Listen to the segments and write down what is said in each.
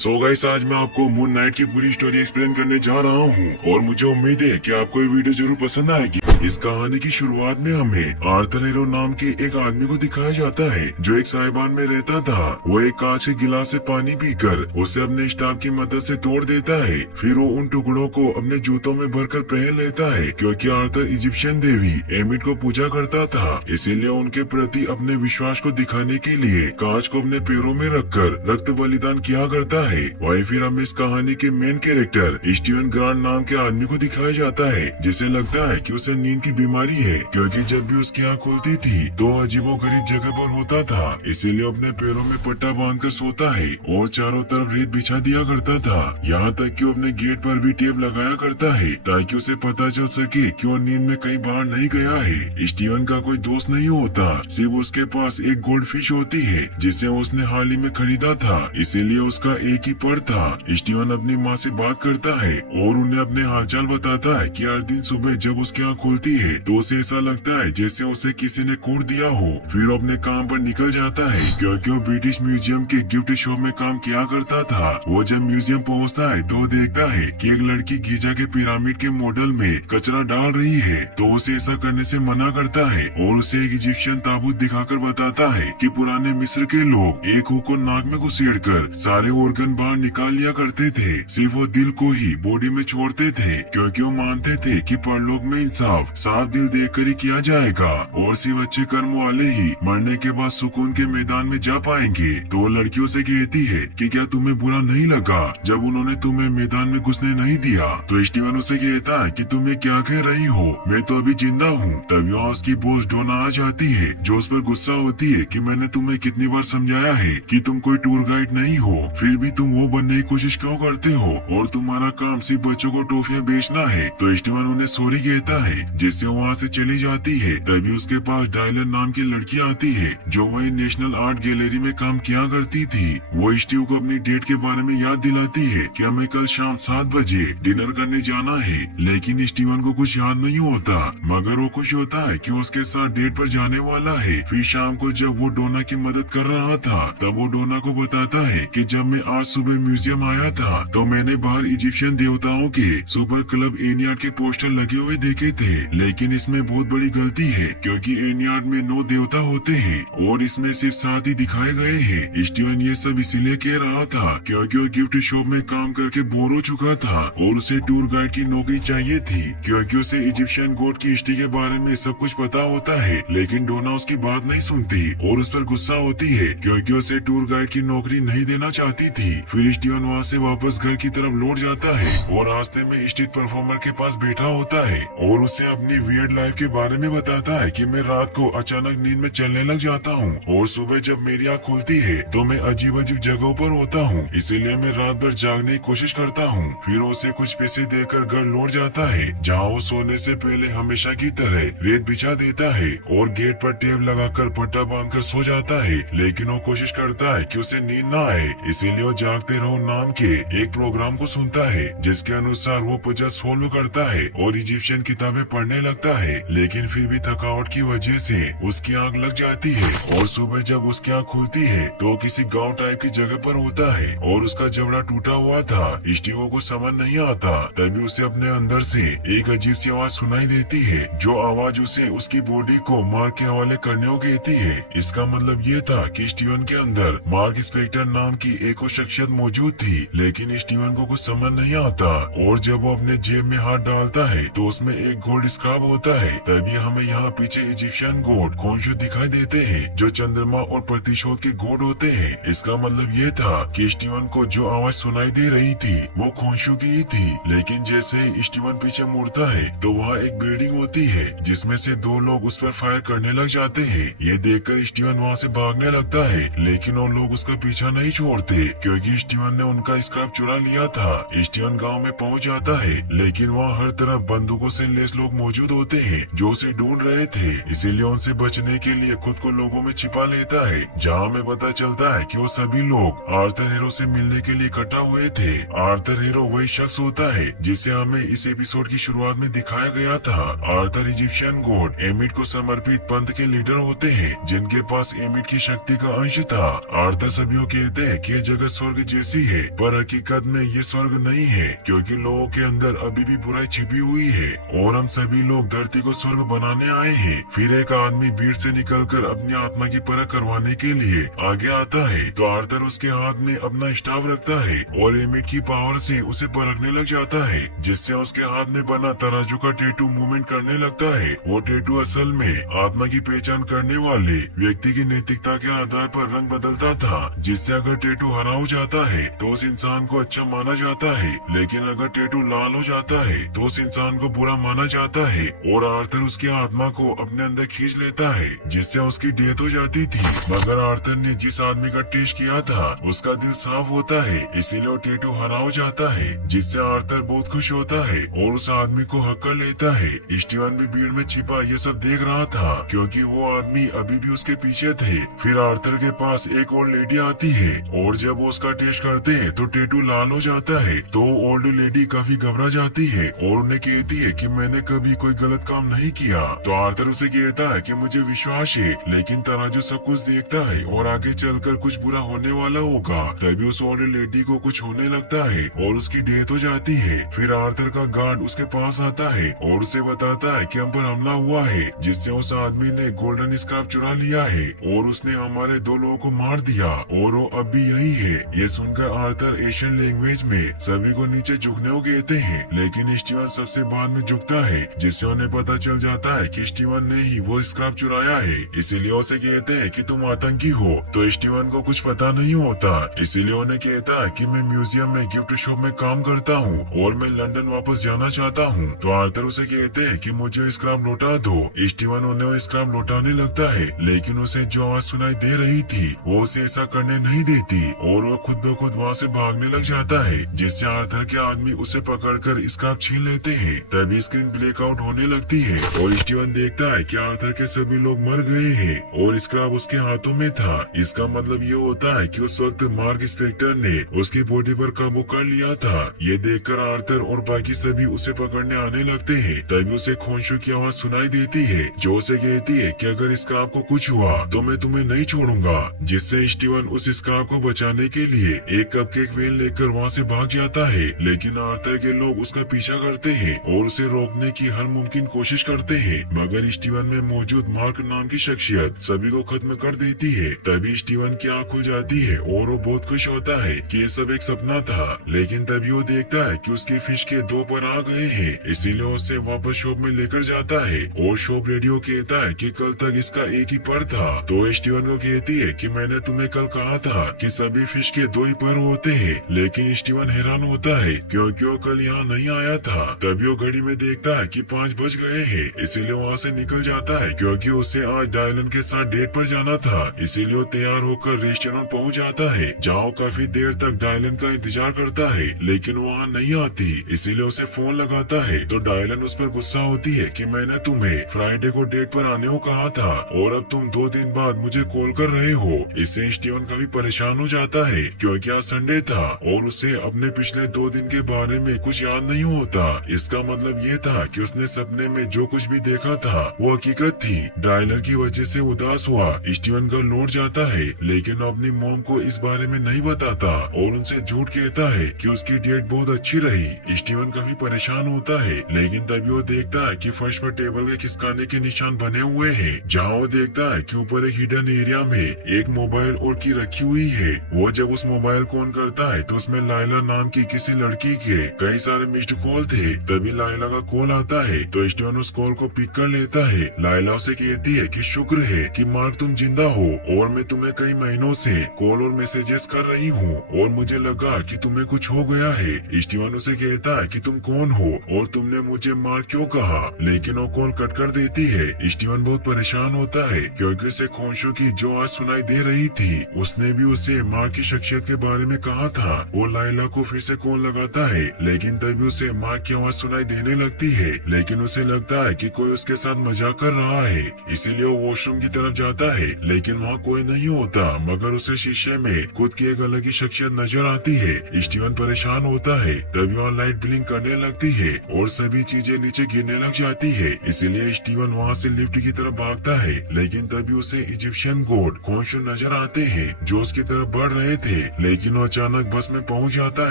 So guys, आज मैं आपको मून नाइट की पूरी स्टोरी एक्सप्लेन करने जा रहा हूँ और मुझे उम्मीद है कि आपको ये वीडियो जरूर पसंद आएगी। इस कहानी की शुरुआत में हमें आर्थर एरो नाम के एक आदमी को दिखाया जाता है जो एक साहिबान में रहता था। वो एक कांच के गिलास से पानी पीकर उसे अपने स्टाफ की मदद से तोड़ देता है। फिर वो उन टुकड़ों को अपने जूतों में भरकर पहन लेता है क्योंकि आर्थर इजिप्शियन देवी एमिट को पूजा करता था, इसीलिए उनके प्रति अपने विश्वास को दिखाने के लिए कांच को अपने पैरों में रखकर रक्त बलिदान किया करता है। वहीं फिर हमें इस कहानी के मेन कैरेक्टर स्टीवन ग्रांट नाम के आदमी को दिखाया जाता है जिसे लगता है कि उसे नींद की बीमारी है क्योंकि जब भी उसकी आँख खुलती थी तो अजीबोगरीब जगह पर होता था, इसीलिए अपने पैरों में पट्टा बांधकर सोता है और चारों तरफ रेत बिछा दिया करता था। यहाँ तक कि वो अपने गेट पर भी टेप लगाया करता है ताकि उसे पता चल सके कि वो नींद में कहीं बाहर नहीं गया है। स्टीवन का कोई दोस्त नहीं होता, सिर्फ उसके पास एक गोल्ड फिश होती है जिसे उसने हाल ही में खरीदा था, इसीलिए उसका एक ही पर था। स्टीवन अपनी माँ से बात करता है और उन्हें अपने हालचाल बताता है कि हर दिन सुबह जब उसकी आँख खुलती है तो उसे ऐसा लगता है जैसे उसे किसी ने कूट दिया हो। फिर वो अपने काम पर निकल जाता है क्योंकि वो ब्रिटिश म्यूजियम के गिफ्ट शॉप में काम किया करता था। वो जब म्यूजियम पहुँचता है तो देखता है कि एक लड़की गीजा के पिरामिड के मॉडल में कचरा डाल रही है, तो उसे ऐसा करने से मना करता है और उसे एक इजिप्शियन ताबूत दिखाकर बताता है कि पुराने मिस्र के लोग एक हुक को नाक में घुसेड़कर सारे ऑर्गन बाहर निकाल लिया करते थे, सिर्फ वो दिल को ही बॉडी में छोड़ते थे क्योंकि वो मानते थे कि परलोक में इंसाफ साफ दिल देखकर ही किया जाएगा और सिर्फ अच्छे कर्म वाले ही मरने के बाद सुकून के मैदान में जा पाएंगे। तो वो लड़कियों से कहती है कि क्या तुम्हें बुरा नहीं लगा जब उन्होंने तुम्हें मैदान में घुसने नहीं दिया? तो स्टीवन उसे कहता है कि तुम्हें क्या कह रही हो, मैं तो अभी जिंदा हूँ। तभी वहाँ उसकी बॉस डोना आ जाती है जो उस पर गुस्सा होती है कि मैंने तुम्हें कितनी बार समझाया है कि तुम कोई टूर गाइड नहीं हो, फिर भी तुम वो बनने की कोशिश क्यों करते हो और तुम्हारा काम सिर्फ बच्चों को टॉफियां बेचना है। तो स्टीवन उन्हें सॉरी कहता है जिससे वहाँ से चली जाती है। तभी उसके पास डायलर नाम की लड़की आती है जो वही नेशनल आर्ट गैलरी में काम किया करती थी। वो स्टीव को अपनी डेट के बारे में याद दिलाती है कि हमें कल शाम 7 बजे डिनर करने जाना है, लेकिन स्टीवन को कुछ याद नहीं होता मगर वो खुश होता है कि उसके साथ डेट पर जाने वाला है। फिर शाम को जब वो डोना की मदद कर रहा था तब वो डोना को बताता है कि जब मैं आज सुबह म्यूजियम आया था तो मैंने बाहर इजिप्शियन देवताओं के सुपर क्लब एनियाड के पोस्टर लगे हुए देखे थे, लेकिन इसमें बहुत बड़ी गलती है क्योंकि एनियाड में 9 देवता होते हैं और इसमें सिर्फ 7 ही दिखाए गए हैं। स्टीवन ये सब इसीलिए कह रहा था क्योंकि वो गिफ्ट शॉप में काम करके बोर हो चुका था और उसे टूर गाइड की नौकरी चाहिए थी क्योंकि उसे इजिप्शियन गॉड की हिस्ट्री के बारे में सब कुछ पता होता है। लेकिन डोना उसकी बात नहीं सुनती और उस पर गुस्सा होती है क्योंकि उसे टूर गाइड की नौकरी नहीं देना चाहती थी। फिर स्टीवन वहाँ से वापस घर की तरफ लौट जाता है और रास्ते में स्ट्रीट परफॉर्मर के पास बैठा होता है और उसे अपनी वियर्ड लाइफ के बारे में बताता है कि मैं रात को अचानक नींद में चलने लग जाता हूँ और सुबह जब मेरी आँख खुलती है तो मैं अजीब अजीब जगहों पर होता हूँ, इसीलिए मैं रात भर जागने की कोशिश करता हूँ। फिर उसे कुछ पैसे देकर घर लौट जाता है जहाँ वो सोने से पहले हमेशा की तरह रेत बिछा देता है और गेट पर टेप लगाकर पट्टा बांधकर सो जाता है, लेकिन वो कोशिश करता है कि उसे नींद न आए, इसीलिए वो जागते रहो नाम के एक प्रोग्राम को सुनता है जिसके अनुसार वो पजल सोल्व करता है और इजिप्शियन किताबें पढ़ने लगता है। लेकिन फिर भी थकावट की वजह से उसकी आंख लग जाती है और सुबह जब उसकी आंख खुलती है तो किसी गांव टाइप की जगह पर होता है और उसका जबड़ा टूटा हुआ था। स्टीव को समझ नहीं आता तभी उसे अपने अंदर से एक अजीब सी आवाज सुनाई देती है जो आवाज उसे उसकी बॉडी को मार्क के हवाले करने को कहती है। इसका मतलब ये था कि स्टीवन के अंदर मार्क स्पेक्टर नाम की एक और शख्सियत मौजूद थी, लेकिन स्टीवन को कुछ समझ नहीं आता और जब वो अपने जेब में हाथ डालता है तो उसमें एक गोल्ड स्क्राब होता है। तभी हमें यहाँ पीछे इजिप्शियन गॉड खोंशू दिखाई देते हैं जो चंद्रमा और प्रतिशोध के गॉड होते हैं। इसका मतलब ये था कि स्टीवन को जो आवाज सुनाई दे रही थी वो खोंशू की ही थी, लेकिन जैसे ही स्टीवन पीछे मुड़ता है तो वहाँ एक बिल्डिंग होती है जिसमें से 2 लोग उस पर फायर करने लग जाते हैं। ये देखकर स्टीवन वहाँ से भागने लगता है, लेकिन वो लोग उसका पीछा नहीं छोड़ते क्योंकि स्टीवन ने उनका स्क्रैप चुरा लिया था। स्टीवन गांव में पहुंच जाता है लेकिन वहाँ हर तरफ बंदूकों से लेस लोग मौजूद होते हैं जो उसे ढूंढ रहे थे, इसीलिए उनसे बचने के लिए खुद को लोगों में छिपा लेता है। जहाँ हमें पता चलता है कि वो सभी लोग आर्थर हेरो से मिलने के लिए इकट्ठा हुए थे। आर्थर हेरो वही शख्स होता है जिसे हमें इस एपिसोड की शुरुआत में दिखाया गया था। आर्थर इजिप्शियन गॉड एमिट को समर्पित पंथ के लीडर होते हैं जिनके पास एमिट की शक्ति का अंश था। आर्थर सभी कहते हैं कि ये जगह स्वर्ग जैसी है, पर हकीकत में ये स्वर्ग नहीं है, क्योंकि लोगों के अंदर अभी भी बुराई छिपी हुई है और हम सभी लोग धरती को स्वर्ग बनाने आए हैं। फिर एक आदमी भीड़ से निकलकर अपनी आत्मा की परख करवाने के लिए आगे आता है, तो आर्थर उसके हाथ में अपना स्टाफ रखता है और एमिट की पावर से उसे परखने लग जाता है, जिससे उसके हाथ में बना तराजू का टैटू मूवमेंट करने लगता है। वो टैटू असल में आत्मा की पहचान करने वाले व्यक्ति की नैतिकता के आधार पर रंग बदलता था, जिससे अगर टैटू हरा हो जाता है तो उस इंसान को अच्छा माना जाता है, लेकिन अगर टैटू लाल हो जाता है तो उस इंसान को बुरा माना जाता है। और आर्थर उसकी आत्मा को अपने अंदर खींच लेता है, जिससे उसकी डेथ हो जाती थी। मगर आर्थर ने जिस आदमी का टेस्ट किया था उसका दिल साफ होता है, इसीलिए वो टैटू हरा हो जाता है, जिससे आर्थर बहुत खुश होता है और उस आदमी को हक कर लेता है। स्टीवन भी भीड़ में छिपा ये सब देख रहा था, क्योंकि वो आदमी अभी भी उसके पीछे थे। फिर आर्थर के पास एक और लेडी आती है और जब वो उसका टेस्ट करते हैं तो टैटू लाल हो जाता है। तो ओल्ड लेडी काफी घबरा जाती है और उन्हें कहती है कि मैंने कभी कोई गलत काम नहीं किया। तो आर्थर उसे कहता है कि मुझे विश्वास है, लेकिन तराजू सब कुछ देखता है और आगे चलकर कुछ बुरा होने वाला होगा। तभी उस ओल्ड लेडी को कुछ होने लगता है और उसकी डेथ हो जाती है। फिर आर्थर का गार्ड उसके पास आता है और उसे बताता है कि हम पर हमला हुआ है, जिससे उस आदमी ने गोल्डन स्क्रैप चुरा लिया है और उसने हमारे 2 लोगों को मार दिया और वो अब भी यही है। ये सुनकर आर्थर एशियन लैंग्वेज में सभी को नीचे झुकने को कहते हैं, लेकिन स्टीवन सबसे बाद में झुकता है, जिससे उन्हें पता चल जाता है कि स्टीवन ने ही वो स्क्रैप चुराया है। इसीलिए उसे कहते हैं कि तुम आतंकी हो। तो स्टीवन को कुछ पता नहीं होता, इसीलिए उन्हें कहता है कि मैं म्यूजियम में गिफ्ट शॉप में काम करता हूँ और मैं लंदन वापस जाना चाहता हूँ। तो आर्थर उसे कहते हैं कि मुझे स्क्रैप लौटा दो। स्टीवन उन्हें वो स्क्रैप लौटाने लगता है, लेकिन उसे जो आवाज सुनाई दे रही थी वो उसे ऐसा करने नहीं देती और वो खुद ब खुद वहाँ से भागने लग जाता है, जिससे आर्थर के आदमी उसे पकड़कर स्क्रैप छीन लेते हैं। तभी स्क्रीन ब्लैकआउट होने लगती है और स्टीवन देखता है कि आर्थर के सभी लोग मर गए हैं और स्क्रैप उसके हाथों में था। इसका मतलब ये होता है कि उस वक्त मार्क स्पेक्टर ने उसकी बॉडी पर काबू कर लिया था। ये देखकर आर्थर और बाकी सभी उसे पकड़ने आने लगते हैं। तभी उसे खोंशू की आवाज सुनाई देती है जो उसे कहती है कि अगर स्क्रैप को कुछ हुआ तो मैं तुम्हें नहीं छोड़ूंगा, जिससे स्टीवन उस स्क्रैप को बचाने के लिए एक कपकेक वैन लेकर वहाँ से भाग जाता है। लेकिन आर्थर के लोग उसका पीछा करते हैं और उसे रोकने की हर मुमकिन कोशिश करते हैं, मगर स्टीवन में मौजूद मार्क नाम की शख्सियत सभी को खत्म कर देती है। तभी स्टीवन की आँख खुल जाती है और वो बहुत खुश होता है कि ये सब एक सपना था। लेकिन तभी वो देखता है कि उसके फिश के 2 पर आ गए हैं, इसीलिए उसे वापस शॉप में लेकर जाता है और शॉप रेडियो कहता है कि कल तक इसका एक ही पर था। तो स्टीवन को कहती है कि मैंने तुम्हें कल कहा था कि सभी फिश के 2 ही पर होते हैं, लेकिन स्टीवन हैरान होता है क्योंकि वो कल यहाँ नहीं आया था। तभी वो घड़ी में देखता है कि 5 बज गए हैं, इसीलिए वहाँ से निकल जाता है क्योंकि उसे आज डायलन के साथ डेट पर जाना था। इसीलिए वो तैयार होकर रेस्टोरेंट पहुँच जाता है, जहाँ वो काफी देर तक डायलन का इंतजार करता है, लेकिन वहाँ नहीं आती। इसीलिए उसे फोन लगाता है तो डायलन उस पर गुस्सा होती है कि मैंने तुम्हें फ्राइडे को डेट पर आने को कहा था और अब तुम 2 दिन बाद मुझे कॉल कर रहे हो। इससे स्टीवन काफी परेशान हो जाता है क्योंकि आज संडे था और उसे अपने पिछले 2 दिन के बारे में कुछ याद नहीं होता। इसका मतलब ये था कि उसने सपने में जो कुछ भी देखा था वो हकीकत थी। डायलर की वजह से उदास हुआ स्टीवन घर लौट जाता है, लेकिन अपनी मॉम को इस बारे में नहीं बताता और उनसे झूठ कहता है कि उसकी डेट बहुत अच्छी रही। स्टीवन काफी परेशान होता है, लेकिन तभी वो देखता है कि फर्श पर टेबल के खिसकाने के निशान बने हुए हैं, जहाँ वो देखता है कि ऊपर एक हिडन एरिया में एक मोबाइल और की रखी हुई है। वो जब उस मोबाइल को ऑन करता है तो उसमें लाइला नाम की किसी लड़की के कई सारे मिस्ड कॉल थे। तभी लाइला का कॉल आता है तो स्टीवन उस कॉल को पिक कर लेता है। लाइला उसे कहती है कि शुक्र है कि मार्क तुम जिंदा हो और मैं तुम्हें कई महीनों से कॉल और मैसेजेस कर रही हूँ और मुझे लगा कि तुम्हें कुछ हो गया है। स्टीवन उसे कहता है कि तुम कौन हो और तुमने मुझे मार क्यों कहा, लेकिन वो कॉल कट कर देती है। स्टीवन बहुत परेशान होता है क्योंकि उसे खोंशों की जो आवाज सुनाई दे रही थी उसने भी उसे माँ की शख्सियत के बारे में कहा था। वो लाइला को फिर से कॉल लगाता है, लेकिन तभी उसे माँ की आवाज सुनाई देने लगती है, लेकिन उसे लगता है कि कोई उसके साथ मजाक कर रहा है, इसीलिए वो वॉशरूम की तरफ जाता है, लेकिन वहाँ कोई नहीं होता, मगर उसे शीशे में खुद की एक अलग ही शख्सियत नजर आती है। स्टीवन परेशान होता है, तभी वहाँ लाइट ब्लिंक करने लगती है और सभी चीजें नीचे गिरने लग जाती है, इसीलिए स्टीवन वहाँ से लिफ्ट की तरफ भागता है, लेकिन तभी उसे इजिप्शियन गॉड खोंशू नजर आते हैं जो उसकी तरफ बढ़ रहे थे, लेकिन वो अचानक बस में पहुंच जाता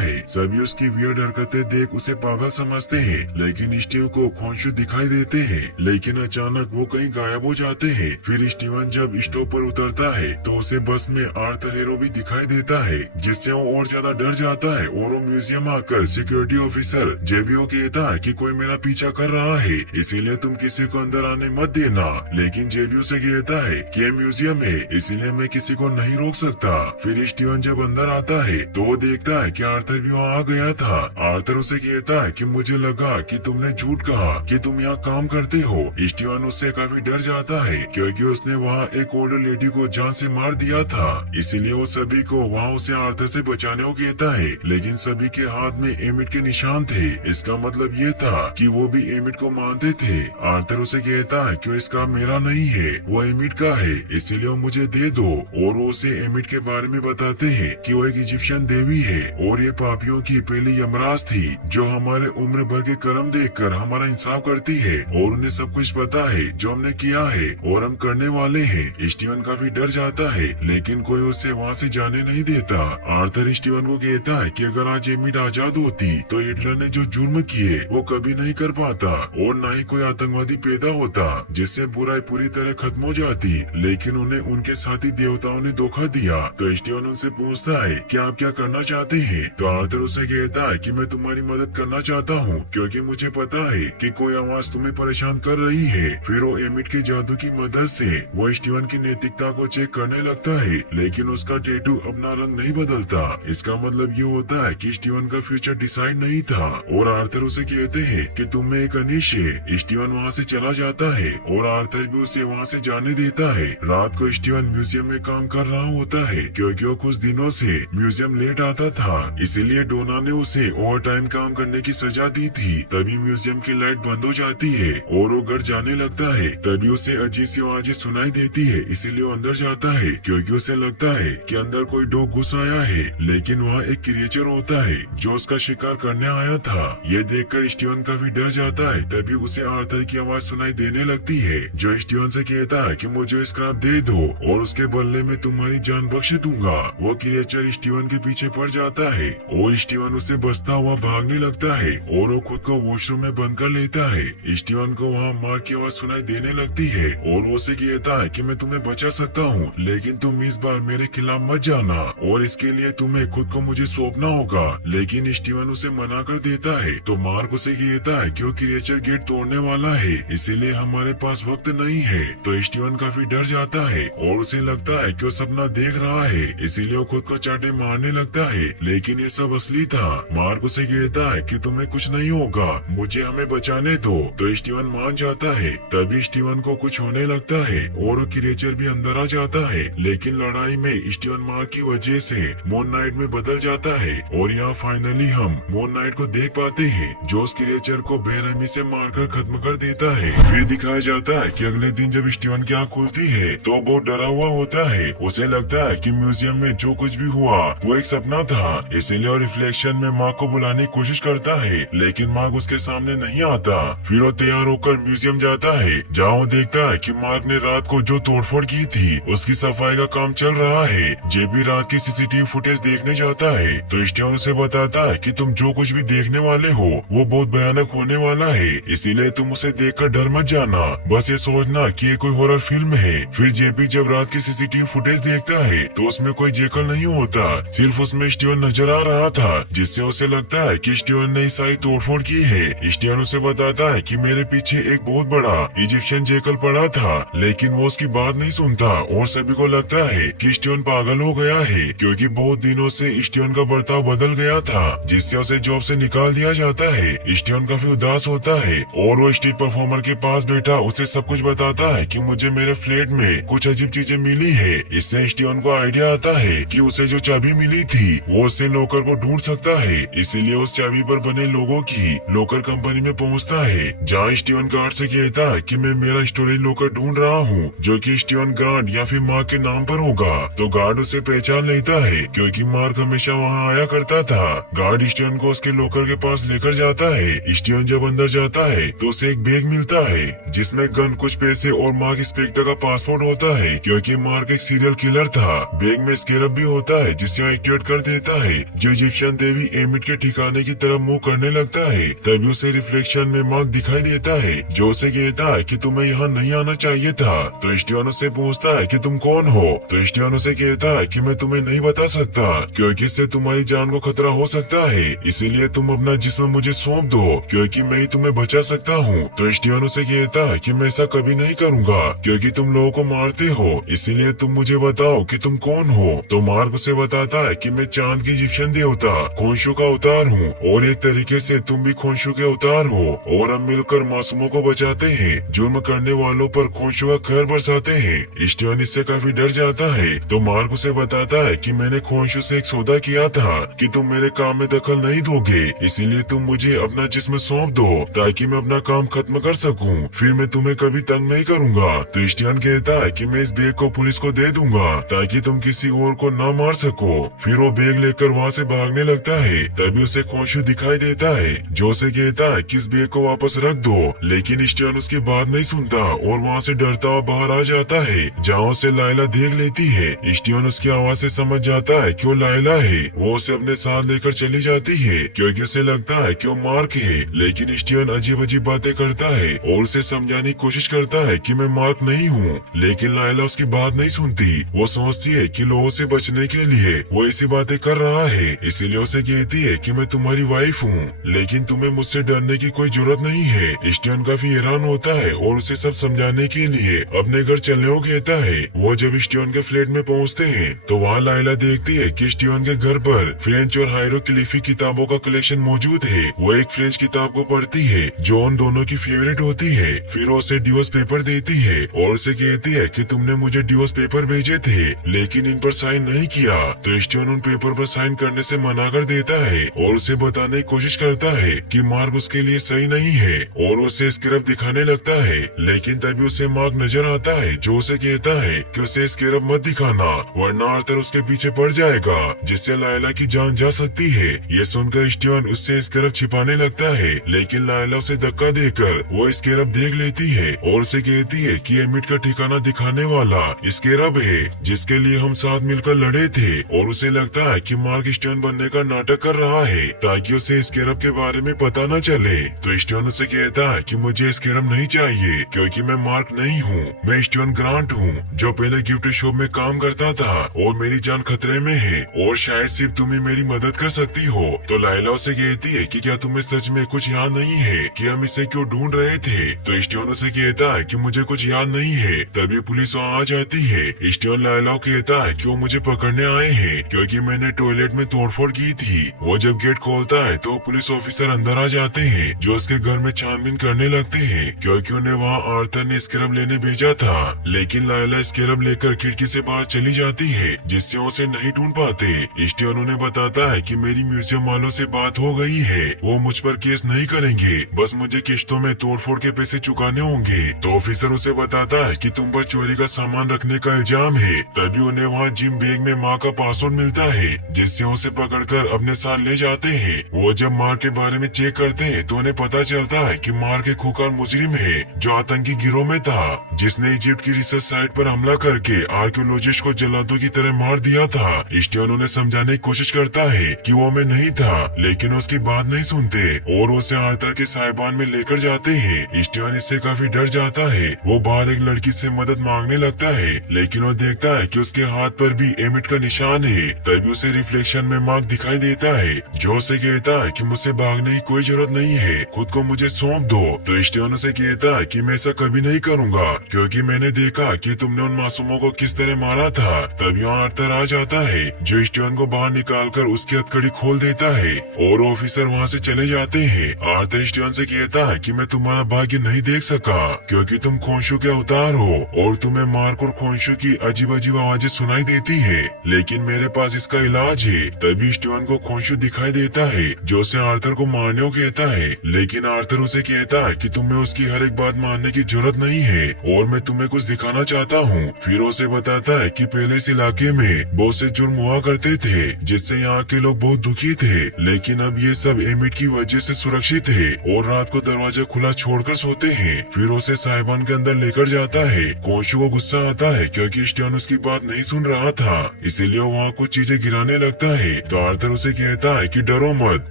है। सभी उसकी वियर्ड हरकतें देख उसे पागल समझते हैं, लेकिन स्टीव को खोंशू दिखाई देते हैं, लेकिन अचानक वो कहीं गायब हो जाते हैं। फिर स्टीवन जब स्टॉप पर उतरता है तो उसे बस में आर्थर हेरो भी दिखाई देता है, जिससे वो और ज्यादा डर जाता है और वो म्यूजियम आकर सिक्योरिटी ऑफिसर जेबीओ कहता है कि कोई मेरा पीछा कर रहा है, इसीलिए तुम किसी को अंदर आने मत देना। लेकिन जेबीओ से कहता है कि ये म्यूजियम है, इसीलिए मैं किसी को नहीं रोक सकता। फिर स्टीवन जब अंदर आता है तो वो देखता है कि आर्थर भी वहाँ आ गया था। आर्थर उसे कहता है कि मुझे लगा कि तुमने झूठ कहा कि तुम यहाँ काम करते हो। स्टीवन उससे काफी डर जाता है क्योंकि उसने वहाँ एक ओल्ड लेडी को जान से मार दिया था, इसीलिए वो सभी को वहाँ उसे आर्थर से बचाने को कहता है, लेकिन सभी के हाथ में एमिट के निशान थे। इसका मतलब ये था कि वो भी एमिट को मानते थे। आर्थर उसे कहता है कि इसका मेरा नहीं है, वो एमिट का है, इसीलिए वो मुझे दे दो। और वो उसे एमिट के बारे में बताते हैं कि वो एक इजिप्शियन देवी है और ये पापियों की पहली यमराज थी जो हमारे उम्र भर के कर्म देखकर हमारा इंसाफ करती है और उन्हें सब कुछ पता है जो हमने किया है और हम करने वाले हैं। स्टीवन काफी डर जाता है, लेकिन कोई उसे वहाँ से जाने नहीं देता। आर्थर स्टीवन को कहता है कि अगर आज एमिट आजाद होती तो हिटलर ने जो जुर्म किए वो कभी नहीं कर पाता और न ही कोई आतंकवादी पैदा होता जिससे बुराई पूरी तरह खत्म हो जाती, लेकिन उन्हें उनके साथी देवताओं ने धोखा दिया। तो स्टीवन उनसे पूछता है कि आप क्या करना चाहते हैं। तो आर्थर उसे कहता है कि मैं तुम्हारी मदद करना चाहता हूँ क्योंकि मुझे पता है कि कोई आवाज तुम्हें परेशान कर रही है। फिर वो एमिट के जादू की मदद से वो स्टीवन की नैतिकता को चेक करने लगता है, लेकिन उसका टैटू अपना रंग नहीं बदलता। इसका मतलब ये होता है कि स्टीवन का फ्यूचर डिसाइड नहीं था और आर्थर उसे कहते हैं कि तुम में एक अनिश है। स्टीवन वहाँ से चला जाता है और आर्थर भी उसे वहाँ से जाने देता है। रात को स्टीवन म्यूजियम में काम कर रहा होता है क्योंकि वो कुछ दिनों से म्यूजियम लेट आता था, इसीलिए डोना ने उसे ओवर टाइम काम करने की सजा दी थी। तभी म्यूजियम की लाइट बंद हो जाती है और वो घर जाने लगता है। तभी उसे अजीब सी आवाजें सुनाई देती है, इसीलिए वो अंदर जाता है क्योंकि उसे लगता है कि अंदर कोई डॉग घुस आया है, लेकिन वहाँ एक क्रिएचर होता है जो उसका शिकार करने आया था। ये देखकर स्टीवन काफी डर जाता है। तभी उसे आर्थर की आवाज सुनाई देने लगती है जो स्टीवन से कहता है कि मुझे स्क्रैप दे दो और उसके बदले में तुम्हारी जान बख्श दूंगा। वो क्रिएचर स्टीवन के पीछे पड़ जाता है और स्टीवन उसे बचता हुआ भागने लगता है और वो खुद को वॉशरूम में बंद कर लेता है। स्टीवन को वहाँ मार की आवाज सुनाई देने लगती है और वो उसे कहता है कि मैं तुम्हें बचा सकता हूँ, लेकिन तुम इस बार मेरे खिलाफ मत जाना और इसके लिए तुम्हें खुद को मुझे सौंपना होगा। लेकिन स्टीवन उसे मना कर देता है। तो मार्क उसे कहता है कि वो क्रिएचर गेट तोड़ने वाला है, इसीलिए हमारे पास वक्त नहीं है। तो स्टीवन काफी डर जाता है और उसे लगता है कि वो सपना देख रहा है, इसीलिए वो खुद को चाटे मारने लगता है, लेकिन ये सब असली था। मार्क उसे कहता है कि तुम्हें कुछ नहीं होगा, मुझे हमें बचाने दो। तो स्टीवन मान जाता है। तभी स्टीवन को कुछ होने लगता है और वो क्रिएचर भी अंदर आ जाता है, लेकिन लड़ाई में स्टीवन मार्क की वजह से मून नाइट में बदल जाता है और यहाँ फाइनली हम मून नाइट को देख पाते हैं जो उस क्रिएचर को बेरहमी से मारकर खत्म कर देता है। फिर दिखाया जाता है कि अगले दिन जब स्टीवन की आँख खुलती है तो बहुत डरा हुआ होता है। उसे लगता है कि म्यूजियम में जो कुछ भी हुआ वो एक सपना था, इसीलिए वो रिफ्लेक्शन में मार्क को बुलाने की कोशिश करता है, लेकिन मार्क उसके सामने नहीं आता। फिर वो तैयार होकर म्यूजियम जाता है जहाँ वो देखता है कि मार्क ने रात को जो तोड़फोड़ की थी उसकी सफाई का काम चल रहा है। जेबी रात की सीसीटीवी फुटेज देखने जाता है तो स्टीवन उसे बताता है कि तुम जो कुछ भी देखने वाले हो वो बहुत भयानक होने वाला है, इसीलिए तुम उसे देखकर डर मत जाना, बस ये सोचना कि ये कोई हॉरर फिल्म है। फिर जेबी जब रात की सीसीटीवी फुटेज देखता है तो उसमें कोई जेकल नहीं होता, सिर्फ उसमें स्टीवन नजर आ रहा था, जिससे उसे लगता है कि स्टीवन ने सारी तोड़फोड़ की है। स्टीवन उसे बताता है कि मेरे पीछे एक बहुत बड़ा इजिप्शियन जेकल पड़ा था, लेकिन वो उसकी बात नहीं सुनता और सभी को लगता है कि स्टीवन पागल हो गया है क्योंकि बहुत दिनों से स्टीवन का बर्ताव बदल गया था, जिससे उसे जॉब से निकाल दिया जाता है। स्टीवन काफी उदास होता है और वो स्ट्रीट परफॉर्मर के पास बैठा उसे सब कुछ बताता है कि मुझे मेरे फ्लैट में कुछ अजीब चीजें मिली है। इससे स्टीवन को आइडिया आता है कि उसे जो चाबी मिली थी वो उससे लॉकर को ढूंढ सकता है, इसीलिए उस चाबी पर बने लोगों की लॉकर कंपनी में पहुंचता है, जहां स्टीवन गार्ड से कहता है कि मैं मेरा स्टोरेज लॉकर ढूंढ रहा हूँ, जो कि स्टीवन गार्ड या फिर मार्क के नाम पर होगा। तो गार्ड उसे पहचान लेता है क्योंकि मार्क हमेशा वहाँ आया करता था। गार्ड स्टीवन को उसके लॉकर के पास लेकर जाता है। स्टीवन जब अंदर जाता है तो उसे एक बैग मिलता है जिसमें गन, कुछ पैसे और मार्क स्पेक्टर का पासपोर्ट होता है, क्योंकि मार्क एक सीरियल किलर था। बैग में स्केरब भी होता है जिसे एक्टिवेट कर देता है, जो इजिप्शियन देवी एमिट के ठिकाने की तरफ मुँह करने लगता है। तभी उसे रिफ्लेक्शन में मार्क दिखाई देता है, जो उसे कहता है कि तुम्हें यहाँ नहीं आना चाहिए था। तो स्टीवन उससे पूछता है कि तुम कौन हो। तो स्टीवन उसे कहता है कि मैं तुम्हें नहीं बता सकता क्योंकि इससे तुम्हारी जान को खतरा हो सकता है, इसीलिए तुम अपना जिस्म मुझे सौंप दो क्योंकि मैं ही तुम्हें बचा सकता हूँ। तो स्टीवन उसे कहता है कि मैं ऐसा कभी नहीं करूँगा क्योंकि तुम लोगों को मारते हो, इसीलिए तुम मुझे बताओ कि तुम कौन हो। तो मार्क उसे बताता है कि मैं चांद की इजिप्शियन देवता खोंशू का अवतार हूँ और एक तरीके से तुम भी खोंशू के अवतार हो, और हम मिलकर मासूमों को बचाते हैं, जुर्म करने वालों पर खोंशू का खैर बरसाते हैं। स्टीवन इससे काफी डर जाता है। तो मार्क उसे बताता है कि मैंने खोंशू से एक सौदा किया था कि तुम मेरे काम में दखल नहीं दोगे, इसीलिए तुम मुझे अपना जिस्म सौंप दो ताकि मैं अपना काम खत्म कर सकूं, फिर मैं तुम्हें कभी तंग नहीं करूंगा। तो स्टीवन कहता है कि मैं इस बैग को पुलिस को दे दूंगा ताकि तुम किसी और को न मार सको। फिर वो बैग लेकर वहाँ से भागने लगता है। तभी उसे खोंशू दिखाई देता है, जो उसे कहता है कि इस बैग को वापस रख दो, लेकिन स्टीवन उसकी बात नहीं सुनता और वहाँ से डरता हुआ बाहर आ जाता है, जहाँ उसे लायला देख लेती है। स्टीवन उसकी आवाज से समझ जाता है कि वो लायला है। वो उसे अपने साथ लेकर चली जाती है क्योंकि उसे लगता है कि वो मार्क है, लेकिन स्टीवन अजीब अजीब बातें करता है और उसे समझाने की कोशिश करता है कि मैं मार्क नहीं हूँ, लेकिन लायला उसकी बात नहीं सुनती। वो सोचती है कि लोगों से बचने के लिए वो ऐसी बातें कर रहा है, इसीलिए उसे कहती है कि मैं तुम्हारी वाइफ हूँ, लेकिन तुम्हें मुझसे डरने की कोई जरूरत नहीं है। स्टीवन काफी हैरान होता है और उसे सब समझाने के लिए अपने घर चलने को कहता है। वो जब स्टीवन के फ्लैट में पहुंचते हैं तो वहाँ लायला देखती है कि स्टीवन के घर पर फ्रेंच और हायरोग्लिफिक किताबों का कलेक्शन मौजूद है। वो एक फ्रेंच किताब को पढ़ती है जो उन दोनों की फेवरेट होती है। फिर वो उसे डिवोर्स पेपर देती है और उसे कहती है कि तुमने मुझे डिवोर्स पेपर भेजे थे लेकिन इन पर साइन नहीं किया। तो स्टीवन उन पेपर पर साइन करने से मना कर देता है और उसे बताने की कोशिश करता है कि मार्क उसके लिए सही नहीं है और उसे स्केरब दिखाने लगता है, लेकिन तभी उसे मार्क नजर आता है, जो उसे कहता है कि उसे स्केरब मत दिखाना वरना आर्थर उसके पीछे पड़ जाएगा, जिससे लायला की जान जा सकती है। ये सुनकर स्टीवन उससे स्केरब छिपाने लगता है, लेकिन लायला उसे धक्का देकर वो स्केरब देख लेती है और उसे कहती है कि एमिट का ठिकाना दिखाने वाला स्केरब है जिसके लिए हम साथ मिलकर लड़े थे, और उसे लगता है कि मार्क स्टीवन बनने का नाटक कर रहा है ताकि उसे स्केरब के बारे में पता न चले। तो स्टीवन उसे कहता है कि मुझे स्केरब नहीं चाहिए क्योंकि मैं मार्क नहीं हूँ, मैं स्टीवन ग्रांट हूँ जो पहले गिफ्ट शॉप में काम करता था और मेरी जान खतरे में है और शायद सिर्फ तुम ही मेरी मदद कर सकती हो। तो लायला उसे कहती है कि क्या तुम्हें सच में कुछ याद नहीं है कि हम इसे क्यों ढूंढ रहे थे। तो स्टीवन उसे कहता है कि मुझे कुछ याद नहीं है। तभी पुलिस वहाँ आ जाती है। स्टीवन लायला को कहता है कि वो मुझे पकड़ने आए हैं क्योंकि मैंने टॉयलेट में तोड़फोड़ की थी। वो जब गेट खोलता है तो पुलिस ऑफिसर अंदर आ जाते हैं जो उसके घर में छानबीन करने लगते हैं क्योंकि उन्हें वहाँ आर्थर ने स्केरब लेने भेजा था, लेकिन लायला स्केरब लेकर खिड़की से बाहर चली जाती है जिससे उसे नहीं ढूंढ पाते। स्टीवन उन्हें बताता है कि मेरी म्यूजियम वालों से बात हो गई है, वो मुझ पर केस नहीं करेंगे, बस मुझे किश्तों में तोड़फोड़ के पैसे चुकाने होंगे। तो ऑफिसर उसे बताता है कि तुम पर चोरी का सामान रखने का इल्जाम है। तभी उन्हें वहाँ जिम बैग में माँ का पासवर्ड मिलता है जिससे उसे पकड़कर अपने साथ ले जाते हैं। वो जब मार के बारे में चेक करते हैं तो उन्हें पता चलता है कि मार के खूंखार मुजरिम है जो आतंकी गिरोह में था, जिसने इजिप्ट की रिसर्च साइट पर हमला करके आर्कियोलॉजिस्ट को जल्लादों की तरह मार दिया था। स्टीवन उन्हें समझाने की कोशिश करता है कि वो में नहीं था, लेकिन उसकी बात नहीं सुनते और उसे आर्थर के साहिबान में लेकर जाते हैं। स्टीवन इससे काफी डर जाता है। वो बाहर एक लड़की से मदद मांगने लगता है, लेकिन वो देखता है कि उसके हाथ पर भी एमिट का निशान है। तभी उसे रिफ्लेक्शन में मार्क दिखाई देता है जो उसे कहता है कि मुझसे भागने की कोई जरूरत नहीं है, खुद को मुझे सौंप दो। तो स्टीवन उसे कहता है कि मैं ऐसा कभी नहीं करूँगा क्योंकि मैंने देखा कि तुमने उन मासूमों को किस तरह मारा था। तभी आर्थर आ जाता है जो स्टीवन को बाहर निकालकर उसकी हथकड़ी खोल देता है और ऑफिसर वहाँ से चले जाते हैं। आर्थर स्टीवन से कहता है कि मैं तुम्हारा भाग्य नहीं देख सका क्योंकि तुम खोंशू के अवतार हो और तुम्हें मार्क और खोंशू की अजीब अजीब आवाजें सुनाई देती है, लेकिन मेरे पास इसका इलाज है। तभी स्टीवन को खोंशू दिखाई देता है जो उसे आर्थर को मारने को कहता है, लेकिन आर्थर उसे कहता है कि तुम्हें उसकी हर एक बात मानने की जरूरत नहीं है और मैं तुम्हें कुछ दिखाना चाहता हूँ। फिर उसे बताता है कि पहले इस इलाके में बहुत से जुर्म हुआ करते थे जिससे यहाँ के लोग बहुत दुखी थे, लेकिन अब ये सब एमिट की वजह से सुरक्षित है और रात को दरवाजा खुला छोड़कर सोते हैं। फिर उसे साहिबान के अंदर लेकर जाता है। कोंशु को गुस्सा आता है क्योंकि स्टियानो उसकी बात नहीं सुन रहा था, इसीलिए वहाँ कुछ चीजें गिराने लगता है। तो आर्थर उसे कहता है कि डरो मत,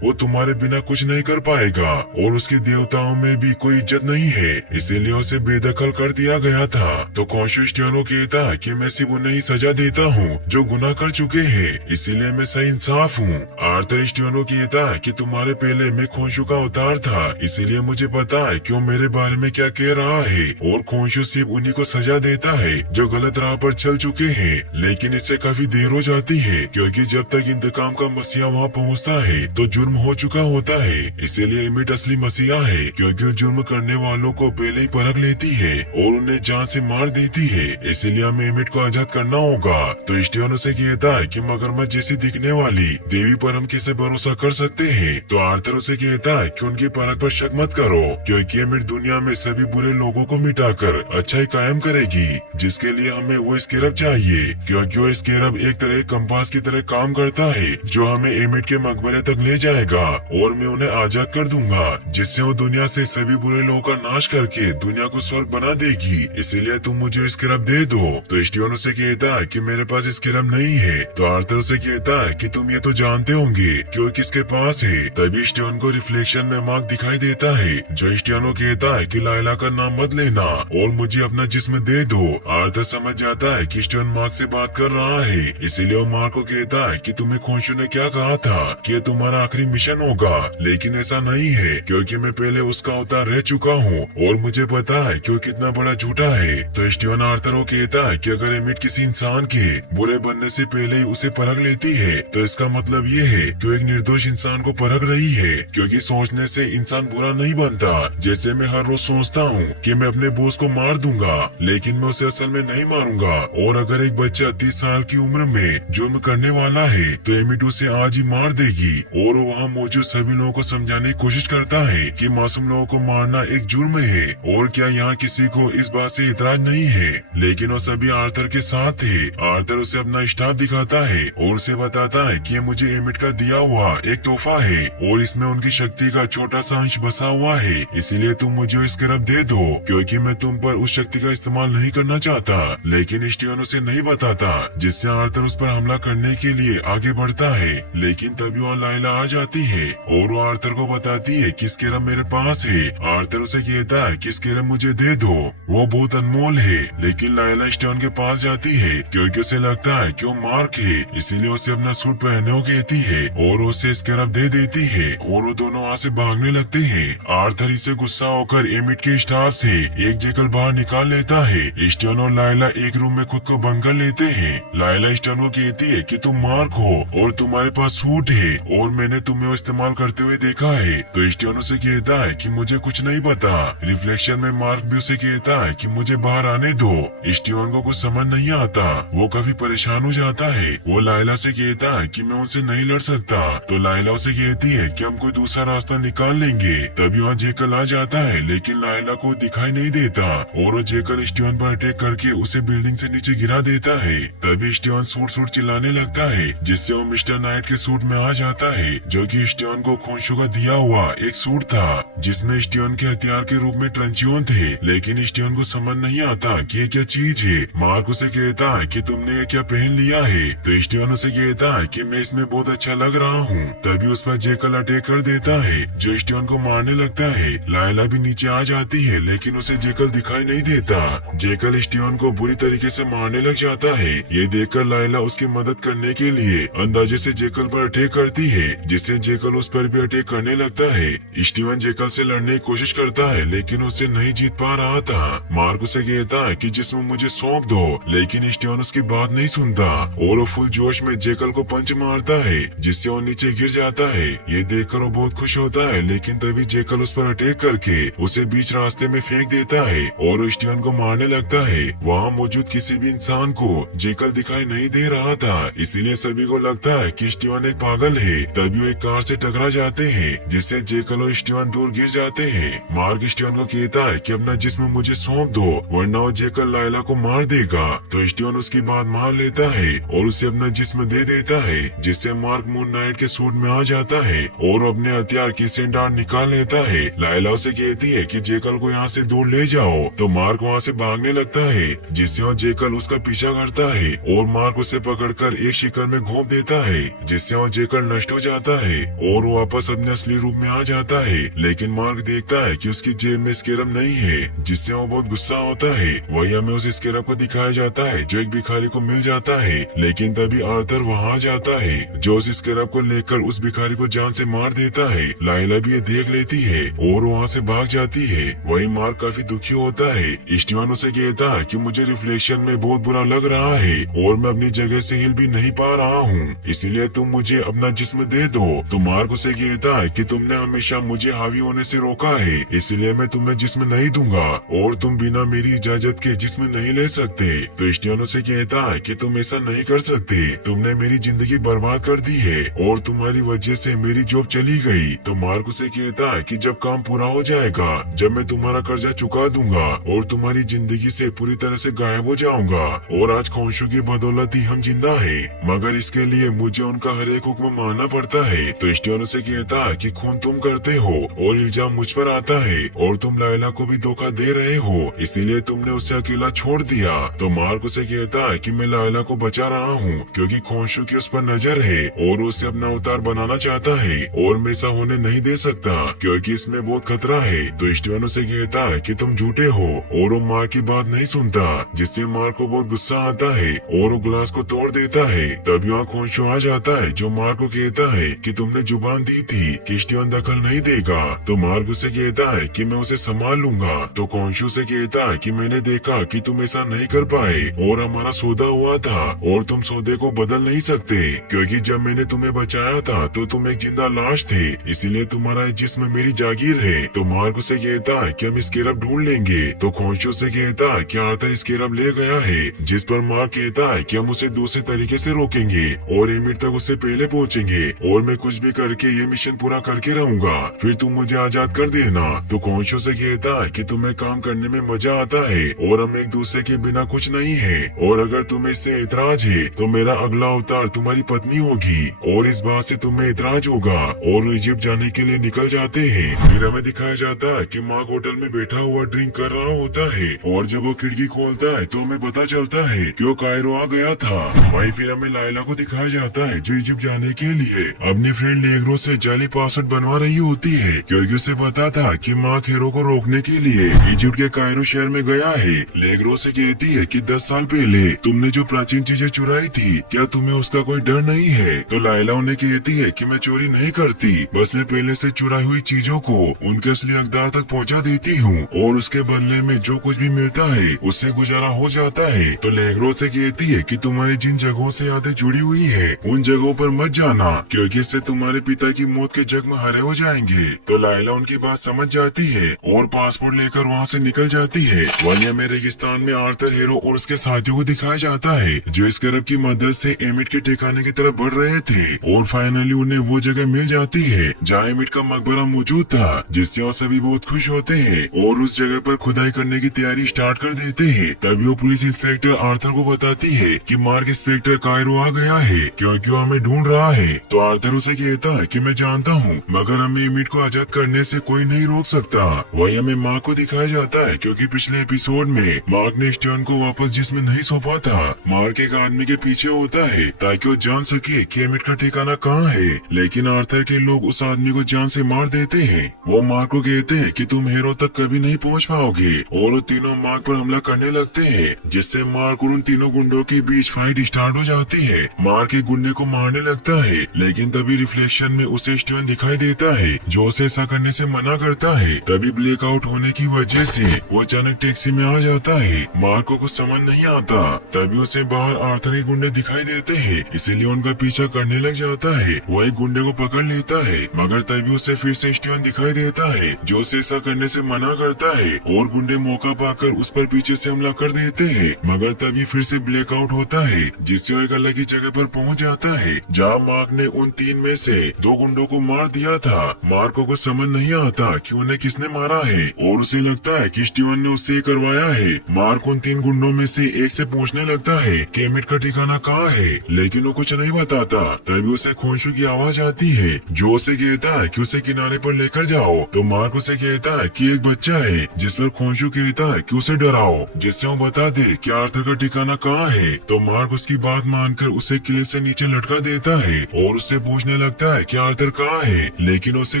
वो तुम्हारे बिना कुछ नहीं कर पाएगा और उसके देवताओं में भी कोई इज्जत नहीं है, इसीलिए उसे बेदखल कर दिया गया था। तो कोंशु स्टियानो कहता है कि मैं सिर्फ उन्हें ही सजा देता हूँ जो गुनाह कर चुके हैं, इसीलिए मैं सही इंसाफ हूँ। आर्थर स्टियानो कहता है कि तुम्हारे पहले मैं खोंशु का अवतार था, इसीलिए मुझे पता है क्यों मेरे बारे में क्या कह रहा है और खोंशु सिर्फ उन्हीं को सजा देता है जो गलत राह पर चल चुके हैं। लेकिन इससे काफी देर हो जाती है क्योंकि जब तक इंतकाम का मसीहा वहाँ पहुँचता है तो जुर्म हो चुका होता है, इसीलिए एमिट असली मसीहा है क्योंकि वो जुर्म करने वालों को पहले ही परख लेती है और उन्हें जान से मार देती है, इसीलिए हमें एमिट को आजाद करना होगा। तो स्टियानो से कहता है कि मगरमच्छ जैसी दिखने वाली देवी पर हम कैसे भरोसा कर सकते हैं। तो आर्थर उसे कहता है कि उनकी परख पर शक मत करो क्योंकि एमिट दुनिया में सभी बुरे लोगों को मिटाकर अच्छाई कायम करेगी, जिसके लिए हमें वो स्केरब चाहिए क्योंकि वो स्केरब एक तरह कंपास की तरह काम करता है जो हमें एमिट के मकबरे तक ले जाएगा और मैं उन्हें आजाद कर दूंगा, जिससे वो दुनिया से सभी बुरे लोगों का नाश करके दुनिया को स्वर्ग बना देगी, इसीलिए तुम मुझे स्केरब दे दो। तो स्टियानो से कहता है कि मेरे पास स्केरब नहीं है। तो आर्थर उसे कहता है कि तुम ये तो जानते होंगे कि वो किसके पास है। तभी स्टियानो को रिफ्लेक्शन में मार्क दिखाई देता है जो स्टियानो कहता है कि लायला का नाम मत लेना और मुझे अपना जिस्म दे दो। आर्थर समझ जाता है कि स्टियानो मार्क से बात कर रहा है, इसीलिए वो मार्क को कहता है कि तुम्हें खोंशु ने क्या कहा था कि ये तुम्हारा आखिरी मिशन होगा, लेकिन ऐसा नहीं है क्योंकि मैं पहले उसका अवतार रह चुका हूँ और मुझे पता है कि वो कितना बड़ा झूठा है। तो स्टियानो आर्थर को कहता है कि अगर एमिट किसी इंसान के बुरे बनने से पहले ही उसे परख लेती है तो इसका मतलब ये है कि वो एक निर्दोष इंसान को परख रही है, क्योंकि सोचने से इंसान बुरा नहीं बनता। जैसे मैं हर रोज सोचता हूँ कि मैं अपने बॉस को मार दूंगा, लेकिन मैं उसे असल में नहीं मारूंगा। और अगर एक बच्चा 30 साल की उम्र में जुर्म करने वाला है तो एमिट उसे आज ही मार देगी और वो वहाँ मौजूद सभी लोगों को समझाने की कोशिश करता है कि मासूम लोगों को मारना एक जुर्म है और क्या यहाँ किसी को इस बात से इतराज नहीं है। लेकिन वो सभी आर्थर के साथ थे। आर्थर उसे अपना स्टाफ दिखाता है और उसे बताता है कि ये मुझे एमिट का दिया हुआ एक तोहफा है और इसमें उनकी शक्ति का छोटा सा अंश बसा हुआ है, इसीलिए तुम मुझे स्केरब दे दो क्योंकि मैं तुम पर उस शक्ति का इस्तेमाल नहीं करना चाहता। लेकिन स्टियानो उसे नहीं बताता, जिससे आर्थर उस पर हमला करने के लिए आगे बढ़ता है। लेकिन तभी वहाँ लायला आ जाती है और वो आर्थर को बताती है कि स्केरब मेरे पास है। आर्थर उसे कहता है कि स्केरब मुझे दे दो, वो बहुत अनमोल है। लेकिन लायला स्टियानो के पास जाती है क्योंकि उसे लगता है कि वो मार्क है, इसीलिए उसे अपना सूट पहनने को कहती है और उसे स्केरब दे देती है और वो दोनों वहाँ से भागने लगते हैं। आर्थर इससे गुस्सा होकर एमिट के स्टाफ से एक जेकल बाहर निकाल लेता है। स्टियानो और लायला एक रूम में खुद को बंद कर लेते हैं। लायला स्टियानो कहती है कि तुम मार्क हो और तुम्हारे पास सूट है और मैंने तुम्हें इस्तेमाल करते हुए देखा है। तो स्टियानो से कहता है कि मुझे कुछ नहीं पता। रिफ्लेक्शन में मार्क भी उसे कहता है कि मुझे बाहर आने दो। स्टियानो को कुछ समझ नहीं आता, वो काफी परेशान हो जाता है। वो लायला से कहता है कि मैं उनसे नहीं लड़ सकता। तो लायला उसे कहती है कि हम कोई दूसरा रास्ता निकाल लेंगे। तभी वहाँ जेकल आ जाता है, लेकिन लायला को दिखाई नहीं देता और वो जेकल स्टियानो पर अटैक करके उसे बिल्डिंग से नीचे गिरा देता है। तभी स्टियानो सूट सूट चिल्लाने लगता है, जिससे वो मिस्टर नाइट के सूट में आ जाता है जो कि स्टियानो को खोंशु का दिया हुआ एक सूट था जिसमें स्टियानो के हथियार के रूप में ट्रंचियोन थे। लेकिन स्टियानो को समझ नहीं आता कि ये क्या चीज है। मार्क उसे कहता है कि तुमने ये क्या पहन लिया है। तो स्टियानो से कहता है कि मैं इसमें बहुत अच्छा लग रहा हूँ। तभी उस पर जेकल अटैक कर देता है जो स्टियानो को मारने लगता है। लायला भी नीचे आ जाती है, लेकिन उसे जेकल दिखाई नहीं देता। जेकल स्टियानो को बुरी तरीके से मारने लग जाता है। ये देखकर लायला उसकी मदद करने के लिए अंदाजे से जेकल पर अटैक करती है, जिससे जेकल उस पर भी अटैक करने लगता है। स्टीवन जेकल से लड़ने की कोशिश करता है, लेकिन उसे नहीं जीत पा रहा था। मार्क उसे कहता है कि जिस्म मुझे सौंप दो, लेकिन स्टीवन उसकी बात नहीं सुनता और वो फुल जोश में जेकल को पंच मारता है, जिससे वो नीचे गिर जाता है। ये देखकर वो बहुत खुश होता है, लेकिन तभी जेकल उस पर अटैक करके उसे बीच रास्ते में फेंक देता है और वो स्टीवन को मारने लगता है। वहाँ मौजूद किसी भी इंसान को जेकल दिखाई नहीं दे रहा था, इसीलिए सभी को लगता है कि स्टीवन एक पागल है। तभी वो एक कार से टकरा जाते हैं, जिससे जेकल जेकल और स्टीवन दूर गिर जाते हैं। मार्क स्टीवन को कहता है कि अपना जिस्म मुझे सौंप दो वरना वो जेकल लायला को मार देगा। तो स्टीवन उसकी बात मान लेता है और उसे अपना जिस्म दे देता है, जिससे मार्क मून नाइट के सूट में आ जाता है और अपने हथियार की सेंडार निकाल लेता है। लायला उसे कहती है कि जेकल को यहाँ से दूर ले जाओ। तो मार्क वहाँ से भागने लगता है, जिससे वो जेकल उसका पीछा करता है और मार्क उसे पकड़कर एक शिकर में घोंप देता है, जिससे वो जेकल नष्ट हो जाता है और वो वापस अपने असली रूप में आ जाता है। लेकिन मार्क देखता है कि उसकी जेब में स्केरब नहीं है, जिससे वो बहुत गुस्सा होता है। वही हमें उस स्केरब को दिखाया जाता है जो एक भिखारी को मिल जाता है। लेकिन तभी आर्थर वहाँ जाता है जो उस स्केरब को लेकर उस भिखारी को जान से मार देता है। लायला भी ये देख लेती है और वहाँ से भाग जाती है। वही मार्क काफी दुखी होता है। स्टीवन उसे कहता है कि मुझे रिफ्लेक्शन में बहुत बुरा लग रहा है और मैं अपनी जगह से हिल भी नहीं पा रहा हूँ, इसीलिए तुम मुझे अपना जिस्म दे दो। तो मार्क उसे कहता है कि तुमने हमेशा मुझे हावी होने से रोका है, इसलिए मैं तुम्हें जिस्म नहीं दूंगा और तुम बिना मेरी इजाजत के जिस्म नहीं ले सकते। तो स्टीवन उसे कहता है कि तुम ऐसा नहीं कर सकते, तुमने मेरी जिंदगी बर्बाद कर दी है और तुम्हारी वजह से मेरी जॉब चली गई। तो मार्क उसे कहता है कि जब काम पूरा हो जाएगा, जब मैं तुम्हारा कर्जा चुका दूंगा और तुम्हारी जिंदगी से पूरी तरह से गायब हो जाऊंगा और आज ख्वाहिशों की बदौलत ही हम जिंदा है, मगर इसके लिए मुझे उनका हर एक हुक्म मानना पड़ता है। तो स्टीवन उसे कहता है कि खून तुम करते हो और इल्जाम मुझ पर आता है और तुम लायला को भी धोखा दे रहे हो, इसीलिए तुमने उसे अकेला छोड़ दिया। तो मार्क उसे कहता है कि मैं लायला को बचा रहा हूँ क्योंकि ख्वाहिशों की उस पर नजर है और उसे अपना अवतार बनाना चाहता है और मैं ऐसा होने नहीं दे सकता क्योंकि इसमें बहुत खतरा है। तो स्टीवन उसे कहता है कि तुम झूठे हो और वो मार्क की बात नहीं सुनता, जिससे मार्क को बहुत गुस्सा आता है और वो ग्लास को तोड़ देता है। तभी वहाँ खोंशो आ जाता है जो मार्क को कहता है कि तुमने जुबान दी थी कि स्टीवन दखल नहीं देगा। तो मार्क उसे कहता है कि मैं उसे संभाल लूंगा। तो खोंशो से कहता है कि मैंने देखा कि तुम ऐसा नहीं कर पाए और हमारा सौदा हुआ था और तुम सौदे को बदल नहीं सकते क्योंकि जब मैंने तुम्हें बचाया था तो तुम एक जिंदा लाश थे, इसीलिए तुम्हारा जिस्म मेरी जागीर है। तो मार्क उसे कहता है कि हम स्केरब ढूंढ लेंगे। तो खोंशो से कहता है कि आर्थर स्केरब ले गया है, जिस पर मार्क कहता है कि हम उसे दूसरे तरीके से रोकेंगे और एमिट तक उससे पहले पहुंचेंगे और मैं कुछ भी करके ये मिशन पूरा करके रहूंगा, फिर तुम मुझे आजाद कर देना। तो खोंशो से कहता है कि तुम्हें काम करने में मजा आता है और हम एक दूसरे के बिना कुछ नहीं है और अगर तुम्हें इससे इतराज है तो मेरा अगला अवतार तुम्हारी पत्नी होगी और इस बात से तुम्हें इतराज होगा और इजिप्ट जाने के लिए निकल जाते हैं। फिर हमें दिखाया जाता है कि मार्क होटल में बैठा हुआ ड्रिंक कर रहा होता है और जब वो खिड़की खोलता है तो हमें पता चलता है कि वो कायरो आ गया था। वहीं फिर हमें लायला को दिखाया जाता है जो इजिप्ट जाने के लिए अपनी फ्रेंड लेग्रो से जाली पासवर्ड बनवा रही होती है क्योंकि उसे पता था कि मार्क हेरो को रोकने के लिए इजिप्ट के कायरो शहर में गया है। लेग्रो से कहती है कि 10 साल पहले तुमने जो प्राचीन चीजें चुराई थी, क्या तुम्हें उसका कोई डर नहीं है? तो लायला उन्हें कहती है कि मैं चोरी नहीं करती, बस मैं पहले से चुराई हुई चीजों को उनके असली हकदार तक पहुंचा देती हूँ और उसके बदले में जो कुछ भी मिलता है उससे गुजारा हो जाता है। तो लेग्रो से कहती है कि तुम्हारी जिन जगहों से यादें जुड़ी हुई है उन जगहों पर मत जाना क्योंकि इससे तुम्हारे पिता की मौत के जख्म हरे हो जाएंगे। तो लायला उनकी बात समझ जाती है और पासपोर्ट लेकर वहाँ से निकल जाती है। वहीं हमें रेगिस्तान में आर्थर हेरो और उसके साथियों को दिखाया जाता है जो इस करब की मदद से एमिट के ठिकाने की तरफ बढ़ रहे थे और फाइनली उन्हें वो जगह मिल जाती है जहाँ एमिट का मकबरा मौजूद था, जिससे वो सभी बहुत खुश होते हैं और उस जगह पर खुदाई करने की तैयारी स्टार्ट कर देते हैं। तभी वो पुलिस इंस्पेक्टर आर्थर को बताती है कि मार्क इंस्पेक्टर कायरो आ गया है क्योंकि वो हमें ढूंढ रहा है। तो आर्थर उसे कहता है कि मैं जानता हूँ मगर हमें एमिट को आजाद करने से कोई नहीं रोक सकता। वही हमें मार्क को दिखाया जाता है क्योंकि पिछले एपिसोड में मार्क ने स्टीवन को वापस जिस्म नहीं सौंपा था। मार्क एक आदमी के पीछे होता है ताकि वो जान सके कि एमिट का ठिकाना कहाँ है, लेकिन आर्थर के लोग उस आदमी को जान से मार देते हैं। वो मार्क को कहते हैं कि तुम हेरो तक कभी नहीं पहुँच पाओगे और वो तीनों मार्क पर हमला करने लगते हैं, जिससे मार्क और उन तीनों गुंडों के बीच फाइट स्टार्ट हो जाती है। मार्क एक गुंडे को मारने लगता है लेकिन तभी रिफ्लेक्शन में उसे स्टीवन दिखाई देता है जो उसे ऐसा करने से मना करता है। तभी ब्लैकआउट होने की वजह से वो अचानक टैक्सी में आ जाता है। मार्क को कुछ समझ नहीं आता, तभी उसे बाहर आर्थर के गुंडे दिखाई देते हैं, इसीलिए उनका पीछा करने लग जाता है। वो एक गुंडे को पकड़ लेता है मगर तभी उसे फिर से स्टीवन दिखाई देता है जो उसे ऐसा करने से मना करता है और गुंडे मौका पाकर उस पर पीछे से हमला कर देते हैं। मगर तभी फिर से ब्लैकआउट होता है जिससे वो एक अलग ही जगह पर पहुंच जाता है जहां मार्क ने उन 3 में से 2 गुंडों को मार दिया था मार्को को समझ नहीं आता कि उन्हें किसने मारा है और उसे लगता है कि स्टीवन ने उससे करवाया है। मार्क उन 3 गुंडों में से एक से पूछने लगता है कि एमिट का ठिकाना कहाँ है, लेकिन वो कुछ नहीं बताता। तभी उसे खोंशू की आवाज आती है जो उसे कहता है कि उसे किनारे पर लेकर जाओ। तो मार्क उसे कहता है कि एक बच्चा है, जिस पर खोंशू कहता है कि उसे डराओ जिससे वो बता दे कि आर्थर का ठिकाना कहाँ है। तो मार्क उसकी बात मानकर उसे क्लिफ से नीचे लटका देता है और उससे पूछने लगता है कि आर्थर कहाँ है, लेकिन उसे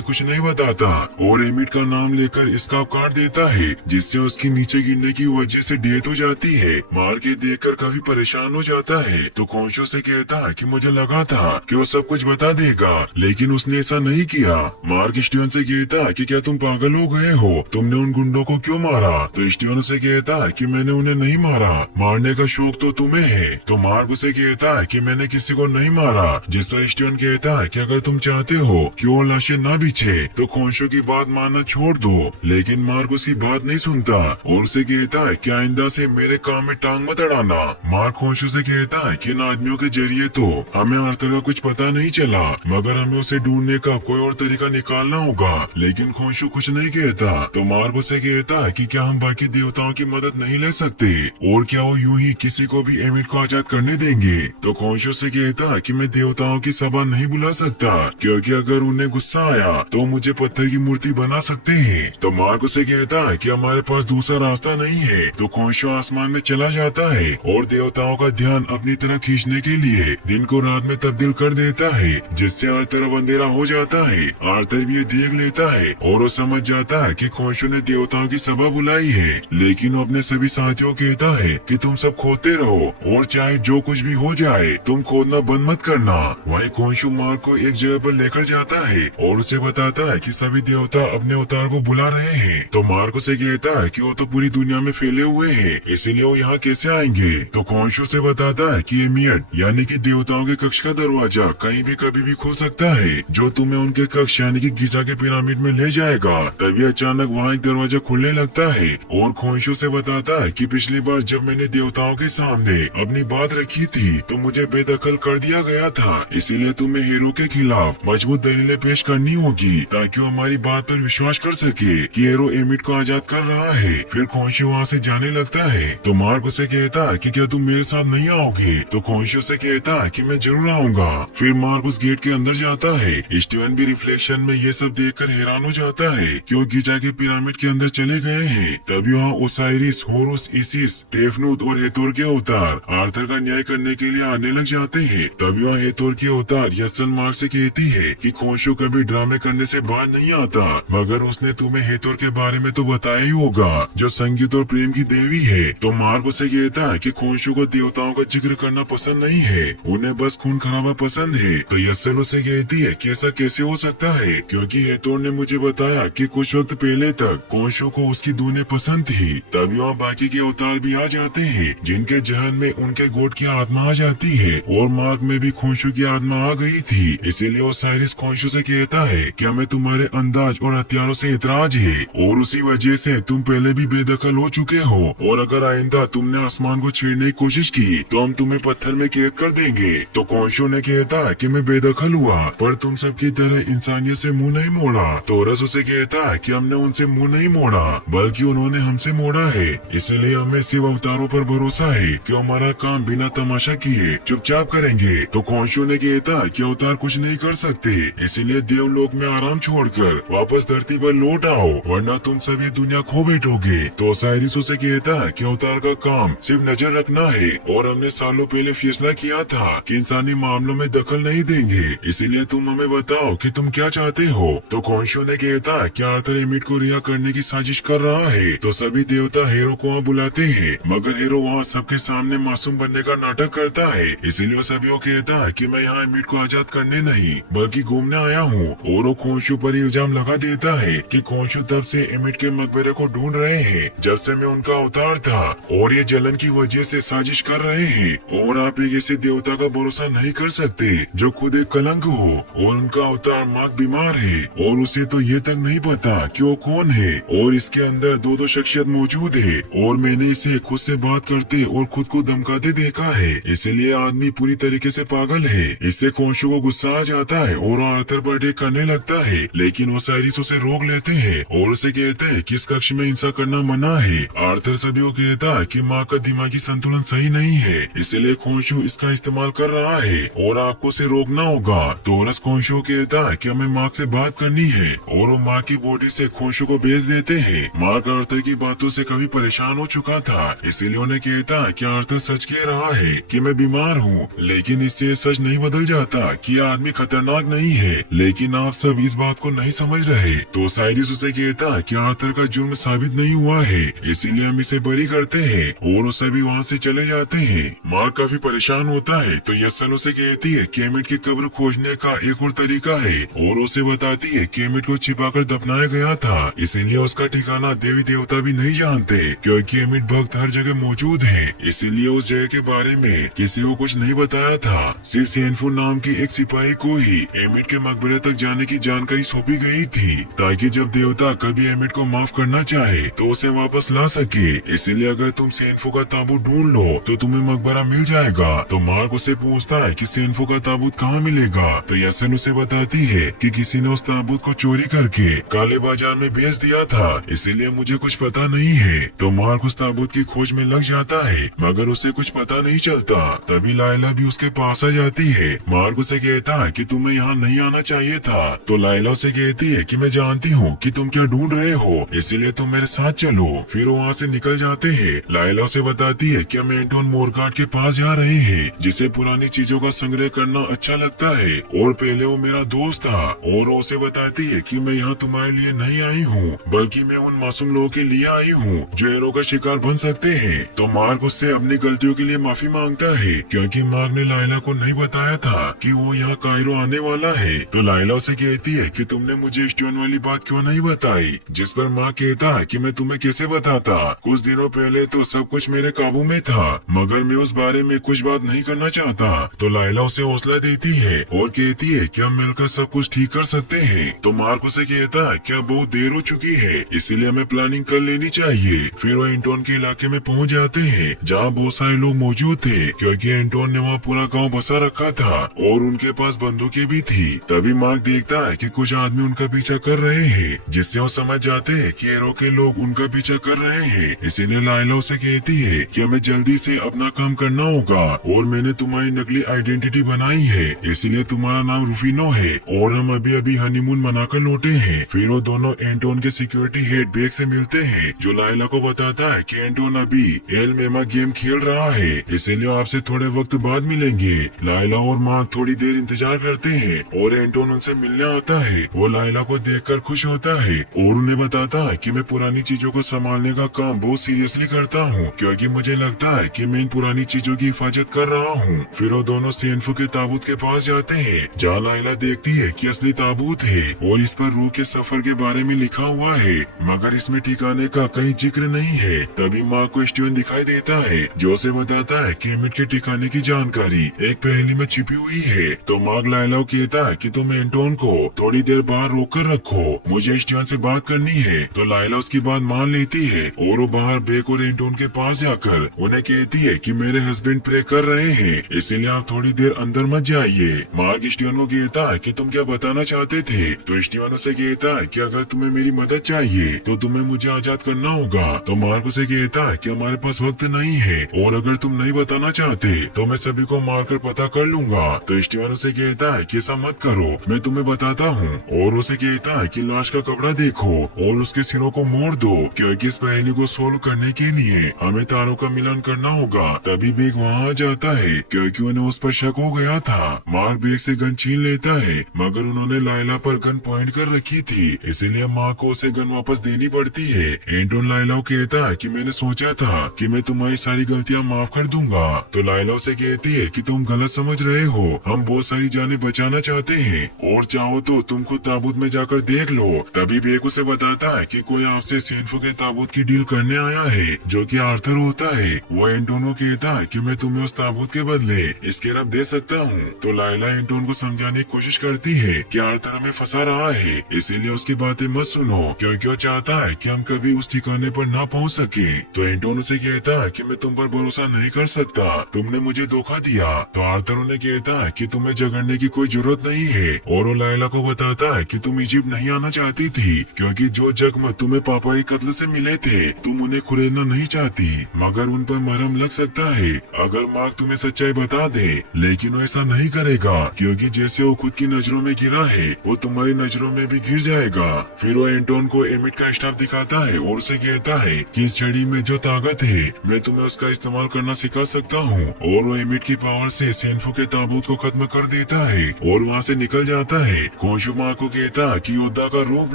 कुछ नहीं बताता और एमिट का नाम लेकर इसका काट देता है जिससे उसकी नीचे गिरने की वजह से डेथ हो जाती है। मार्क ये देखकर काफी परेशान हो जाता है तो खोंशू से कहता है कि मुझे लगा था कि वो सब कुछ बता देगा, लेकिन उसने ऐसा नहीं किया। मार्क स्टीवन से कहता है कि क्या तुम पागल हो गए हो, तुमने उन गुंडों को क्यों मारा। तो स्टीवन उसे कहता है कि मैंने उन्हें नहीं मारा, मारने का शौक तो तुम्हें है। तो मार्क उसे कहता है कि मैंने किसी को नहीं मारा, जिस पर स्टीवन कहता है कि अगर तुम चाहते हो कि वो लाशें न बिछे तो खोंशू की बात मानना छोड़ दो। लेकिन मार्क उसकी बात नहीं सुनता और उसे कहता है कि आइंदा से मेरे काम में टांग मत अड़ाना। मार्क खोंशू से कहता है कि इन आदमियों के जरिए तो हमें आर्थर का कुछ पता नहीं चला, मगर हमें उसे ढूंढने का कोई और तरीका निकालना होगा। लेकिन खोंशू कुछ नहीं कहता तो मार्क उसे कहता है कि क्या हम बाकी देवताओं की मदद नहीं ले सकते और क्या वो यूं ही किसी को भी एमिट को आजाद करने देंगे। तो खोंशू से कहता है कि मैं देवताओं की सभा नहीं बुला सकता, क्योंकि अगर उन्हें गुस्सा आया तो मुझे पत्थर की मूर्ति बना सकते हैं। तो मार्क उसे कहता है कि हमारे पास दूसरा रास्ता नहीं है। तो खोंशू आसमान में चला जाता है और देवताओं का ध्यान अपनी तरफ खींचने के लिए दिन को रात में तब्दील कर देता है, जिससे हर तरफ अंधेरा हो जाता है। आर्थर भी ये देख लेता है और वो समझ जाता है कि खोंशू ने देवताओं की सभा बुलाई है, लेकिन वो अपने सभी साथियों को कहता है कि तुम सब खोदते रहो और चाहे जो कुछ भी हो जाए तुम खोदना बंद मत करना। वहीं खोंशू मार्क को एक जगह पर लेकर जाता है और उसे बताता है कि सभी देवता अपने अवतार को बुला रहे हैं। तो मार्क उसे कहता है कि वो तो पूरी दुनिया में फैले हुए हैं, इसीलिए वो यहाँ कैसे आएंगे। तो खोंशू से बताता है कि एमियट यानी कि देवताओं के कक्ष का दरवाजा कहीं भी कभी भी खुल सकता है, जो तुम्हें उनके कक्ष यानी कि गिजा के पिरामिड में ले जाएगा। तभी अचानक वहाँ एक दरवाजा खुलने लगता है और खोंशू से बताता है कि पिछली बार जब मैंने देवताओं के सामने अपनी बात रखी थी तो मुझे बेदखल कर दिया गया था, इसीलिए तुम्हें हीरो के खिलाफ मजबूत दलीलें पेश करनी होगी ताकि वो हमारी बात पर विश्वास कर सके कि हीरो एमिट को आजाद कर रहा है। फिर खोंशू वहाँ से जाने लगता है तो मार्क उसे कहता है कि क्या तुम मेरे साथ नहीं आओगे। तो खोंशू से कहता है कि मैं जरूर आऊंगा। फिर मार्क उस गेट के अंदर जाता है। स्टीवन भी रिफ्लेक्शन में ये सब देखकर हैरान हो जाता है कि वो गिजा के पिरामिड के अंदर चले गए हैं। तभी वहाँ ओसाइरिस, होरुस, इसिस, टेफनुत और हेतोर के अवतार आर्थर का न्याय करने के लिए आने लग जाते हैं। तभी वहाँ हेतोर के अवतार यसन मार्क से कहती है कि खोंशू कभी ड्रामे करने से बाहर नहीं आता, मगर उसने तुम्हें हेतोर के बारे में तो बताया ही होगा, जो संगीत और प्रेम की देवी है। तो मार्क उसे कहता है कि खोंशू को देवताओं का जिक्र करना पसंद नहीं है, उन्हें बस खून खराबा पसंद है। तो यसन उसे कहती है कि ऐसा कैसे हो सकता है, क्योंकि हेतोर ने मुझे बताया कि कुछ वक्त पहले तक खोंशू को उसकी दूने पसंद थी। तभी वहाँ बाकी के अवतार भी आ जाते हैं, जिनके जहन में उनके गोट की आत्मा आ जाती है और मार्क में भी खोंशू की आत्मा आ गई थी। इसीलिए ओसाइरिस खोंशू से कहता है कि हमें तुम्हारे अंदाज और हथियारों से इतराज है और उसी वजह से तुम पहले भी बेदखल हो चुके हो, और अगर आइंदा तुमने आसमान को छेड़ने की कोशिश की तो हम तुम्हें पत्थर में कैद कर देंगे। तो खोंशू ने कहता है कि मैं बेदखल हुआ पर तुम सबकी तरह इंसानियत से मुंह नहीं मोड़ा। तो रस उसे कहता है कि हमने उनसे मुंह नहीं मोड़ा, बल्कि उन्होंने हमसे मोड़ा है, इसलिए हमें सिर्फ अवतारों पर भरोसा है कि हमारा काम बिना तमाशा किए चुपचाप करेंगे। तो खोंशू ने कहता कि अवतार कुछ नहीं कर सकते, इसीलिए देवलोक में आराम छोड़कर वापस धरती पर लौट आओ, वरना तुम सभी दुनिया खो बैठोगे। तो ओसाइरिस उसे कहता है कि अवतार का काम सिर्फ नजर रखना है और हमने सालों पहले फैसला किया था कि इंसानी मामलों में दखल नहीं देंगे, इसीलिए तुम हमें बताओ कि तुम क्या चाहते हो। तो खोंशू ने कहता कि आर्थर एमिट को रिहा करने की साजिश कर रहा है। तो सभी देवता हीरो को वहाँ बुलाते हैं, मगर हीरो वहाँ सबके सामने मासूम बनने का नाटक करता है, इसीलिए वो सभी को कहता है कि मैं यहाँ एमिट को आजाद करने नहीं बल्कि घूमने आया हूँ। और वो खोंशू पर इल्जाम लगा देता है कि खोंशू तब से एमिट के मकबरे को ढूंढ रहे हैं जब से मैं उनका अवतार था, और ये जलन की वजह से साजिश कर रहे हैं, और आप एक ऐसे देवता का भरोसा नहीं कर सकते जो खुद एक कलंक हो, और उनका अवतार मार्क बीमार है और उसे तो ये तक नहीं पता कि वो कौन है, और इसके अंदर दो शख्सियत मौजूद है, और मैंने इसे खुद से बात करते और खुद को धमकाते देखा है, इसलिए आदमी पूरी तरीके से पागल है। इससे खोंशू को गुस्सा आ जाता है और आर्थर पर अटैक करने लगता है, लेकिन वो साइरिस उसे रोक लेते हैं और उसे कहते हैं कि इस कक्ष में हिंसा करना मना है। आर्थर सभी को कहता है कि माँ का दिमागी संतुलन सही नहीं है, इसलिए खोंशू इसका इस्तेमाल कर रहा है और आपको उसे रोकना होगा। टोरस खोंशू कहता है कि हमें मार्क से बात करनी है और वो माँ की बॉडी से खोंशू को भेज देते हैं। मार्क आर्थर की बातों से काफी परेशान हो चुका था, इसलिए उन्हें कहता है कि आर्थर सच कह रहा है कि मैं बीमार हूँ, लेकिन इससे सच नहीं बदल जाता कि यह आदमी खतरनाक नहीं है। लेकिन आप सब इस बात को नहीं समझ रहे। तो साइरिस उसे कहता है कि आर्थर का जुर्म साबित नहीं हुआ है, इसीलिए हम इसे बरी करते हैं और वो सभी वहाँ से चले जाते हैं। मार्क काफी परेशान होता है तो यसन उसे कहती है कि एमिट की कब्र खोजने का एक और तरीका है और उसे बताती है कि एमिट को छिपाकर दफनाया गया था, इसीलिए उसका ठिकाना देवी देवता भी नहीं जानते क्योंकि एमिट भक्त हर जगह मौजूद है, इसीलिए उस जगह के बारे में किसी को कुछ नहीं बताया था। सिर्फ सेनफू नाम की एक सिपाही को ही एमिट के मकबरे तक जाने की जानकारी सौंपी गई थी, ताकि जब देवता कभी एमिट को माफ करना चाहे तो उसे वापस ला सके। इसीलिए अगर तुम सेनफू का ताबूत ढूंढ लो तो तुम्हें मकबरा मिल जाएगा। तो मार्क उसे पूछता है कि सेनफू का ताबूत कहाँ मिलेगा, तो यसन उसे बताती है कि किसी ने उस ताबूत को चोरी करके काले बाजार में बेच दिया था, इसीलिए मुझे कुछ पता नहीं है। तो मार्क उस ताबूत की खोज में लग जाता है, मगर उसे कुछ पता नहीं चलता। तभी लाइला भी उसके पास आ जाती है। मार्क उसे कहता है कि तुम्हें यहाँ नहीं आना चाहिए था। तो लाइला उसे कहती है कि मैं जानती हूँ कि तुम क्या ढूंढ रहे हो, इसीलिए तुम मेरे साथ चलो। फिर वो वहाँ से निकल जाते हैं। लाइला उसे बताती है कि हम एंटोन मोरगार्ड के पास जा रहे हैं, जिसे पुरानी चीजों का संग्रह करना अच्छा लगता है और पहले वो मेरा दोस्त था। और वो उसे बताती है कि मैं यहाँ तुम्हारे लिए नहीं आई हूँ, बल्कि मैं उन मासूम लोगों के लिए आई हूँ जो एरो का शिकार बन सकते हैं। तो मार्क उससे अपनी गलतियों के लिए माफी मांगता है, क्योंकि मार्क ने लाइला को नहीं बताया था कि वो यहाँ कायरो आने वाला है। तो लाइला उसे कहती है कि तुमने मुझे स्टोन वाली बात क्यों नहीं बताई, जिस पर माँ कहता है कि मैं तुम्हें कैसे बताता, कुछ दिनों पहले तो सब कुछ मेरे काबू में था, मगर मैं उस बारे में कुछ बात नहीं करना चाहता। तो लाइला उसे हौसला देती है और कहती है कि हम मिलकर सब कुछ ठीक कर सकते हैं। तो मार्क उसे कहता है कि अब बहुत देर हो चुकी है, इसीलिए हमें प्लानिंग कर लेनी चाहिए। फिर वो एंटोन के इलाके में पहुंच जाते हैं, जहाँ बहुत सारे लोग मौजूद थे, क्योंकि एंटोन ने वहाँ पूरा गांव बसा रखा था और उनके पास बंदूकें भी थी। तभी मार्क देखता है कि कुछ आदमी उनका पीछा कर रहे हैं, जिससे वो समझ जाते हैं कि एरो के लोग उनका पीछा कर रहे हैं। इसीलिए लाइला उसे कहती है कि हमें जल्दी से अपना काम करना होगा और मैंने तुम्हारी नकली आइडेंटिटी बनाई है, इसलिए तुम्हारा नाम रूफिनो है और हम अभी अभी हनीमून मनाकर लौटे हैं। फिर वो दोनों एंटोन के सिक्योरिटी हेड बेग से मिलते हैं, जो लाइला को बताता है कि एंटोन अभी एल मेमा गेम खेल रहा है, इसीलिए आपसे थोड़े वक्त बाद मिलेंगे। लाइला और मार्क थोड़ी देर इंतजार करते हैं और एंटोन उनसे मिलने आता है। वो लाइला को देखकर खुश होता है और उन्हें बताता है कि मैं पुरानी चीजों को संभालने का काम बहुत सीरियसली करता हूँ, क्योंकि मुझे लगता है कि मैं इन पुरानी चीजों की हिफाजत कर रहा हूँ। फिर वो दोनों सेनफू के ताबूत के पास जाते हैं, जहाँ लाइला देखती है कि असली ताबूत है और इस पर रूह के सफर के बारे में लिखा हुआ है, मगर इसमें ठिकाने का कहीं जिक्र नहीं है। तभी माँ को स्टीवन दिखाई देता है, जो उसे बताता है कि एमिट के ठिकाने की जानकारी एक पहेली में छिपी हुई है। तो मार्क लाइला को कहता है कि तुम एंटोन को थोड़ी देर बाहर रोक कर रखो, मुझे स्टीवन से बात करनी है। तो लाइला उसकी बात मान लेती है और वो बाहर बेक और एंटोन के पास जाकर उन्हें कहती है कि मेरे हस्बैंड प्रे कर रहे हैं, इसीलिए आप थोड़ी देर अंदर मत जाइए। मार्क स्टीवन को कहता है कि तुम क्या बताना चाहते थे। तो स्टीवन उसे कहता है कि अगर तुम्हें मेरी मदद चाहिए तो तुम्हें मुझे आजाद करना होगा। तो मार्क उसे कहता है कि हमारे पास वक्त नहीं है और अगर तुम नहीं बताना चाहते तो मैं सभी को मारकर पता कर लूंगा। तो स्टीवन उसे कहता है कि ऐसा मत करो, मैं तुम्हें बताता हूँ। और उसे कहता है कि लाश का कपड़ा देखो और उसके सिरों को मोड़ दो, क्योंकि इस पहेली को सोल्व करने के लिए हमें तारों का मिलान करना होगा। तभी बेग वहाँ आ जाता है, क्योंकि उन्हें उस पर शक हो गया था। मार्क बेग से गन छीन लेता है, मगर उन्होंने लाइला पर गन पॉइंट कर रखी थी, इसलिए माँ को उसे गन वापस देनी पड़ती है। एंटोन लाइला को कहता है कि मैंने सोचा था कि मैं तुम्हारी सारी गलतियाँ माफ कर दूंगा। तो लाइला उसे कहती है कि तुम गलत समझ रहे हो, हम बहुत सारी जानें बचाना चाहते हैं और चाहो तो तुम खुद ताबूत में जाकर देख लो। तभी बेग उसे बताता है कि कोई आपसे सेनफू के ताबूत की डील करने आया है, जो कि आर्थर होता है। वो एंटोन को कहता है कि मैं तुम्हें उस ताबूत के बदले इसके रब दे सकता हूँ। तो लाइला एंटोन को समझाने की कोशिश करती है कि आर्थर हमें फंसा रहा है, इसीलिए उसकी बातें मत सुनो, क्योंकि वो चाहता है कि हम कभी उस ठिकाने पर ना पहुँच सके। तो एंटोन उसे कहता है कि मैं तुम पर भरोसा नहीं कर सकता, तुमने मुझे धोखा दिया। तो आर्थर उन्हें कहता है कि तुम्हें झगड़ने की कोई जरूरत नहीं है और वो लाइला लायला को बताता है कि तुम इजिप्ट नहीं आना चाहती थी क्योंकि जो जख्म तुम्हें पापा के कत्ल से मिले थे तुम उन्हें खुरेदना नहीं चाहती, मगर उन पर मरहम लग सकता है अगर मार्क तुम्हें सच्चाई बता दे। लेकिन वो ऐसा नहीं करेगा क्योंकि जैसे वो खुद की नजरों में गिरा है वो तुम्हारी नजरों में भी गिर जाएगा। फिर वो एंटोन को एमिट का स्टाफ दिखाता है और उसे कहता है कि इस छड़ी में जो ताकत है मैं तुम्हें उसका इस्तेमाल करना सिखा सकता हूँ। और वो एमिट की पावर से सेनफू के ताबूत को खत्म कर देता है और वहाँ से निकल जाता है। खोशु मार्क को कहता है कि योद्धा का रूप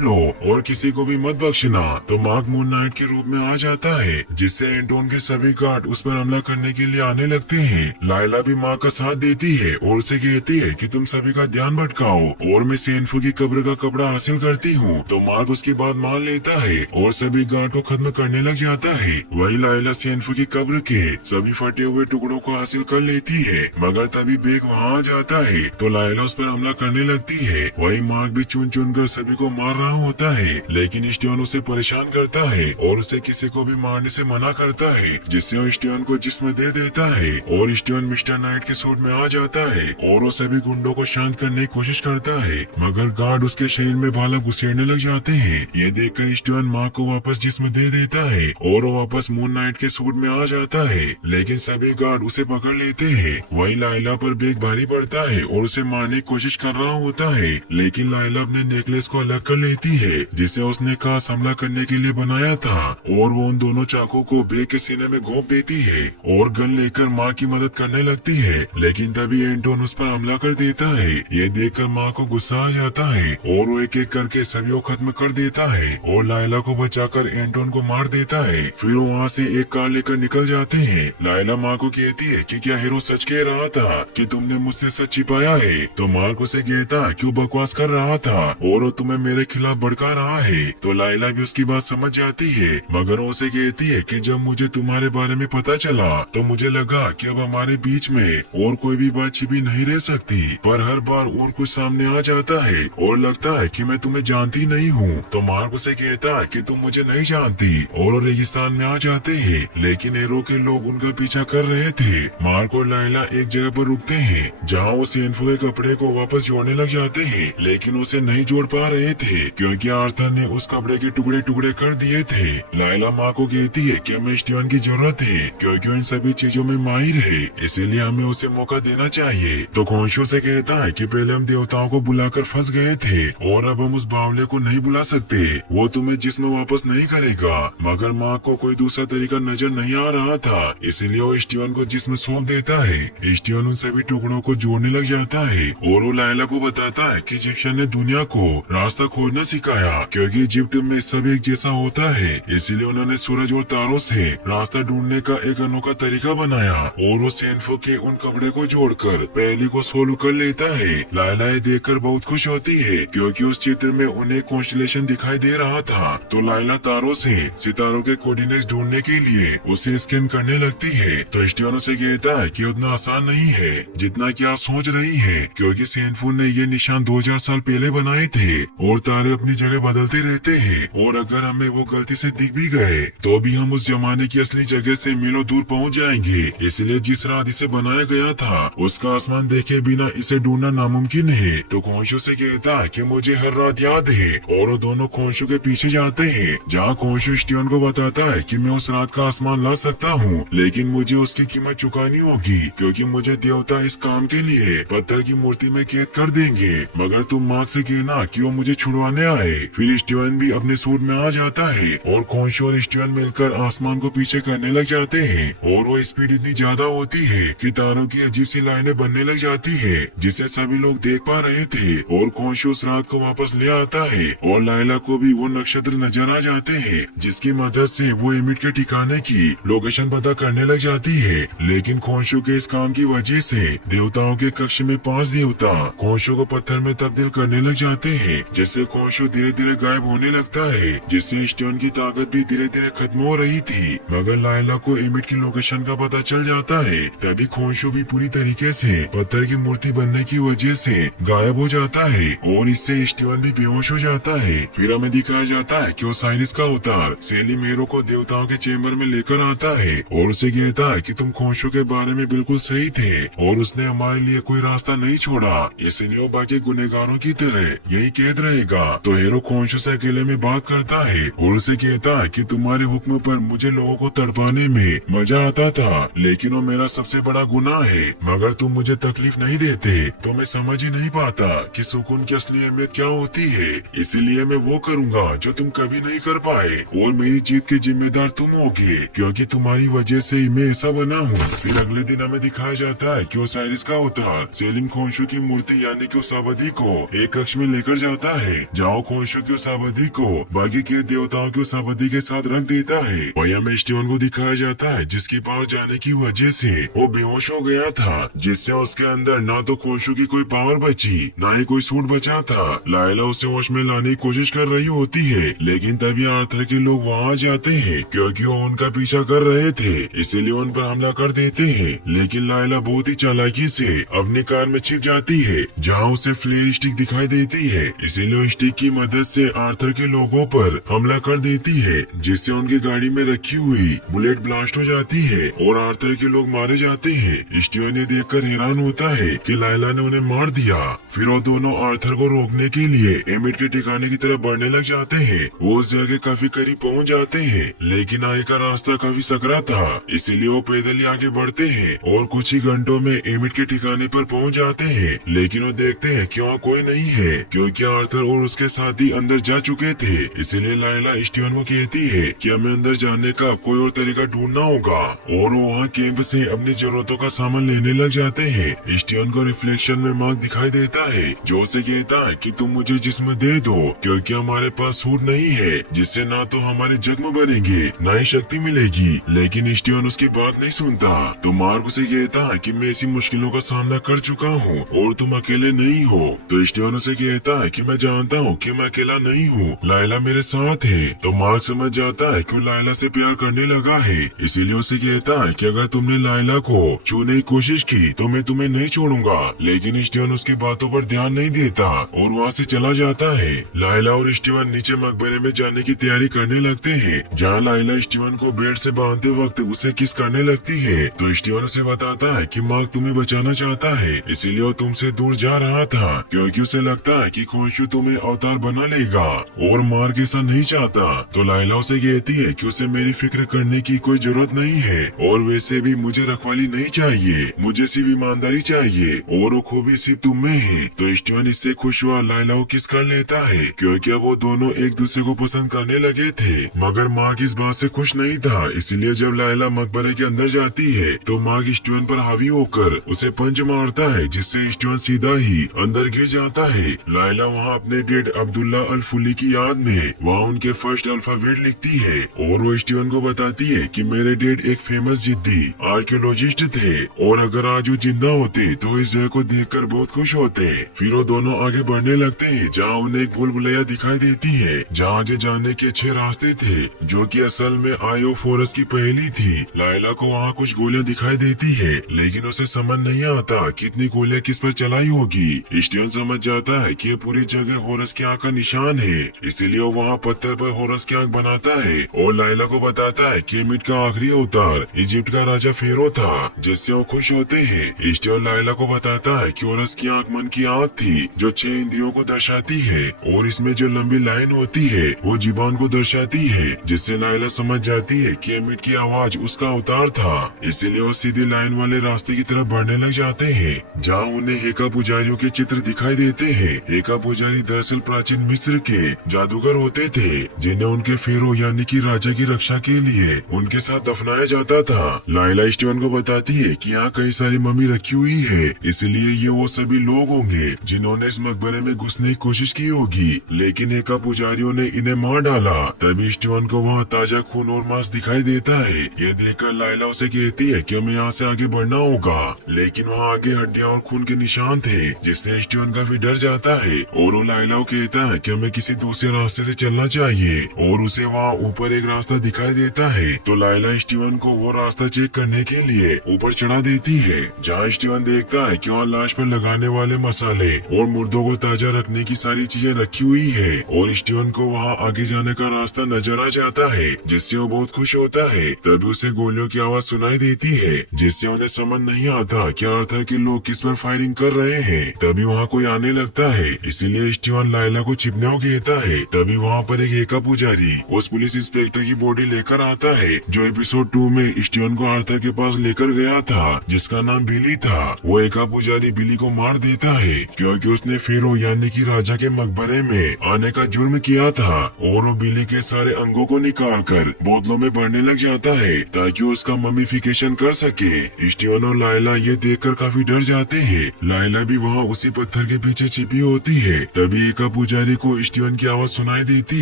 लो और किसी को भी मत बख्शना। तो मार्क मून नाइट के रूप में आ जाता है जिससे एंटोन के सभी गार्ड उस पर हमला करने के लिए आने लगते हैं। लायला भी मार्क का साथ देती है और उसे कहती है कि तुम सभी का ध्यान भटकाओ और मैं सेनफू की कब्र का कपड़ा हासिल करती हूँ। तो मार्क उसकी बात मान लेता है और सभी गार्ड को खत्म करने लग जाता है। वही लायला सेनफू की कब्र के सभी फटे हुए टुकड़ों को हासिल कर लेती है, मगर तभी बेग वहाँ आ जाता है तो लायला उस पर हमला करने लगती है। वही मार्क भी चुन चुन कर सभी को मार रहा होता है, लेकिन स्टीवन उसे परेशान करता है और उसे किसी को भी मारने से मना करता है, जिससे वो स्टीवन को जिस्म दे देता है। और स्टीवन मिस्टर नाइट के सूट में आ जाता है और वो सभी गुंडों को शांत करने की कोशिश करता है, मगर गार्ड उसके शरीर में भाला घुसेड़ने लग जाते हैं। ये देखकर स्टीवन मार्क को वापस जिस्म दे देता है और वो वापस मून नाइट के सूट में आ जाता है, लेकिन सभी गार्ड उसे पकड़ लेते हैं। वही लायला पर बेग भारी पड़ता है और उसे मारने की कोशिश कर रहा होता है, लेकिन लायला अपने नेकलेस को अलग कर लेती है जिसे उसने खास हमला करने के लिए बनाया था और वो उन दोनों चाकू को बेग के सीने में घोंप देती है और गन लेकर माँ की मदद करने लगती है। लेकिन तभी एंटोन उस पर हमला कर देता है। ये देखकर माँ को गुस्सा आ जाता है और वो एक एक करके सभी को खत्म कर देता है और लायला को बचाकर एंटोन को मार देता है। फिर वो वहाँ से एक कार लेकर निकल जाते हैं। लायला माँ को कहती है कि क्या हीरो सच कह रहा था कि तुमने मुझसे सच छिपाया है। तो मार्क उसे कहता है क्यों बकवास कर रहा था और वो तुम्हें मेरे खिलाफ भड़का रहा है। तो लायला भी उसकी बात समझ जाती है, मगर वो उसे कहती है कि जब मुझे तुम्हारे बारे में पता चला तो मुझे लगा कि अब हमारे बीच में और कोई भी बात छिपी नहीं रह सकती, पर हर बार और कुछ सामने आ जाता है और लगता है कि मैं तुम्हें जानती नहीं हूँ। तो मार्क उसे कहता है कि तुम मुझे नहीं जानती और वो रेगिस्तान में आ जाते हैं, लेकिन एरो के लोग उनका पीछा कर रहे थे। मार्क और लायला एक जगह पर रुकते हैं जहाँ वो सेनफू के कपड़े को वापस जोड़ने लग जाते हैं, लेकिन उसे नहीं जोड़ पा रहे थे क्योंकि आर्थर ने उस कपड़े के टुकड़े टुकड़े कर दिए थे। लायला माँ को कहती है कि हमें स्टीवन की जरूरत है क्योंकि इन सभी चीजों में माहिर है, इसीलिए हमें उसे मौका देना चाहिए। तो खोशो से कहता है कि पहले हम देवताओं को बुलाकर फंस गए थे और अब हम उस बावले को नहीं बुला सकते, वो तुम्हें जिस्म वापस नहीं करेगा। मगर माँ को कोई दूसरा तरीका नजर नहीं आ रहा था, इसलिए वो स्टीवन को जिस्म सौंप देता है। स्टीवन उन सभी टुकड़ों को जोड़ने लग जाता है और वो लायला को बताता है कि इजिप्शियन ने दुनिया को रास्ता खोजना सिखाया क्योंकि इजिप्ट में सब एक जैसा होता है, इसीलिए उन्होंने सूरज और तारों से रास्ता ढूंढने का एक अनोखा तरीका बनाया। और वो सेनफो के उन कपड़े को जोड़कर पहली को सोलू कर लेता है। लायला ये देखकर बहुत खुश होती है क्योंकि उस चित्र में उन्हें कॉन्स्टेलेशन दिखाई दे रहा था। तो लायला तारों से सितारों के कोऑर्डिनेट्स ढूंढने के लिए उसे स्कैन करने लगती है। तो स्टीवन उसे कहता है कि उतना आसान नहीं है जितना कि आप सोच रही है, क्योंकि सेनफू ने ये निशान 2000 साल पहले बनाए थे और तारे अपनी जगह बदलते रहते हैं, और अगर हमें वो गलती से दिख भी गए तो भी हम उस जमाने की असली जगह से मीलों दूर पहुंच जाएंगे। इसलिए जिस रात इसे बनाया गया था उसका आसमान देखे बिना इसे ढूंढना नामुमकिन है। तो खोशो से कहता है कि मुझे हर रात याद है, और वो दोनों खोशो के पीछे जाते हैं जहाँ खोशो स्टीवन को बताता है कि मैं उस रात का आसमान ला सकता हूँ, लेकिन मुझे उसकी कीमत चुकानी होगी क्योंकि मुझे देवता इस काम के लिए पत्थर की मूर्ति में कैद कर देंगे। मगर तुम मार्क से कहना कि वो मुझे छुड़वाने आए। फिर स्टीवन भी अपने सूट में आ जाता है और खोशो और स्टीवन मिलकर आसमान को पीछे करने लग जाते हैं, और वो स्पीड इतनी ज्यादा होती है कि तारों की अजीब सी लाइनें बनने लग जाती है जिसे सभी लोग देख पा रहे थे। और खोशो उस रात को वापस ले आता है और लायला को भी वो नक्षत्र नजर आ जाते हैं जिसकी मदद से वो एमिट के ठिकाने की लोकेशन पता करने लग जाती है। लेकिन खोशो के इस काम की वजह से देवताओं के कक्ष में 5 देवता खोशो को पत्थर में तब्दील करने लग जाते हैं, जिससे खोशो धीरे धीरे गायब होने लगता है, जिससे स्टीवन की ताकत भी धीरे धीरे खत्म हो रही थी। मगर लायला को एमिट की लोकेशन का पता चल जाता है, तभी खोशो भी पूरी तरीके से पत्थर की मूर्ति बनने की वजह से गायब हो जाता है और इससे स्टीवन भी बेहोश हो जाता है। फिर हमें दिखाया जाता है कि ओसाइरिस का अवतार सेलिमेरो को देवताओं के चेम्बर में लेकर आता है और उसे कहता है कि तुम खोशो के बारे में बिल्कुल सही थे और उसने हमारे लिए कोई रास्ता नहीं छोड़ा, इसलिए वो बाकी गुनहगारों की तरह यही कैद रहेगा। तो हीरो खोंशू से अकेले में बात करता है और उसे कहता है कि तुम्हारे हुक्म पर मुझे लोगों को तड़पाने में मजा आता था, लेकिन वो मेरा सबसे बड़ा गुनाह है। मगर तुम मुझे तकलीफ नहीं देते तो मैं समझ ही नहीं पाता कि सुकून की असली अहमियत क्या होती है। इसलिए मैं वो करूँगा जो तुम कभी नहीं कर पाए और मेरी जीत के जिम्मेदार तुम होगे, क्योंकि तुम्हारी वजह से ही मैं ऐसा बना हूँ। फिर अगले दिन हमें दिखाया जाता है कि ओसाइरिस का अवतार सेलिम खोंशू की मूर्ति यानी कि उसाबदी को एक कक्ष में लेकर जाता है, जहाँ खोंशू की उसाबदी को बाकी के देवताओं की उसाबदी के साथ रख देता है। वही हमें स्टीवन को दिखाया जाता है जिसकी पावर जाने की वजह से वो बेहोश हो गया था, जिससे उसके अंदर ना तो खोंशू की कोई पावर बची ना ही कोई सूट बचा था। लायला उसे होश में लाने की कोशिश कर रही होती है, लेकिन तभी आर्थर के लोग वहाँ जाते हैं क्योंकि वो उनका पीछा कर रहे थे, इसीलिए उन पर हमला कर देते हैं। लेकिन लायला बहुत ही चालाकी से अपनी कार में छिप जाती है, जहाँ उसे फ्लेयर स्टिक दिखाई देती है, इसीलिए स्टिक की मदद से आर्थर के लोगों पर हमला कर देती है, जिससे उनकी गाड़ी में रखी हुई बुलेट ब्लास्ट हो जाती है और आर्थर के लोग मारे जाते हैं। स्टीवन ये देखकर हैरान होता है कि लायला ने उन्हें मार दिया। फिर वो दोनों आर्थर को रोकने के लिए एमिट के ठिकाने की तरफ बढ़ने लग जाते हैं। वो उस जगह काफी करीब पहुंच जाते हैं, लेकिन आगे का रास्ता काफी सकरा था, इसीलिए वो पैदल ही आगे बढ़ते हैं और कुछ ही घंटों में एमिट के ठिकाने पर पहुंच जाते हैं। लेकिन वो देखते हैं कि वहाँ कोई नहीं है, क्योंकि आर्थर और उसके साथी अंदर जा चुके थे। इसीलिए लायला स्टीवन को कहती है कि हमें अंदर जाने का कोई और तरीका ढूंढना होगा और वो वहाँ कैंप से अपनी जरूरतों का सामान लेने लग जाते हैं। स्टीवन को रिफ्लेक्शन में मार्क दिखाई देता है जो उसे कहता है कि तुम मुझे जिस्म दे दो, क्योंकि हमारे पास सूट नहीं है, जिससे ना तो हमारे जख्म बनेंगे ना ही शक्ति मिलेगी। लेकिन स्टीवन उसकी बात नहीं सुनता, तो मार्क उसे कहता है कि मैं ऐसी मुश्किलों का सामना कर चुका हूँ और तुम अकेले नहीं हो। तो स्टीवन उसे कहता है कि मैं जानता हूँ कि मैं अकेला नहीं हूँ, लायला मेरे साथ है। तो मार्क समझ जाता है कि वो लायला से प्यार करने लगा है, इसीलिए उसे कहता है कि अगर तुमने लायला को छूने की कोशिश की तो मैं तुम्हें नहीं छोड़ूंगा। लेकिन स्टीवन उसकी बातों पर ध्यान नहीं देता और वहाँ से चला जाता है। लायला और स्टीवन नीचे मकबरे में जाने की तैयारी करने लगते हैं, जहाँ लायला स्टीवन को बेड से बांधते वक्त उसे किस करने लगती है। तो स्टीवन उसे बताता है कि मार्क तुम्हें बचाना चाहता है, इसीलिए वो तुमसे दूर जा रहा था, क्योंकि उसे लगता है कि खोंशू तुम्हें अवतार बना लेगा और मार्क ऐसा नहीं चाहता। तो लायला उसे कहती है कि उसे मेरी फिक्र करने की कोई जरूरत नहीं है और वैसे भी मुझे रखवाली नहीं चाहिए, मुझे सिर्फ ईमानदारी चाहिए और वो खूबी सिर्फ तुम में है। तो स्टीवन इससे खुश हुआ लायला को किस कर लेता है, क्योंकि अब वो दोनों एक दूसरे को पसंद करने लगे थे। मगर मार्क इस बात से खुश नहीं था, इसलिए जब लायला मकबरे के अंदर जाती है तो मार्क स्टीवन पर हावी होकर उसे पंच मारता है, जिससे स्टीवन सीधा ही अंदर गिर जाता है। लायला वहाँ अपने डेड अब्दुल्ला अल फुली की याद में वहाँ उनके फर्स्ट अल्फाबेट लिखती है और वो स्टीवन को बताती है कि मेरे डेड एक फेमस जिद्दी आर्कियोलॉजिस्ट थे और अगर आज वो जिंदा होते तो इस जगह को देखकर बहुत खुश होते। फिर वो दोनों आगे बढ़ने लगते हैं, जहाँ उन्हें एक भूल भुलैया दिखाई देती है, जहाँ आगे जाने के 6 रास्ते थे, जो कि असल में आयोफोरस की पहेली थी। लायला को वहाँ कुछ गोलियां दिखाई देती है, लेकिन उसे समझ नहीं आता कितनी गोलियां किस पर चलाई होगी। स्टीवन समझ जाता है कि ये पूरी जगह होरस की आँख का निशान है, इसीलिए वो वहाँ पत्थर पर होरस की आँख बनाता है और लायला को बताता है कि एमिट का आखिरी अवतार इजिप्ट का राजा फेरो था, जिससे वो खुश होते हैं। स्टीवन लायला को बताता है कि होरस की आँख मन की आँख थी जो 6 इंद्रियों को दर्शाती है और इसमें जो लंबी लाइन होती है वो जीबान को दर्शाती है, जिससे लायला समझ जाती है कि एमिट की आवाज उसका अवतार था। इसीलिए वो सीधी लाइन वाले रास्ते की तरफ बढ़ने लग जाते हैं, जहाँ उन्हें हेका पुजारियों के चित्र दिखाई देते हैं। हेका पुजारी दरअसल प्राचीन मिस्र के जादूगर होते थे, जिन्हें उनके फेरो यानी कि राजा की रक्षा के लिए उनके साथ दफनाया जाता था। लायला स्टीवन को बताती है कि यहाँ कई सारी मम्मी रखी हुई है, इसलिए ये वो सभी लोग होंगे जिन्होंने इस मकबरे में घुसने की कोशिश की होगी, लेकिन हेका पुजारियों ने इन्हें मार डाला। तभी स्टीवन को वहाँ ताजा खून और मांस दिखाई देता है। ये देखकर लायला उसे कहती है कि हमें यहाँ से आगे बढ़ना होगा, लेकिन वहाँ आगे हड्डियाँ और खून के निशान थे, जिससे स्टीवन काफी डर जाता है और वो लायला को कहता है कि हमें किसी दूसरे रास्ते से चलना चाहिए और उसे वहाँ ऊपर एक रास्ता दिखाई देता है। तो लायला स्टीवन को वो रास्ता चेक करने के लिए ऊपर चढ़ा देती है, जहाँ स्टीवन देखता है कि वहाँ लाश पर लगाने वाले मसाले और मुर्दों को ताजा रखने की सारी चीजें रखी हुई है। और स्टीवन को वहाँ आगे जाने का रास्ता नजर आ जाता है, जिससे वो बहुत खुश होता है। तभी उसे गोलियों की आवाज सुनाई देती है, जिससे उन्हें समझ नहीं आता कि आर्थर के लोग किस पर फायरिंग कर रहे हैं। तभी वहाँ कोई आने लगता है, इसीलिए स्टीवन लायला को छिपने को कहता है। तभी वहाँ पर एक एका पुजारी उस पुलिस इंस्पेक्टर की बॉडी लेकर आता है, जो एपिसोड 2 में स्टीवन को आर्थर के पास लेकर गया था, जिसका नाम बिली था। वो एका पुजारी बिली को मार देता है, क्योंकि उसने फेरो यानी कि राजा के मकबरे में आने का जुर्म किया था। और वो बिली के सारे अंगों को निकाल कर बोतलों में भरने लग जाता है, ताकि उसका ममीफिकेशन कर सके। स्टीवन और लायला ये देखकर काफी डर जाते हैं। लायला भी वहाँ उसी पत्थर के पीछे छिपी होती है। तभी एका पुजारी को स्टीवन की आवाज सुनाई देती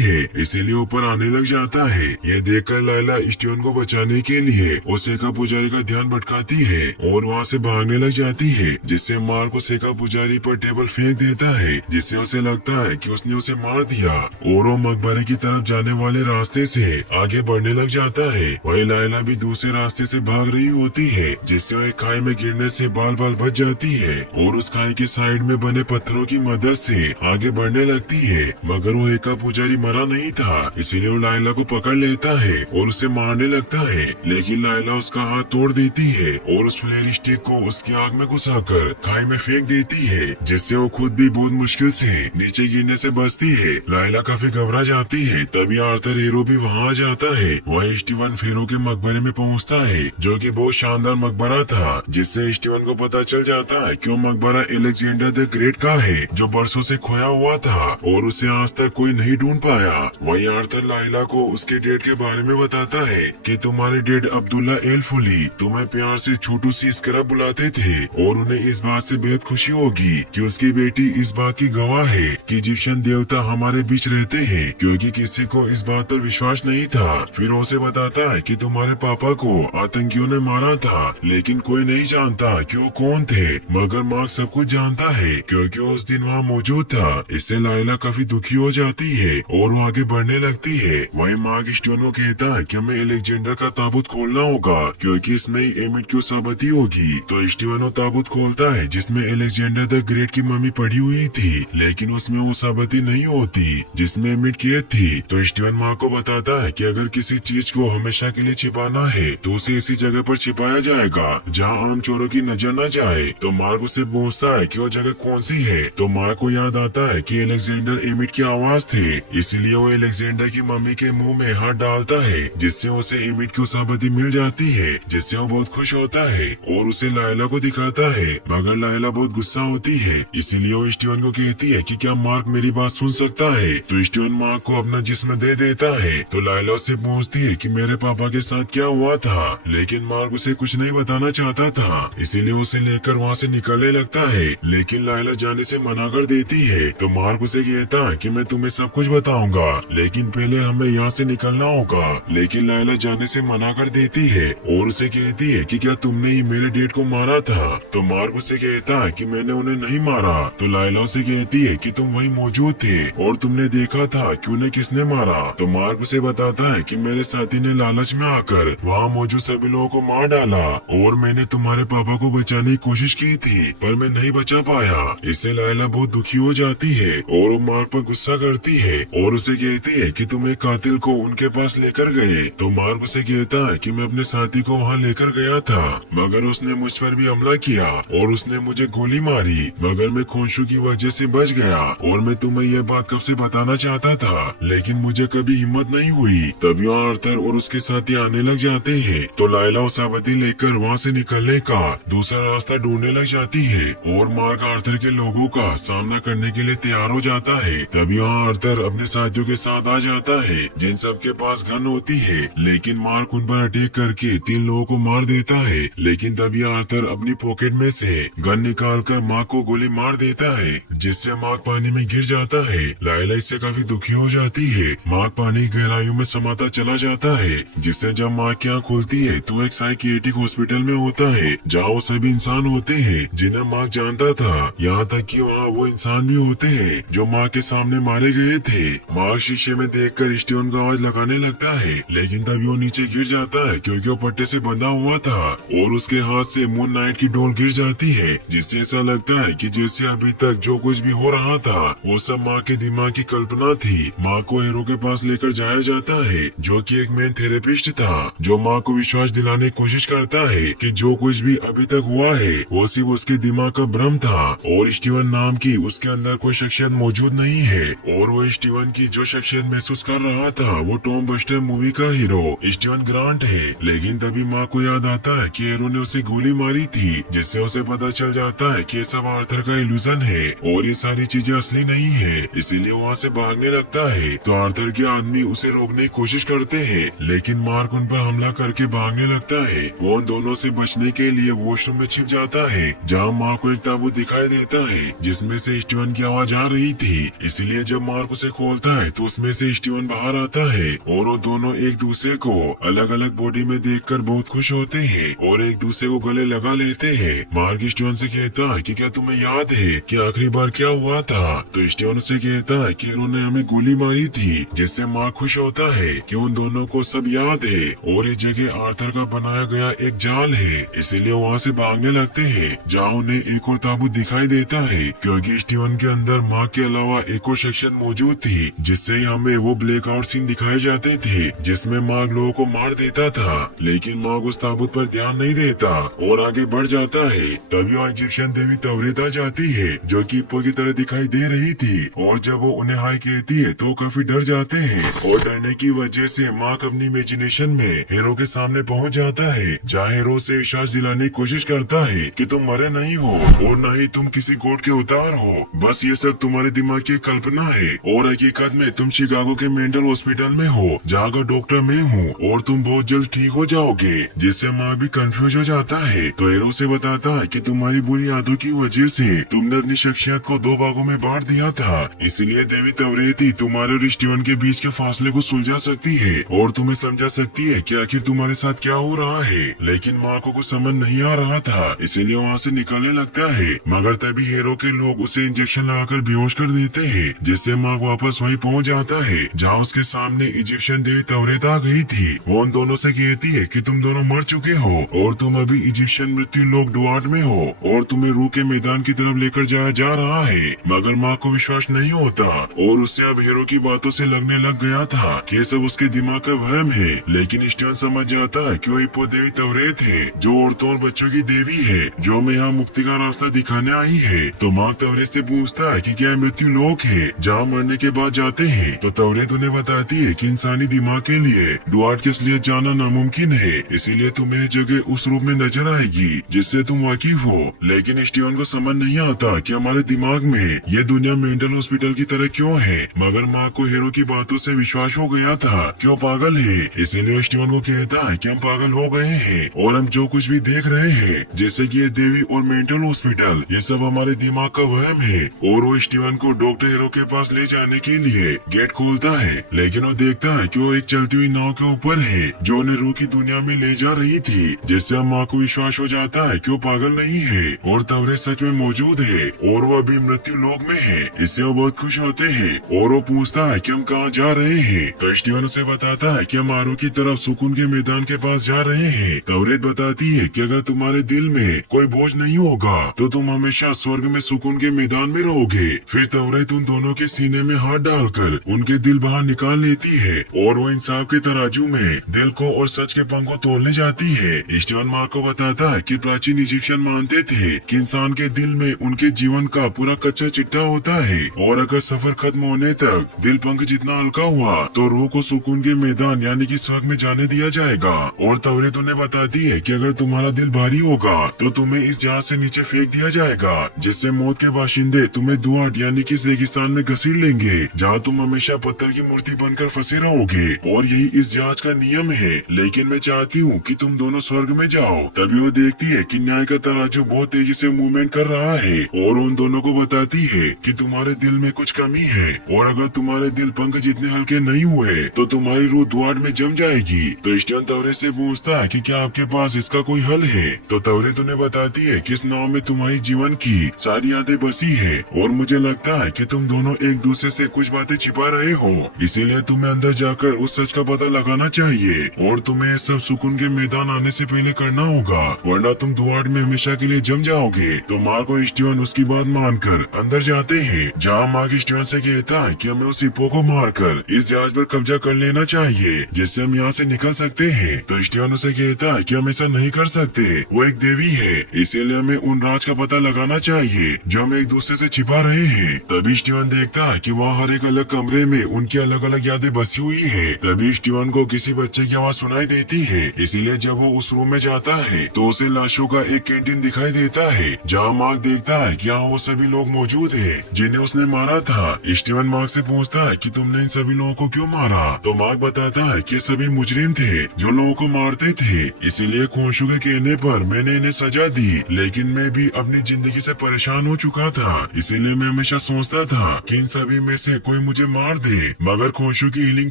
है, इसीलिए ऊपर आने लग जाता है। यह देखकर लायला स्टीवन को बचाने के लिए उस एका पुजारी का ध्यान भटकाती है और वहाँ से भागने लग जाती है, जिससे मार्क उस एका पुजारी पर टेबल फेंक देता है, जिससे उसे लगता है कि उसने उसे मार दिया। और वो मकबरे की तरफ जाने वाले रास्ते से आगे बढ़ने लग जाता है। वही लायला भी दूसरे रास्ते से भाग रही होती है, जिससे वो एक खाई में गिरने से बाल बाल बच जाती है और उस खाई के साइड में बने पत्थरों की मदद से आगे बढ़ने लगती है। मगर वो एका पुजारी मरा नहीं था, इसीलिए वो लायला को पकड़ लेता है और उसे मारने लगता है। लेकिन लायला उसका हाथ तोड़ देती है और उस फ्लेयर स्टिक को उसकी आग में घुसाकर खाई में फेंक देती है, जिससे वो खुद भी बहुत मुश्किल से नीचे गिरने से बचती है। लायला काफी घबरा जाती है। तभी आर्थर हेरो भी वहाँ आ जाता है। वह स्टीवन फेरो के मकबरे में पहुँचता है, जो कि बहुत शानदार मकबरा था, जिससे स्टीवन को पता चल जाता है कि वो मकबरा अलेक्जेंडर द ग्रेट का है, जो बरसों से खोया हुआ था और उसे आज तक कोई नहीं ढूंढ पाया। वही आर्थर लायला को उसके डेड के बारे में बताता है कि तुम्हारे डेड अब्दुल्ला एल फुली तुम्हें प्यार से छोटू सी स्करा बुलाते थे और उन्हें इस बात से बेहद खुशी होगी कि उसकी बेटी इस बात की गवाह है कि इजिप्शियन देवता हमारे बीच रहते हैं, क्योंकि किसी को इस बात पर विश्वास नहीं था। फिर उसे बताता है कि तुम्हारे पापा को आतंकियों ने मारा था, लेकिन कोई नहीं जानता कि वो कौन थे। मगर मार्क सब कुछ जानता है, क्योंकि वो उस दिन वहाँ मौजूद था। इससे लायला काफी दुखी हो जाती है और वो आगे बढ़ने लगती है। वही मार्क स्टीवन को कहता है कि हमें अलेक्जेंडर का ताबूत खोलना होगा, क्योंकि इसमें एमिट की साबती होगी। तो स्टीवन वो ताबूत खोलता है, जिसमें अलेक्जेंडर द ग्रेट की मम्मी पड़ी हुई थी, लेकिन उसमें वो साबती नहीं होती जिसमें एमिट कैद थी। तो स्टीवन मार्क को बताता है कि अगर किसी चीज को हमेशा के लिए छिपाना है तो उसे ऐसी जगह पर छिपाया जाएगा जहाँ आम चोरों की नजर न जाए। तो मार्क उससे पूछता है कि वो जगह कौन सी है। तो मार्क को याद आता है कि अलेक्जेंडर एमिट की आवाज थे, इसलिए वो अलेक्जेंडर की मम्मी के मुंह में हाथ डालता है, जिससे उसे एमिट की साबती मिल जाती है, जिससे वो बहुत खुश होता है और उसे लायला को दिखाता है। मगर लायला बहुत गुस्सा होती है, इसीलिए वो स्टीवन को कहती है कि क्या मार्क मेरी बात सुन सकता है। तो स्टीवन मार्क को अपना जिस्म दे देता है। तो लायला उससे पूछती है कि मेरे पापा के साथ क्या हुआ था, लेकिन मार्क उसे कुछ नहीं बताना चाहता था, इसीलिए उसे लेकर वहाँ से निकलने लगता है। लेकिन लायला जाने से मना कर देती है। तो मार्क उसे कहता है कि मैं तुम्हें सब कुछ बताऊंगा, लेकिन पहले हमें यहाँ से निकलना होगा। लेकिन लायला जाने से मना कर देती है और उसे कहती है कि क्या तुमने ही मेरे डेड को मारा था। तो मार्क उसे कहता है कि मैंने उन्हें नहीं मारा। तो लायला उसे कहती है कि तुम वहीं मौजूद थे और तुमने देखा था कि उन्हें किसने मारा। तो मार्क उसे बताता है कि मेरे साथी ने लालच में आकर वहाँ मौजूद सभी लोगों को मार डाला और मैंने तुम्हारे पापा को बचाने की कोशिश की थी, पर मैं नहीं बचा पाया। इससे लायला बहुत दुखी हो जाती है और वो मार्क पर गुस्सा करती है और उसे कहती है कि तुम एक कातिल को उनके पास लेकर गए। तो मार्क उसे कहता है कि मैं अपने साथी को वहाँ लेकर गया था, मगर उसने मुझ पर भी हमला किया और उसने मुझे गोली मारी, मगर मैं खोंशू की वजह से बच गया और मैं तुम्हें यह बात कब से बताना चाहता था, लेकिन मुझे कभी हिम्मत नहीं हुई। तभी आर्थर और उसके साथी आने लग जाते हैं। तो लायला उसावती लेकर वहाँ से निकलने का दूसरा रास्ता ढूंढने लग जाती है और मार्क आर्थर के लोगों का सामना करने के लिए तैयार हो जाता है। तभी वहाँ आर्थर अपने साथियों के साथ आ जाता है, जिन सब के पास गन होती है, लेकिन मार्क उन पर अटैक करके 3 लोगों को मार देता है। लेकिन तभी आर्थर अपनी पॉकेट में से गन निकालकर मार्क को गोली मार देता है, जिससे मार्क पानी में गिर जाता है। लायला इससे काफी दुखी हो जाती है। मार्क पानी की गहराइयों में समाता चला जाता है, जिससे जब मार्क की आँख खुलती है तो एक साइकियाट्रिक हॉस्पिटल में होता है, जहाँ वो सभी इंसान होते हैं जिन्हें मार्क जानता था। यहाँ तक कि वहाँ वो इंसान भी होते हैं जो मार्क के सामने मारे गए थे। मार्क शीशे में देखकर स्टीवन को आवाज लगाने लगता है, लेकिन तभी वो नीचे गिर जाता है, क्योंकि वो पट्टे से बंधा हुआ था और उसके हाथ से मून नाइट की डोल गिर जाती है, जिससे ऐसा लगता है कि जैसे अभी तक जो कुछ भी हो रहा था वो सब माँ के दिमाग की कल्पना थी। माँ को हीरो के पास लेकर जाया जाता है जो कि एक मेन थेरेपिस्ट था, जो माँ को विश्वास दिलाने की कोशिश करता है कि जो कुछ भी अभी तक हुआ है वो सिर्फ उसके दिमाग का भ्रम था और स्टीवन नाम की उसके अंदर कोई शख्सियत मौजूद नहीं है। और वो स्टीवन की जो शख्सियत महसूस कर रहा था वो टॉम बस्टर मूवी का हीरो स्टीवन ग्रांट है। लेकिन तभी माँ को याद आता है कि हीरो ने उसे गोली मारी थी, जिससे उसे पता चल जाता है कि ये सब आर्थर का इल्यूजन है और ये सारी चीजें असली नहीं है। इसीलिए वहाँ से भागने लगता है तो आर्थर के आदमी उसे रोकने की कोशिश करते हैं, लेकिन मार्क उन पर हमला करके भागने लगता है। वो उन दोनों से बचने के लिए वॉशरूम में छिप जाता है जहाँ माँ को एक ताबूत दिखाई देता है जिसमें से स्टीवन की आवाज आ रही थी। इसीलिए जब मार्क उसे खोलता है तो उसमें से स्टीवन बाहर आता है और वो दोनों एक दूसरे को अलग अलग बॉडी में देखकर बहुत खुश होते हैं और एक दूसरे को गले लगा लेते हैं। मार्क स्टीवन से कहता है कि क्या तुम्हें याद है कि आखिरी बार क्या हुआ था? तो स्टीवन उसे कहता है कि उन्होंने हमें गोली मारी थी, जिससे मार्क खुश होता है कि उन दोनों को सब याद है और ये जगह आर्थर का बनाया गया एक जाल है। इसीलिए वहाँ से भागने लगते हैं जहाँ उन्हें एक और ताबूत दिखाई देता है, क्योंकि स्टीवन के अंदर माँ के अलावा एक और सेक्शन मौजूद थी, जिससे हमें वो ब्लैकआउट सीन दिखाए जाते थे जिसमें मार्क लोगों को मार देता था। लेकिन मार्क उस ताबूत पर ध्यान नहीं देता और आगे बढ़ जाता है। तभी वहाँ इजिप्शियन देवी तवरेत आ जाती है जो कि हिप्पो की तरह दिखाई दे रही थी और जब वो उन्हें हाय कहती है तो काफी डर जाते हैं और डरने की वजह से मार्क अपनी इमेजिनेशन में हीरो के सामने पहुंच जाता है जहाँ हीरो से विश्वास दिलाने की कोशिश करता है कि तुम मरे नहीं हो और न ही तुम किसी गोट के उतार हो, बस ये सब तुम्हारे दिमाग की कल्पना है और हकीकत में तुम शिकागो के मेंटल हॉस्पिटल में हो जहाँ का डॉक्टर मैं हूँ और तुम बहुत जल्द ठीक हो जाओगे। जिससे मार्क भी कंफ्यूज हो जाता है तो हीरो से बताता है कि तुम्हारी बुरी आदतों की वजह से तुमने अपनी शख्सियत को दो भागों में बांट दिया था, इसलिए देवी तवरेती तुम्हारे और स्टीवन के बीच के फासले को सुलझा सकती है और तुम्हें समझा सकती है कि आखिर तुम्हारे साथ क्या हो रहा है। लेकिन मार्क को कुछ समझ नहीं आ रहा था, इसीलिए वहाँ से निकलने लगता है, मगर तभी हीरो के लोग उसे इंजेक्शन लगाकर बेहोश कर देते हैं, जिससे मार्क वापस वहीं पहुँच जाता है जहाँ उसके सामने इजिप्शियन देवी तवरेत आ गई थी। वो उन दोनों से कहती है कि तुम दोनों मर चुके हो और तुम अभी इजिप्शियन मृत्यु लोक डुआर्ट में हो और तुम्हें रूह के मैदान की तरफ लेकर जाया जा रहा है। मगर मार्क को विश्वास नहीं होता और उससे अब हीरो की बातों से लगने लग गया था कि ये सब उसके दिमाग का वहम है। लेकिन स्टीवन समझ जाता है कि वो हिप्पो देवी तवरेत है जो औरतों और बच्चों की देवी है जो हमें यहाँ मुक्ति का रास्ता दिखाने आई है। तो मार्क तवरेत से पूछता है कि क्या मृत्यु लोक है जहाँ मरने के बाद जाते हैं? तो तवरेत उन्हें बताती है कि इंसानी दिमाग के लिए डुआर्ट की असलियत जानना नामुमकिन है, इसीलिए तुम्हें जगह उस रूप में नजर आएगी जिससे तुम वाकिफ हो। लेकिन स्टीवन को समझ नहीं आता कि हमारे दिमाग में ये दुनिया मेंटल हॉस्पिटल की तरह क्यों है। मगर मार्क को हीरो की बातों से विश्वास हो गया था कि वो पागल है, इसीलिए स्टीवन को कहता है कि हम पागल हो गए हैं और हम जो कुछ भी देख रहे हैं जैसे कि ये देवी और मेंटल हॉस्पिटल ये सब हमारे दिमाग का वहम है। और वो स्टीवन को डॉक्टर हीरो के पास ले जाने के लिए गेट खोलता है, लेकिन वो देखता है कि वो एक चलती हुई नाव के ऊपर है जो उन्हें रूह की दुनिया में ले जा रही थी, जिससे माँ को विश्वास हो जाता है कि वो पागल नहीं है और तवरेत सच में मौजूद है और वो अभी मृत्यु लोक में है। इससे वो बहुत खुश होते हैं और वो पूछता है कि हम कहाँ जा रहे हैं। तो स्टीवन उसे बताता है कि हम आरो की तरफ सुकून के मैदान के पास जा रहे हैं। तवरेत बताती है कि अगर तुम्हारे दिल में कोई बोझ नहीं होगा तो तुम हमेशा स्वर्ग में सुकून के मैदान में रहोगे। फिर तवरेत उन दोनों के सीने में हाथ डालकर उनके दिल बाहर निकाल लेती है और वो इंसाफ के तराजू में दिल को और सच के पंख को तोलने जाती है। स्टीवन मार्क को बताता है कि प्राचीन इजिप्शियन मानते थे कि इंसान के दिल में उनके जीवन का पूरा कच्चा चिट्टा होता है और अगर सफर खत्म होने तक दिल पंख जितना हल्का हुआ तो रूह को सुकून के मैदान यानी कि स्वर्ग में जाने दिया जाएगा। और तवरेत उन्हें बताती है कि अगर तुम्हारा दिल भारी होगा तो तुम्हें इस जहाज से नीचे फेंक दिया जाएगा, जिससे मौत के बाशिंदे तुम्हें दुआट यानी कि रेगिस्तान में घसीट लेंगे जहाँ तुम हमेशा पत्थर की मूर्ति बनकर फंसे रहोगे और यही इस जहाज का नियम है। लेकिन मैं चाहती हूँ कि तुम दोनों स्वर्ग में जाओ। तभी वो देखती है कि न्याय का तराजू बहुत तेजी से मूवमेंट कर रहा है और उन दोनों को बताती है कि तुम्हारे दिल में कुछ कमी है और अगर तुम्हारे दिल पंख जितने हल्के नहीं हुए तो तुम्हारी रूह दुआट में जम जाएगी। तो स्टीवन तवरेत से पूछता है कि क्या आपके पास इसका कोई हल है। तो तवरेत उन्हें बताती है कि इस नाव में तुम्हारी जीवन की सारी यादें बसी है और मुझे लगता है कि तुम दोनों एक दूसरे से कुछ बातें छिपा रहे हो, इसीलिए तुम्हें अंदर जाकर उस सच का पता लगाना चाहिए और तुम्हें सब सुकून के मैदान आने से पहले करना होगा, वरना तुम दुआट में हमेशा के लिए जम जाओगे। तो मार्क और स्टीवन उसकी बात मानकर अंदर जाते हैं, जहाँ मार्क स्टीवन से कहता है कि हमें उस हिप्पो को मारकर इस जहाज पर कब्जा कर लेना चाहिए जिससे हम यहाँ से निकल सकते हैं। तो स्टीवन उसे कहता है कि हम ऐसा नहीं कर सकते, वो एक देवी है, इसीलिए हमें उन राज का पता लगाना चाहिए जो हम एक दूसरे से छिपा रहे हैं। तभी स्टीवन देखता है कि वहाँ हर एक अलग कमरे में उनकी अलग अलग यादें बसी हुई है। तभी स्टीवन को किसी बच्चे की आवाज सुनाई देती है, इसीलिए जब वो उस रूम में जाता है तो उसे लाशों का एक कैंटीन दिखाई देता है, जहाँ मार्क देखता है कि यहाँ वो सभी लोग मौजूद है जिन्हें उसने मारा था। स्टीवन मार्क से पूछता है कि तुमने इन सभी लोगों को क्यों मारा? तो मार्क बताता है कि सभी मुजरिम थे जो लोगों को मारते थे, इसीलिए खोशू के कहने पर मैंने इन्हें सजा दी, लेकिन मैं भी अपनी जिंदगी से परेशान हो चुका था, इसीलिए मैं हमेशा सोचता था कि इन सभी में से कोई मुझे मार दे, मगर खोशू की हीलिंग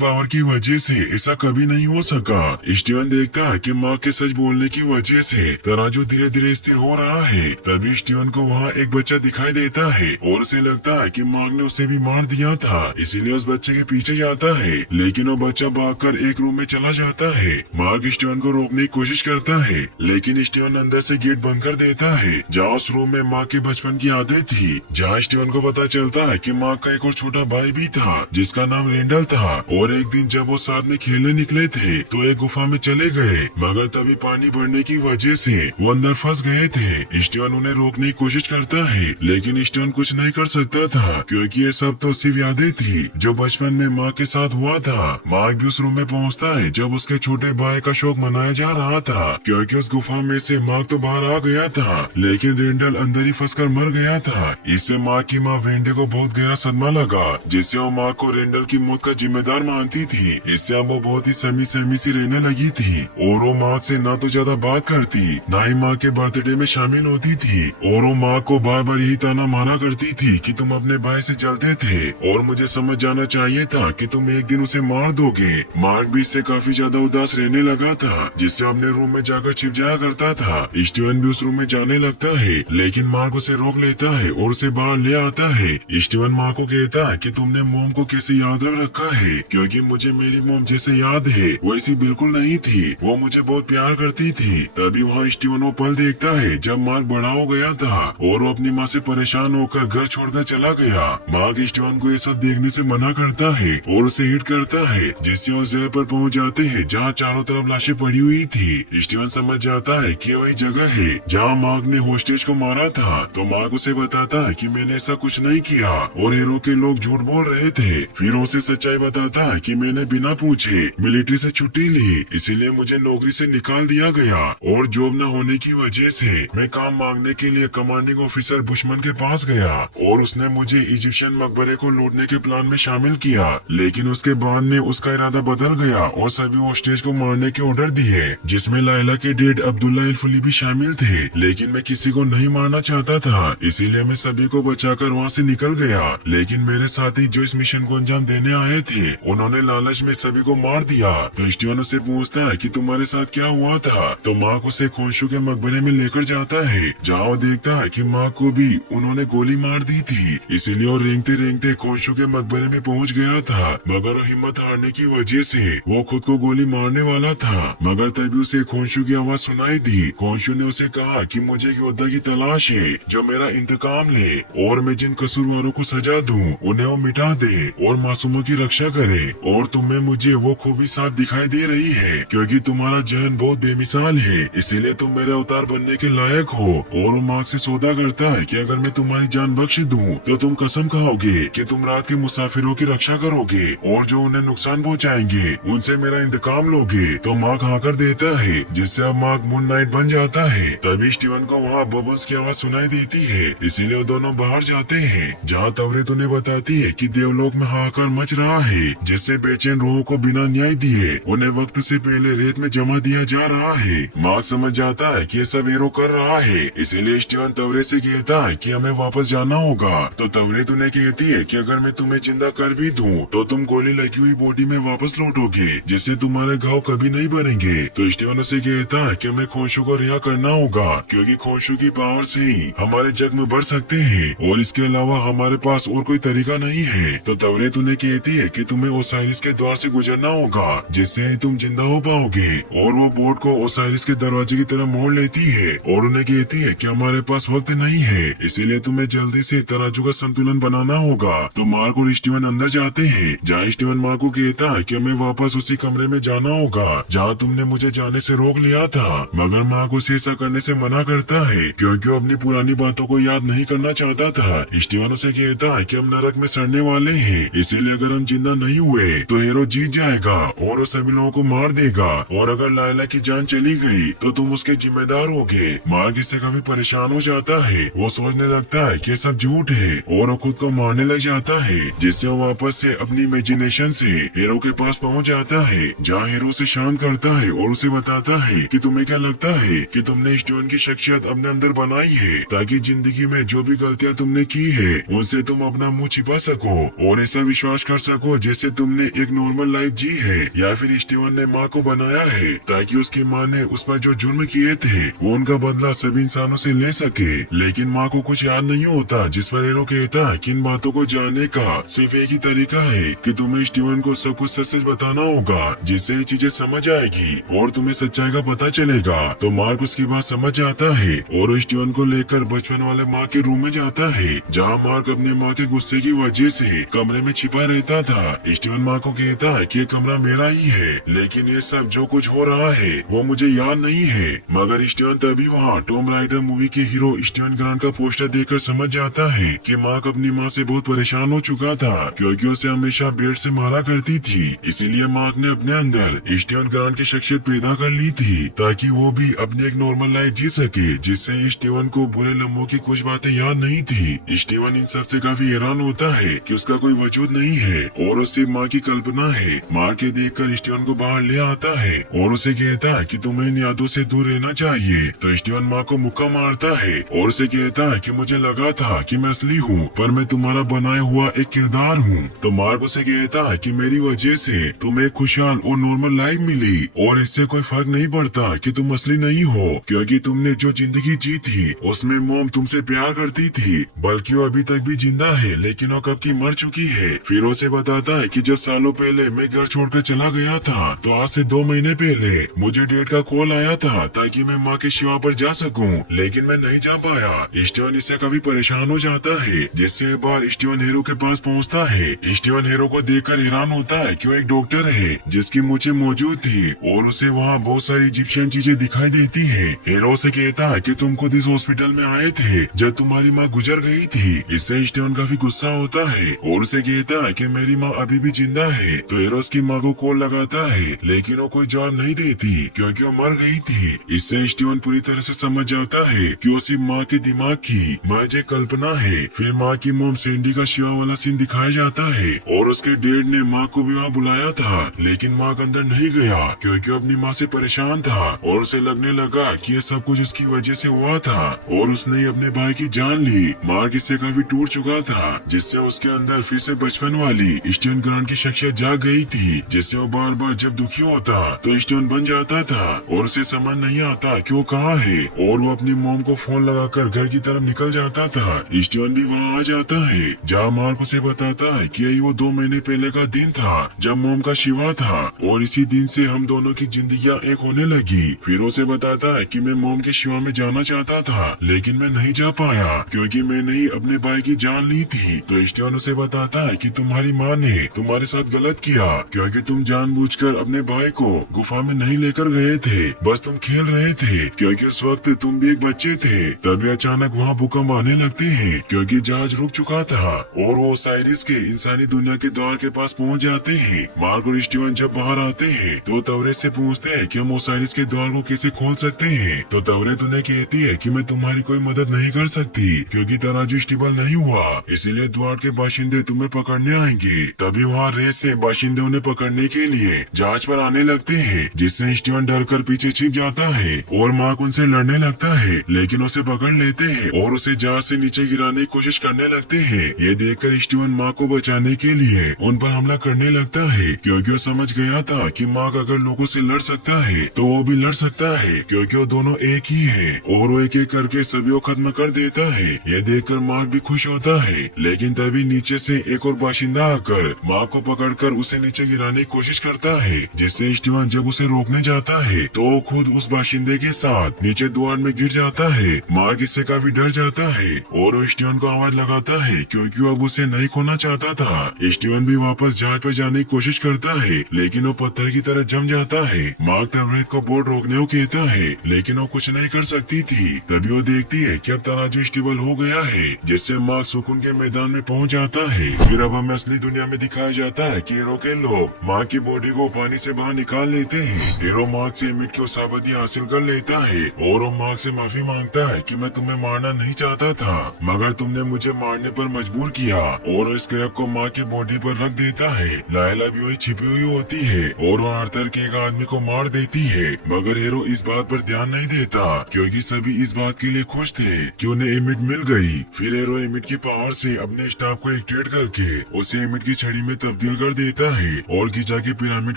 पावर की वजह से ऐसा कभी नहीं हो सका। स्टीवन देखता है कि मार्क के सच बोलने की वजह से तराजू धीरे धीरे स्थिर हो रहा है। तभी स्टीवन को वहाँ एक बच्चा दिखाई देता है और उसे लगता है कि मार्क ने उसे भी मार दिया था, इसीलिए उस बच्चे के पीछे जाता है, लेकिन वो बच्चा भागकर एक रूम में चला जाता है। मार्क स्टीवन को रोकने की कोशिश करता है, लेकिन स्टीवन अंदर से गेट बंद कर देता है, जहाँ उस रूम में मार्क के बचपन की यादें थी। जहाँ स्टीवन को पता चलता है कि मार्क का एक और छोटा भाई भी था जिसका नाम रेंडल था, और एक दिन जब वो साथ में खेलने निकले थे तो एक गुफा में चले गए, मगर तभी पानी बढ़ने की वजह से वो अंदर फंस गए थे। स्टीवन उन्हें रोकने की कोशिश करता है, लेकिन स्टीवन कुछ नहीं कर सकता था क्योंकि ये सब तो सिर्फ यादें थी जो बचपन में मार्क के साथ हुआ था। मार्क भी उस रूम में पहुंचता है जब उसके छोटे भाई का शौक मनाया जा रहा था, क्योंकि उस गुफा में से मार्क तो बाहर आ गया था, लेकिन रेंडल अंदर ही फंसकर मर गया था। इससे मार्क की माँ वेंडे को बहुत गहरा सदमा लगा, जिससे वो मार्क को रेंडल की मौत का जिम्मेदार मानती थी। इससे अब वो बहुत ही सहमी सी रहने लगी थी, और वो मार्क से ना तो ज्यादा बात करती, ना ही मार्क के बर्थडे में शामिल होती थी, और वो मार्क को बार बार यही ताना मारा करती थी कि तुम अपने भाई से जलते थे और मुझे समझ जाना चाहिए था कि तुम एक दिन उसे मार दोगे। मार्क भी इससे काफी ज्यादा उदास रहने लगा था, जिससे अपने रूम में जाकर छिप जाया करता था। स्टीवन भी उस रूम में जाने लगता है, लेकिन मार्क उसे रोक लेता है और उसे बाहर ले आता है। स्टीवन मार्क को कहता है कि तुमने मोम को कैसे याद रखा है, क्योंकि मुझे मेरी मोम जैसे याद है वैसी बिल्कुल नहीं थी, वो मुझे बहुत प्यार करती थी। तभी वहाँ स्टीवन वो पल देखता है जब मार्क बड़ा हो गया था और वो अपनी माँ से परेशान होकर घर छोड़कर चला गया। मार्क स्टीवन को ये सब देखने से मना करता है और उसे हिट करता है, जिससे वो जगह पर पहुँच जाते हैं जहाँ चारों तरफ लाशें पड़ी हुई थी। स्टीवन समझ जाता है कि वही जगह है जहाँ मार्क ने होस्टेज को मारा था, तो मार्क उसे बताता है कि मैंने ऐसा कुछ नहीं किया और हीरो के लोग झूठ बोल रहे थे। फिर उसे सच्चाई बताता है कि मैंने बिना पूछे मिलिट्री से छुट्टी ली, इसीलिए मुझे नौकरी से निकाल दिया गया, और जॉब न होने की वजह से मैं काम मांगने के लिए कमांडिंग ऑफिसर बुशमन के पास गया, और उसने मुझे इजिप्शियन मकबरे को लूटने के प्लान में शामिल किया, लेकिन उसके बाद में उसका इरादा बदल गया और सभी होस्टेज को मारने के ऑर्डर दिए, जिसमें लाइला के डेड अब्दुल्ला अल फुली भी शामिल थे, लेकिन मैं किसी को नहीं मारना चाहता था, इसीलिए मैं सभी को बचाकर वहाँ से निकल गया। लेकिन मेरे साथी जो इस मिशन को अंजाम देने आए थे उन्होंने लालच में सभी को मार दिया। तो स्टीवन उससे पूछता है कि तुम्हारे साथ क्या हुआ था, तो मार्क उसे खोशू के मकबरे में लेकर जाता है, जहाँ वो देखता है कि मार्क को भी उन्होंने गोली मार दी थी, इसीलिए वो रेंगते रेंगते खोशू के मकबरे में पहुँच गया था, मगर वो हिम्मत हारने की वजह से वो खुद को गोली मारने वाला था, मगर तभी उसे खोशू की आवाज सुनाई दी। खोशू ने उसे कहा कि मुझे योद्धा की तलाश है जो मेरा इंतकाम ले, और मैं जिन कसूरवारों को सजा दूं उन्हें वो मिटा दे और मासूमों की रक्षा करे, और तुम्हें मुझे वो खूबी साफ दिखाई दे रही है क्योंकि तुम्हारा जहन बहुत बेमिसाल है, इसीलिए तुम मेरे अवतार बनने के लायक हो। और वो मार्क से सौदा करता है कि अगर मैं तुम्हारी जान बख्श दूं तो तुम कसम खाओगे कि तुम रात के मुसाफिरों की रक्षा करोगे और जो उन्हें नुकसान पहुंचाएंगे उनसे मेरा इंतकाम लोगे। तो मार्क हाँ कर देता है, जिससे अब मार्क मून नाइट बन जाता है। तभी स्टीवन को वहाँ बबल्स की आवाज सुनाई देती है, इसीलिए वो दोनों बाहर जाते हैं, जहाँ तवरेत उन्हें बताती है कि देवलोक में हाहाकार मच रहा है, जिससे बेचैन रूहों को बिना न्याय दिए उन्हें वक्त से पहले रेत में जमा दिया जा रहा है। मार्क समझ जाता है कि ये सब हीरो कर रहा है, इसीलिए स्टीवन तवरेत से कहता है कि हमें वापस जाना होगा। तो तवरेत उन्हें कहती है कि अगर मैं तुम्हें जिंदा कर भी दूं तो तुम गोली लगी हुई बॉडी में वापस लौटोगे, जिससे तुम्हारे घाव कभी नहीं भरेंगे। तो स्टीवन उसे कहता है कि हमें खोशू को रिहा करना होगा, क्योंकि खोशू की पावर से ही हमारे जख्म बढ़ सकते हैं और इसके अलावा हमारे पास और कोई तरीका नहीं है। तो तवरेत उन्हें कहती है कि तुम्हें ओसाइरिस के द्वार से गुजरना होगा, जिससे तुम जिंदा हो पाओगे, और वो बोट को ओसाइरिस के दरवाजे की तरफ मोड़ लेती है और उन्हें कहती है कि हमारे पास वक्त नहीं है, इसीलिए तुम्हें जल्दी से तराजू का संतुलन बनाना होगा। तो मार्क और स्टीवन अंदर जाते हैं, जहाँ स्टीवन मार्क को कहता है कि हमें वापस उसी कमरे में जाना होगा जहाँ तुमने मुझे जाने से रोक लिया था, मगर मार्क उसे ऐसा करने से मना करता है क्योंकि वो अपनी पुरानी बातों को याद नहीं करना चाहता था। स्टीवन उसे कहता है कि हम नरक में सड़ने वाले हैं, इसीलिए अगर हम जिंदा नहीं हुए तो हीरो जीत जाएगा और वो सभी लोगों को मार देगा, और अगर लायला की जान चली गई तो तुम उसके जिम्मेदार होगे। मार्क इससे काफी परेशान हो जाता है, वो सोचने लगता है कि सब झूठ है और वो खुद को मारने लग जाता है, जिससे वो वापस से अपनी इमेजिनेशन से हीरो के पास पहुंच जाता है, जहाँ हीरो से शांत करता है और उसे बताता है कि तुम्हें क्या लगता है कि तुमने स्टीवन की शख्सियत अपने अंदर बनाई है ताकि जिंदगी में जो भी गलतियां तुमने की है उनसे तुम अपना मुंह छिपा सको और ऐसा विश्वास कर सको जैसे तुमने एक नॉर्मल लाइफ जी है। या फिर स्टीवन ने माँ को बनाया है ताकि उसकी माँ ने उस पर जो जुर्म किए थे वो उनका बदला सभी इंसानों से ले सके, लेकिन माँ को कुछ याद नहीं होता, जिस पर हीरो कहता है कि इन बातों को जानने का सिर्फ एक ही तरीका है कि तुम्हें स्टीवन को सब कुछ सच सच बताना होगा, जिससे ये चीजें समझ आएगी और तुम्हें सच्चाई का पता चलेगा। तो मार्क उसकी बात समझ जाता है और वो स्टीवन को लेकर बचपन वाले माँ के रूम में जाता है, जहाँ मार्क अपने माँ के गुस्से की वजह से कमरे में छिपा रहता था। स्टीवन माँ को कहता है कि ये कमरा मेरा ही है, लेकिन ये सब जो कुछ हो रहा है वो मुझे याद नहीं है, मगर स्टीवन तभी वहाँ टॉम राइडर मूवी के हीरो स्टीवन ग्रांट का पोस्टर देखकर समझ जाता है कि मार्क अपनी माँ से बहुत परेशान हो चुका था क्योंकि उसे हमेशा बेड से मारा करती थी, इसीलिए मार्क ने अपने अंदर स्टीवन ग्रांट की शख्सियत पैदा कर ली थी ताकि वो भी अपनी एक नॉर्मल लाइफ जी सके, जिससे स्टीवन को बुरे लम्हों की कुछ बातें याद नहीं थी। स्टीवन इन सब से काफी हैरान होता है कि उसका कोई वजूद नहीं है और उससे माँ की कल्पना है। मार्क के देखकर स्टीवन को बाहर ले आता है और उसे कहता है कि तुम्हें इन यादों से दूर रहना चाहिए। तो स्टीवन माँ को मुक्का मारता है और उसे कहता है कि मुझे लगा था कि मैं असली हूँ पर मैं तुम्हारा बनाया हुआ एक किरदार हूँ। तो मार्क उसे कहता है कि मेरी वजह से तुम्हें खुशहाल और नॉर्मल लाइफ मिली और इससे कोई फर्क नहीं पड़ता कि तुम असली नहीं हो, क्योंकि तुमने जो जिंदगी जी थी उसमें मॉम तुमसे प्यार करती थी, बल्कि वो अभी तक भी जिंदा है लेकिन वो कब की मर चुकी है। फिर उसे बताता है कि जब सालों पहले मैं घर छोड़कर चला गया था तो आज से 2 महीने पहले मुझे डेट का कॉल आया था ताकि मैं माँ के शिवा पर जा सकूं, लेकिन मैं नहीं जा पाया। स्टीवन इससे काफी परेशान हो जाता है, जिससे एक बार स्टीवन हीरो के पास पहुंचता है। स्टीवन हीरो को देखकर हैरान होता है कि वो एक डॉक्टर है जिसकी मूंछें मौजूद थी और उसे वहाँ बहुत सारी इजिप्शियन चीजें दिखाई देती है। हीरो से कहता है कि तुम खुद इस हॉस्पिटल में आए थे जब तुम्हारी माँ गुजर गई थी। इससे स्टीवन काफी गुस्सा होता है और उसे कहता है कि मेरी माँ अभी भी जिंदा है। तो हीरो उसकी माँ को कॉल लगाता है लेकिन वो कोई जवाब नहीं देती क्योंकि वो मर गई थी। इससे स्टीवन पूरी तरह से समझ जाता है कि वो सिर्फ माँ के दिमाग की महज एक कल्पना है। फिर माँ की मोम सैंडी का शिवा वाला सीन दिखाया जाता है और उसके डैड ने माँ को भी वहाँ बुलाया था, लेकिन माँ अंदर नहीं गया क्योंकि अपनी माँ से परेशान था और उसे लगने लगा कि ये सब कुछ इसकी वजह से हुआ था और उसने अपने भाई की जान ली। मार्क इससे काफी टूट चुका था, जिससे उसके अंदर फिर से बचपन वाली स्टीवन ग्रांट की शख्सियत जाग गई थी, जिससे वो बार बार जब दुखी होता तो स्टीवन बन जाता था और उसे समझ नहीं आता कि वो कहाँ है और वो अपनी मोम को फोन लगाकर घर की तरफ निकल जाता था। स्टीवन भी वहाँ आ जाता है जहाँ मार्क उसे बताता है कि यही वो 2 महीने पहले का दिन था जब मोम का शिवा था और इसी दिन से हम दोनों की जिंदगियाँ एक होने लगी। फिर उसे बताता है कि मैं मोम के शिवा में जाना चाहता था लेकिन मैं नहीं जा पाया क्योंकि मैंने ही अपने भाई की जान ली थी। तो स्टीवन उसे बताता है कि तुम्हारी माँ ने तुम्हारे साथ गलत किया क्योंकि तुम जानबूझकर अपने भाई को गुफा में नहीं लेकर गए थे, बस तुम खेल रहे थे क्योंकि उस वक्त तुम भी एक बच्चे थे। तभी अचानक वहाँ भूकंप आने लगते हैं क्योंकि जहाज रुक चुका था और वो ओसाइरिस के इंसानी दुनिया के द्वार के पास पहुँच जाते हैं। मार्क और स्टीवन जब बाहर आते हैं तो तवरे से पूछते हैं कि हम ओसाइरिस के द्वार को कैसे खोल सकते हैं। तो तवरे उन्हें कहती है कि मैं तुम्हारी कोई मदद नहीं कर सकती क्योंकि तराजू स्टेबल नहीं हुआ, इसीलिए द्वार के बाशिंदे तुम्हें पकड़ने आएंगे। तभी वहाँ रेस से बाशिंदे उन्हें पकड़ने के लिए जहाज पर आने लगते हैं, जिससे स्टीवन डरकर पीछे छिप जाता है और मार्क उनसे लड़ने लगता है लेकिन उसे पकड़ लेते हैं और उसे जहाज से नीचे गिराने की कोशिश करने लगते हैं। ये देखकर स्टीवन मार्क को बचाने के लिए उन पर हमला करने लगता है क्योंकि वो समझ गया था कि मार्क अगर लोगों से लड़ सकता है तो वो भी लड़ सकता है क्योंकि वो दोनों एक ही है और वो एक एक करके सभी को खत्म कर देता है। ये देखकर मार्क भी खुश होता है, लेकिन तभी नीचे से एक और बाशिंदा आकर मार्क को पकड़कर उसे नीचे गिराने की कोशिश करता है, जिससे स्टीवन जब उसे रोकने जाता है तो वो खुद उस बाशिंदे के साथ नीचे द्वार में गिर जाता है है। मार्क इससे काफी डर जाता है और वो स्टीवन को आवाज लगाता है क्योंकि वो अब उसे नहीं खोना चाहता था। स्टीवन भी वापस जहाज पर जाने की कोशिश करता है लेकिन वो पत्थर की तरह जम जाता है। मार्क तवरेत को बोट रोकने को कहता है लेकिन वो कुछ नहीं कर सकती थी। तभी वो देखती है कि अब तराजू स्टेबल हो गया है जिससे मार्क सुकून के मैदान में पहुंच जाता है। फिर अब हमें असली दुनिया में दिखाया जाता है कि हीरो के लोग मार्क की बॉडी को पानी से बाहर निकाल लेते हैं। हीरो मार्क से एमिट की साबती हासिल कर लेता है और वो मार्क से माफी मांगता है कि मैं तुम्हें मारना नहीं चाहता था मगर तुमने मुझे मारने पर मजबूर किया और स्क्रैप को मार्क की बॉडी पर रख देता है। लायला भी वही छिपी हुई होती है और वो आर्थर के एक आदमी को मार देती है मगर हीरो इस बात पर ध्यान नहीं देता क्योंकि सभी इस बात के लिए खुश थे कि उन्हें एमिट मिल गई। फिर हीरो एमिट की पावर से अपने स्टाफ को एक्टिवेट करके उसे एमिट की छड़ी में तब्दील कर देता है और गिजा के पिरामिड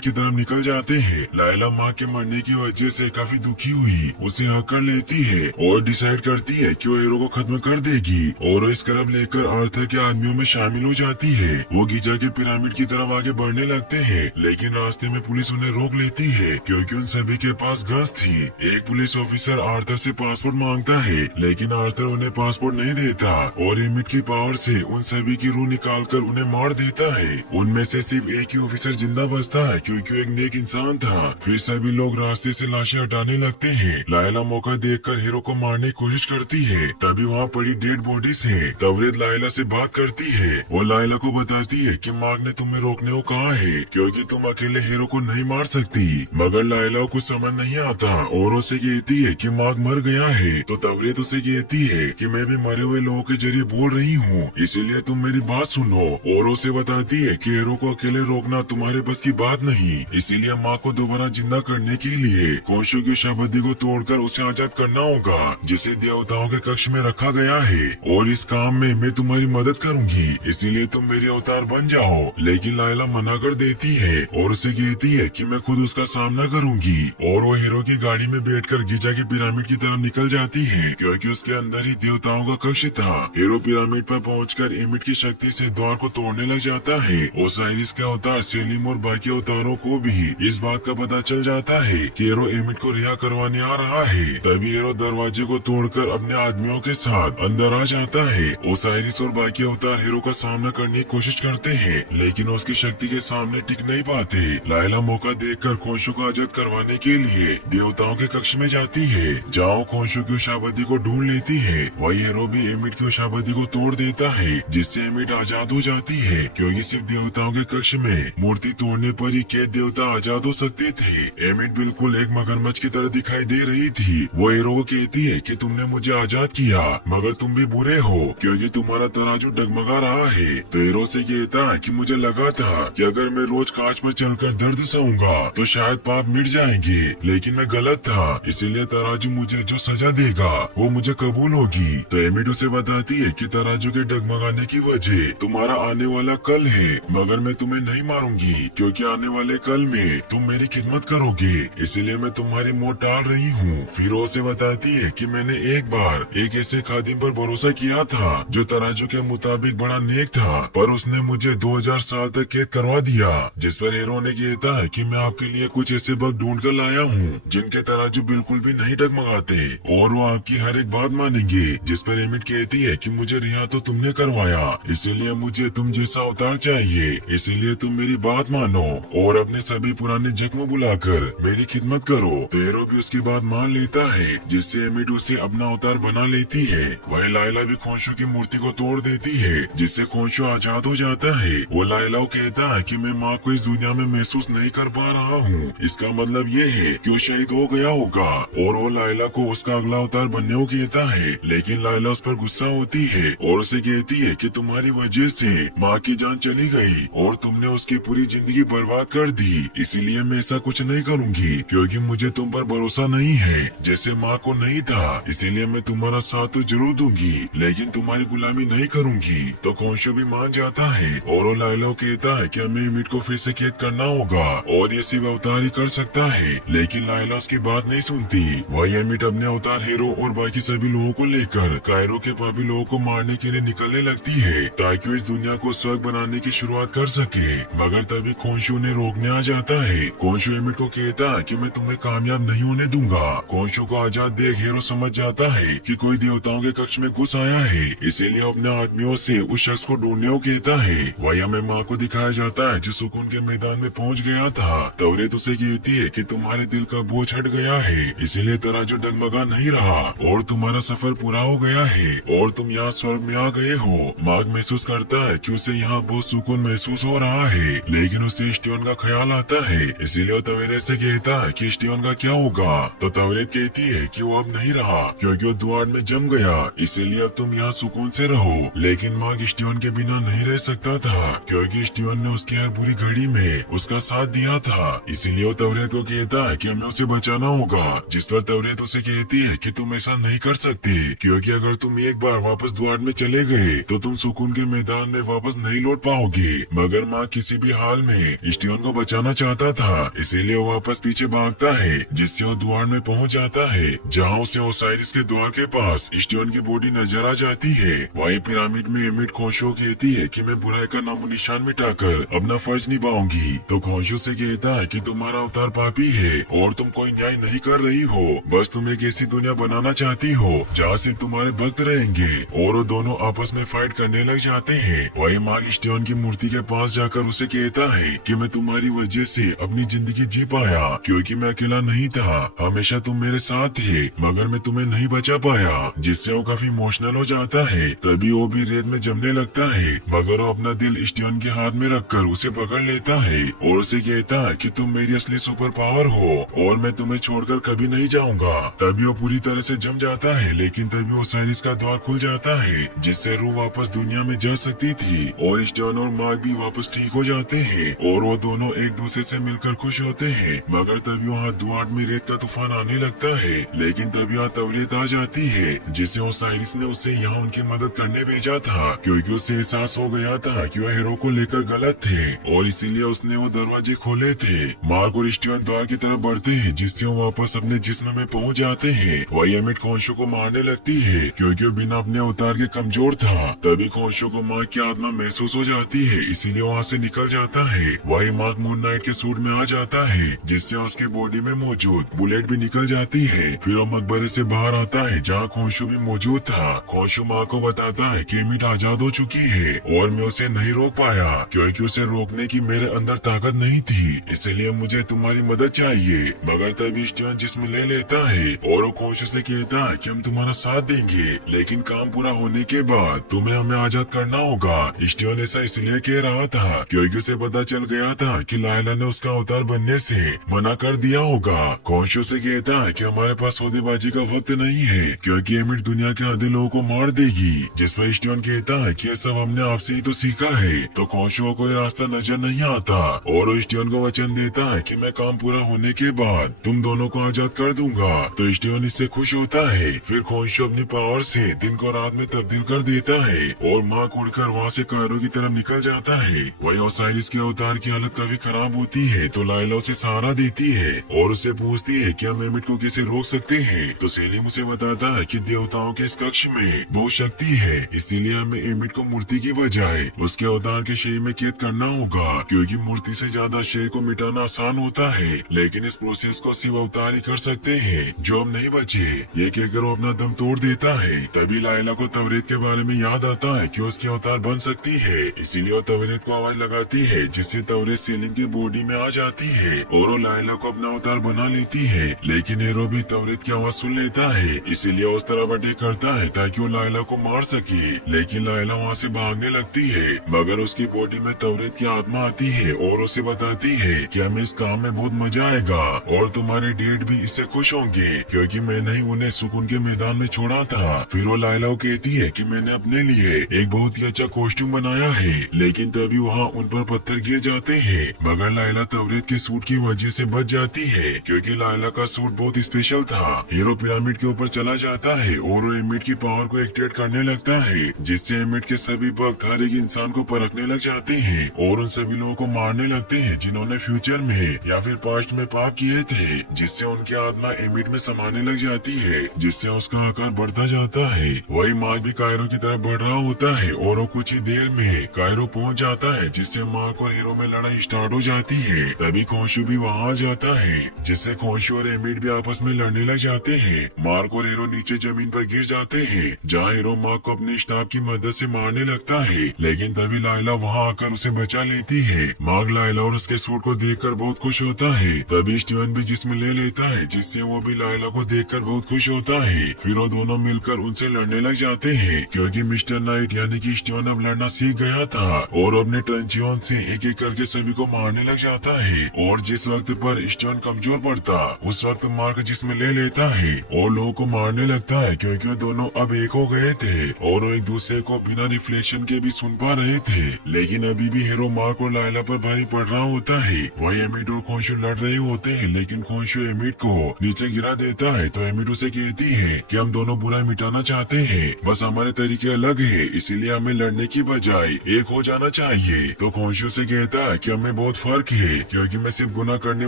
की तरफ निकल जाते हैं। लायला माँ के मरने की वजह से काफी दुखी हुई उसे हक कर लेती है और डिसाइड करती है कि वो हीरो को खत्म कर देगी और वो स्क्रैप लेकर आर्थर के आदमियों में शामिल हो जाती है। वो गिजा के पिरामिड की तरफ आगे बढ़ने लगते हैं लेकिन रास्ते में पुलिस उन्हें रोक लेती है क्योंकि उन सभी के पास गन्स थी। एक पुलिस ऑफिसर आर्थर से पासपोर्ट मांगता है लेकिन आर्थर उन्हें पासपोर्ट नहीं देता और एमिट की पावर से उन सभी की रूह निकालकर उन्हें मार देता है। उनमें से सिर्फ एक ही ऑफिसर जिंदा बचता है क्योंकि वो एक नेक इंसान था। फिर सभी लोग रास्ते से लाशें हटाने लगते हैं। लायला मौका देखकर हीरो को मारने की कोशिश करती है तभी वहाँ पड़ी डेड बॉडी से तवरेत लायला से बात करती है और लायला को बताती है कि मार्क ने तुम्हें रोकने को कहा है क्योंकि तुम अकेले हीरो को नहीं मार सकती। मगर लायला को कुछ समझ नहीं आता और उसे कहती है कि मार्क मर गया है तो तवरेत उसे कहती है कि मैं भी मरे हुए लोगों के जरिए बोल रही हूँ इसीलिए तुम मेरी बात सुनो और उसे बताती है कि हीरो को अकेले रोकना तुम्हारे बस की बात नहीं। इसीलिए माँ को दोबारा जिंदा करने के लिए खोशु की शबद्दी को तोड़कर उसे आजाद करना होगा जिसे देवताओं के कक्ष में रखा गया है और इस काम में मैं तुम्हारी मदद करूंगी इसीलिए तुम मेरी अवतार बन जाओ। लेकिन लायला मना कर देती है और उसे कहती है कि मैं खुद उसका सामना करूंगी और वो हीरो की गाड़ी में बैठकर गिजा की पिरामिड की तरफ निकल जाती है क्योंकि उसके अंदर ही देवताओं का कक्ष था। हीरो पिरामिड पर पहुंचकर एमिट की शक्ति से द्वार को तोड़ने लग जाता है। ओसाइरिस के अवतार सेलिम और बाकी अवतारों को भी इस बात का पता चल जाता है कि हीरो एमिट को रिहा करवाने आ रहा है। तभी हीरो दरवाजे को तोड़कर अपने आदमियों के साथ अंदर आ जाता है। ओसाइरिस और बाकी अवतार हीरो का सामना करने की कोशिश करते हैं लेकिन उसकी शक्ति के सामने टिक नहीं पाते। लायला मौका देखकर खोशु को आजाद करवाने के लिए देवताओं के कक्ष में जाती है जहाँ खोशु की शाबदी को ढूंढ लेती है। वही हीरो भी एमिट की शाबदी को तोड़ देता है जिससे एमिट आजाद हो जाती है क्योंकि सिर्फ देवताओं के कक्ष में मूर्ति तोड़ने पर ही कैद देवता आजाद हो सकते थे। एमिट बिल्कुल एक मगरमच्छ की तरह दिखाई दे रही थी। वो हीरो को कहती है कि तुमने मुझे आजाद किया मगर तुम भी बुरे हो क्योंकि तुम्हारा तराजू डगमगा रहा है। तो हीरो से कहता है कि मुझे लगा था कि अगर मैं रोज कांच पर चलकर दर्द सहूंगा तो शायद पाप मिट जाएंगे लेकिन मैं गलत था इसीलिए तराजू मुझे जो सजा देगा वो मुझे कबूल होगी। तो एमिट उसे बताती है कि तराजू के डगमगाने की वजह तुम्हारा आने वाला कल है मगर मैं तुम्हें नहीं मारूंगी क्योंकि आने वाले कल में तुम मेरी खिदमत करोगे इसीलिए मैं तुम्हारी मौत टाल रही हूँ। फिर वो उसे बताती है कि मैंने एक बार एक ऐसे खादिम पर भरोसा किया था जो तराजू के मुताबिक बड़ा नेक था पर उसने मुझे 2000 साल तक कैद करवा दिया। जिस पर हीरो ने कहता है कि मैं आपके लिए कुछ ऐसे बग ढूंढ कर लाया हूँ जिनके तराजू बिल्कुल भी नहीं डगमगाते और वो आपकी हर एक बात मानेंगे। जिस पर एमिट कहती है कि मुझे रिहा तो तुमने करवाया इसीलिए मुझे तुम जैसा अवतार चाहिए इसीलिए तुम मेरी बात मानो और अपने सभी पुराने जख्म बुलाकर मेरी खिदमत करो। तो हीरो भी उसकी बात मान लेता है जिससे एमिट उसे अपना अवतार बना लेती है। वही लायला भी खोशु की मूर्ति को तोड़ देती है जिससे खोशु आजाद हो जाता है। वो लायला को कहता है कि मैं माँ को इस दुनिया में महसूस नहीं कर पा रहा हूँ इसका मतलब ये है कि वो शहीद हो गया होगा और वो लायला को उसका अगला अवतार बनने को कहता है लेकिन लायला उस पर गुस्सा होती है और उसे कहती है कि तुम्हारी वजह से माँ की जान चली गई और तुमने उसकी पूरी जिंदगी बर्बाद कर दी इसीलिए मैं ऐसा कुछ नहीं करूँगी क्योंकि मुझे तुम पर भरोसा नहीं है जैसे माँ को नहीं था इसीलिए मैं तुम्हारा साथ तो जरूर दूंगी लेकिन तुम्हारी गुलामी नहीं करूँगी। तो खोशु भी मान जाता है और वो लायला को कहता है कि हमें एमिट को फिर से कैद करना होगा और ये सिर्फ अवतार ही कर सकता है लेकिन लायला उसकी बात नहीं सुनती। वही एमिट अपने अवतार हीरो और बाकी सभी लोगों को लेकर कायरो के पापी लोगों को मारने के लिए निकलने लगती है ताकि वो इस दुनिया को स्वर्ग बनाने की शुरुआत कर सके। मगर तभी खोशु ने रोकने आ जाता है। खोशु एमिट को कहता है कि मैं तुम्हें कामयाब नहीं होने दूंगा। खोशु को आजाद देख हीरो समझ समझ जाता है कि कोई देवताओं के कक्ष में घुस आया है, इसीलिए अपने आदमियों से उस शख्स को ढूंढने को कहता है। वही हमें माँ को दिखाया जाता है जो सुकून के मैदान में पहुँच गया था। तौरेत उसे कहती है कि तुम्हारे दिल का बोझ हट गया है, इसीलिए तराजू डगमगा नहीं रहा और तुम्हारा सफर पूरा हो गया है और तुम यहाँ स्वर्ग में आ गए हो। मार्क महसूस करता है कि उसे यहाँ बहुत सुकून महसूस हो रहा है, लेकिन उसे स्टीवन का ख्याल आता है, इसीलिए वो तवेरेत से कहता है कि स्टीवन का क्या होगा। तो तवेरेत कहती है कि वो अब नहीं रहा क्योंकि वो द्वार में जम गया, इसीलिए अब तुम यहाँ सुकून से रहो। लेकिन मार्क स्टीवन के बिना नहीं रह सकता था क्योंकि स्टीवन ने उसकी हर बुरी घड़ी में उसका साथ दिया था, इसीलिए वो तवेरेत को कहता है कि हमें उसे बचाना होगा। जिस पर तवेरेत उसे कहती है कि तुम ऐसा नहीं कर सकते क्योंकि अगर तुम एक बार वापस द्वार में चले गए तो तुम सुकून के मैदान में वापस नहीं लौट पाओगे। मगर माँ किसी भी हाल में स्टीवन को बचाना चाहता था, इसीलिए वो वापस पीछे भागता है, जिससे वो द्वार में पहुंच जाता है जहाँ उसे ओसाइरिस के द्वार के पास स्टीवन की बॉडी नजर आ जाती है। वही पिरामिड में एमिट खोशो कहती है कि मैं बुराई का नामो निशान मिटाकर अपना फर्ज निभाऊंगी। तो खोशो से कहता है कि तुम्हारा अवतार पापी है और तुम कोई न्याय नहीं कर रही हो, बस तुम एक ऐसी दुनिया बनाना चाहती हो जहाँ सिर्फ तुम्हारे भक्त रहेंगे। और वो दोनों आपस में फाइट करने लग जाते हैं। वही मार्क स्टीवन की मूर्ति के पास जाकर उसे कहता है कि मैं तुम्हारी वजह से अपनी जिंदगी जी पाया क्योंकि मैं अकेला नहीं था, हमेशा तुम मेरे साथ थे, मगर मैं तुम्हें नहीं बचा पाया, जिससे वो काफी इमोशनल हो जाता है। तभी वो भी रेत में जमने लगता है, मगर वो अपना दिल स्टीवन के हाथ में रखकर उसे पकड़ लेता है और उसे कहता है कि तुम मेरी असली सुपर पावर हो और मैं तुम्हें छोड़कर कभी नहीं जाऊंगा। तभी वो पूरी तरह से जम जाता है, लेकिन तभी ओसाइरिस का द्वार खुल जाता है, जिससे रूह वापस दुनिया में जा सकती थी और स्टीवन और मार्क भी वापस ठीक हो जाते हैं और वो दोनों एक दूसरे से मिलकर खुश होते हैं। मगर तभी वहाँ द्वार में रेत का तूफान आने लगता है, लेकिन तभी वहाँ तवरेत आ जाती है, जिससे ओसाइरिस ने उसे यहाँ उनकी मदद करने भेजा था क्योंकि उसे एहसास हो गया था कि वह हीरो को लेकर गलत थे और इसीलिए उसने वो दरवाजे खोले थे। मार्क और स्टीवन द्वार की तरफ बढ़ते हैं, जिससे वो वापस अपने जिस्म में पहुँच जाते हैं। वही एमिट खोशो को मारने लगती है क्योंकि वो बिना अपने अवतार के कमजोर था। तभी खोशो को मार्क की आत्मा महसूस हो जाती है, इसीलिए वहाँ से निकल जाता है। वही मार्क मून नाइट के सूट में आ जाता है, जिससे उसकी बॉडी में मौजूद बुलेट भी निकल जाती है। फिर वो मकबरे से बाहर आता है जहाँ खोशो भी मौजूद था। खोशो माँ को बताता है कि एमिट आजाद हो चुकी है और मैं उसे नहीं रोक पाया क्योंकि उसे रोकने की मेरे अंदर ताकत नहीं थी, इसलिए मुझे तुम्हारी मदद चाहिए। मगर तभी स्टीवन जिस्म ले लेता है और वो खोशो से कहता है कि हम तुम्हारा साथ देंगे, लेकिन काम पूरा होने के बाद तुम्हें हमें आजाद करना होगा। स्टीवन ऐसा इसलिए कह रहा था क्योंकि उसे पता चल गया था कि लायला ने उसका अवतार बनने से मना कर दिया होगा। खोशो से कहता है कि हमारे पास सौदेबाजी का वक्त नहीं है क्योंकि एमिट दुनिया के आधे लोगों को मार देगी, जिस पर स्टीवन कहता है कि ये सब हमने आपसे ही तो सीखा है। तो खोशो को कोई रास्ता नजर नहीं आता और वो स्टीवन को वचन देता है कि मैं काम पूरा होने के बाद तुम दोनों को आजाद कर दूंगा। तो स्टीवन इससे खुश होता है। फिर खोशो अपनी पावर से दिन को रात में तब्दील कर देता है और मार्क उड़कर वहाँ से कायरो की तरफ निकल जाता है। वही ओसाइरिस के अवतार की हालत काफी खराब होती है, तो लायला उसे सहारा देती है और उससे पूछती है कि हम एमिट को कैसे रोक सकते हैं। तो सेलिम उसे बताता है कि देवताओं के इस कक्ष में बहुत शक्ति है, इसीलिए हमें एमिट को मूर्ति की बजाय उसके अवतार के शरीर में कैद करना होगा क्योंकि मूर्ति से ज्यादा शरीर को मिटाना आसान होता है, लेकिन इस प्रोसेस को सिर्फ अवतार ही कर सकते हैं जो हम नहीं बचे। ये कहकर वो अपना दम तोड़ देता है। तभी लायला को तवरेत के बारे में याद आता है कि उसके अवतार बन सकती है, इसीलिए वो तवरेत को आवाज लगाती है, जिससे तवरेत सेलिम की बॉडी में आ जाती है और वो लायला को अपना अवतार बना लेती है। लेकिन हीरो भी तवरेत की आवाज सुन लेता है, इसीलिए उस तरफ अटैक करता है ताकि वो लायला को मार सके। लेकिन लायला वहाँ से भागने लगती है, मगर उसकी बॉडी में तवरेत की आत्मा आती है और उसे बताती है कि हमें इस काम में बहुत मजा आएगा और तुम्हारे डेड भी इससे खुश होंगे क्योंकि मैंने ही उन्हें सुकून के मैदान में छोड़ा था। फिर वो लायला को कहती है कि मैंने अपने लिए एक बहुत ही अच्छा कॉस्ट्यूम बनाया है, लेकिन तभी वहाँ उन पर पत्थर गिर जाते हैं। मगर लायला तवरेत के सूट की वजह से बच जाती है क्योंकि लायला का सूट बहुत स्पेशल था। हीरो पिरामिड के ऊपर चला जाता है और वो एमिट की पावर को एक्टिवेट करने लगता है, जिससे एमिट के सभी भक्त हर एक इंसान को परखने लग जाते हैं और उन सभी लोगों को मारने लगते हैं जिन्होंने फ्यूचर में या फिर पास्ट में पाप किए थे, जिससे उनकी आत्मा एमिट में समाने लग जाती है, जिससे उसका आकार बढ़ता जाता है। वही मार्क भी कायरो की तरफ बढ़ रहा होता है और वो कुछ ही देर में कायरो पहुंच जाता है, जिससे मार्क और हीरो में लड़ाई स्टार्ट हो जाती है। तभी खोशो भी वहाँ आ जाता है, जिससे खोशो और एमिट भी आपस में लड़ने लग जाते हैं मार्क और हीरो नीचे जमीन पर गिर जाते हैं, जहाँ हीरो मार्क को अपने स्टाफ की मदद से मारने लगता है, लेकिन तभी लायला वहाँ आकर उसे बचा लेती है। मार्क लायला और उसके सूट को देखकर बहुत खुश होता है। तभी स्टीवन भी जिस्म ले लेता है, जिससे वो भी लायला को देखकर बहुत खुश होता है। फिर वो दोनों मिलकर उनसे लड़ने लग जाते हैं, क्योंकि मिस्टर नाइट यानी कि स्टीवन अब लड़ना सीख गया था और अपने ट्रंचियन से एक एक करके सभी को मारने लग जाता है। और जिस वक्त पर स्टीवन कमजोर पड़ता, उस वक्त मार्क जिस्म ले लेता है और लोगों को मारने लगता है, क्योंकि वो दोनों अब एक हो गए थे और वो एक दूसरे को बिना रिफ्लेक्शन के भी सुन पा रहे थे। लेकिन अभी भी हीरो मार्क और लायला पर भारी पड़ रहा होता है। वही एमिट और खोशू लड़ रहे होते हैं, लेकिन खोशू एमिट को नीचे गिरा देता है। तो एमिट उसे कहती है कि हम दोनों बुराई मिटाना चाहते हैं, बस हमारे तरीके अलग है, इसीलिए हमें लड़ने की बजाय एक हो जाना चाहिए। तो खोशू से कहता है कि हमें बहुत फर्क है, क्योंकि मैं सिर्फ गुनाह करने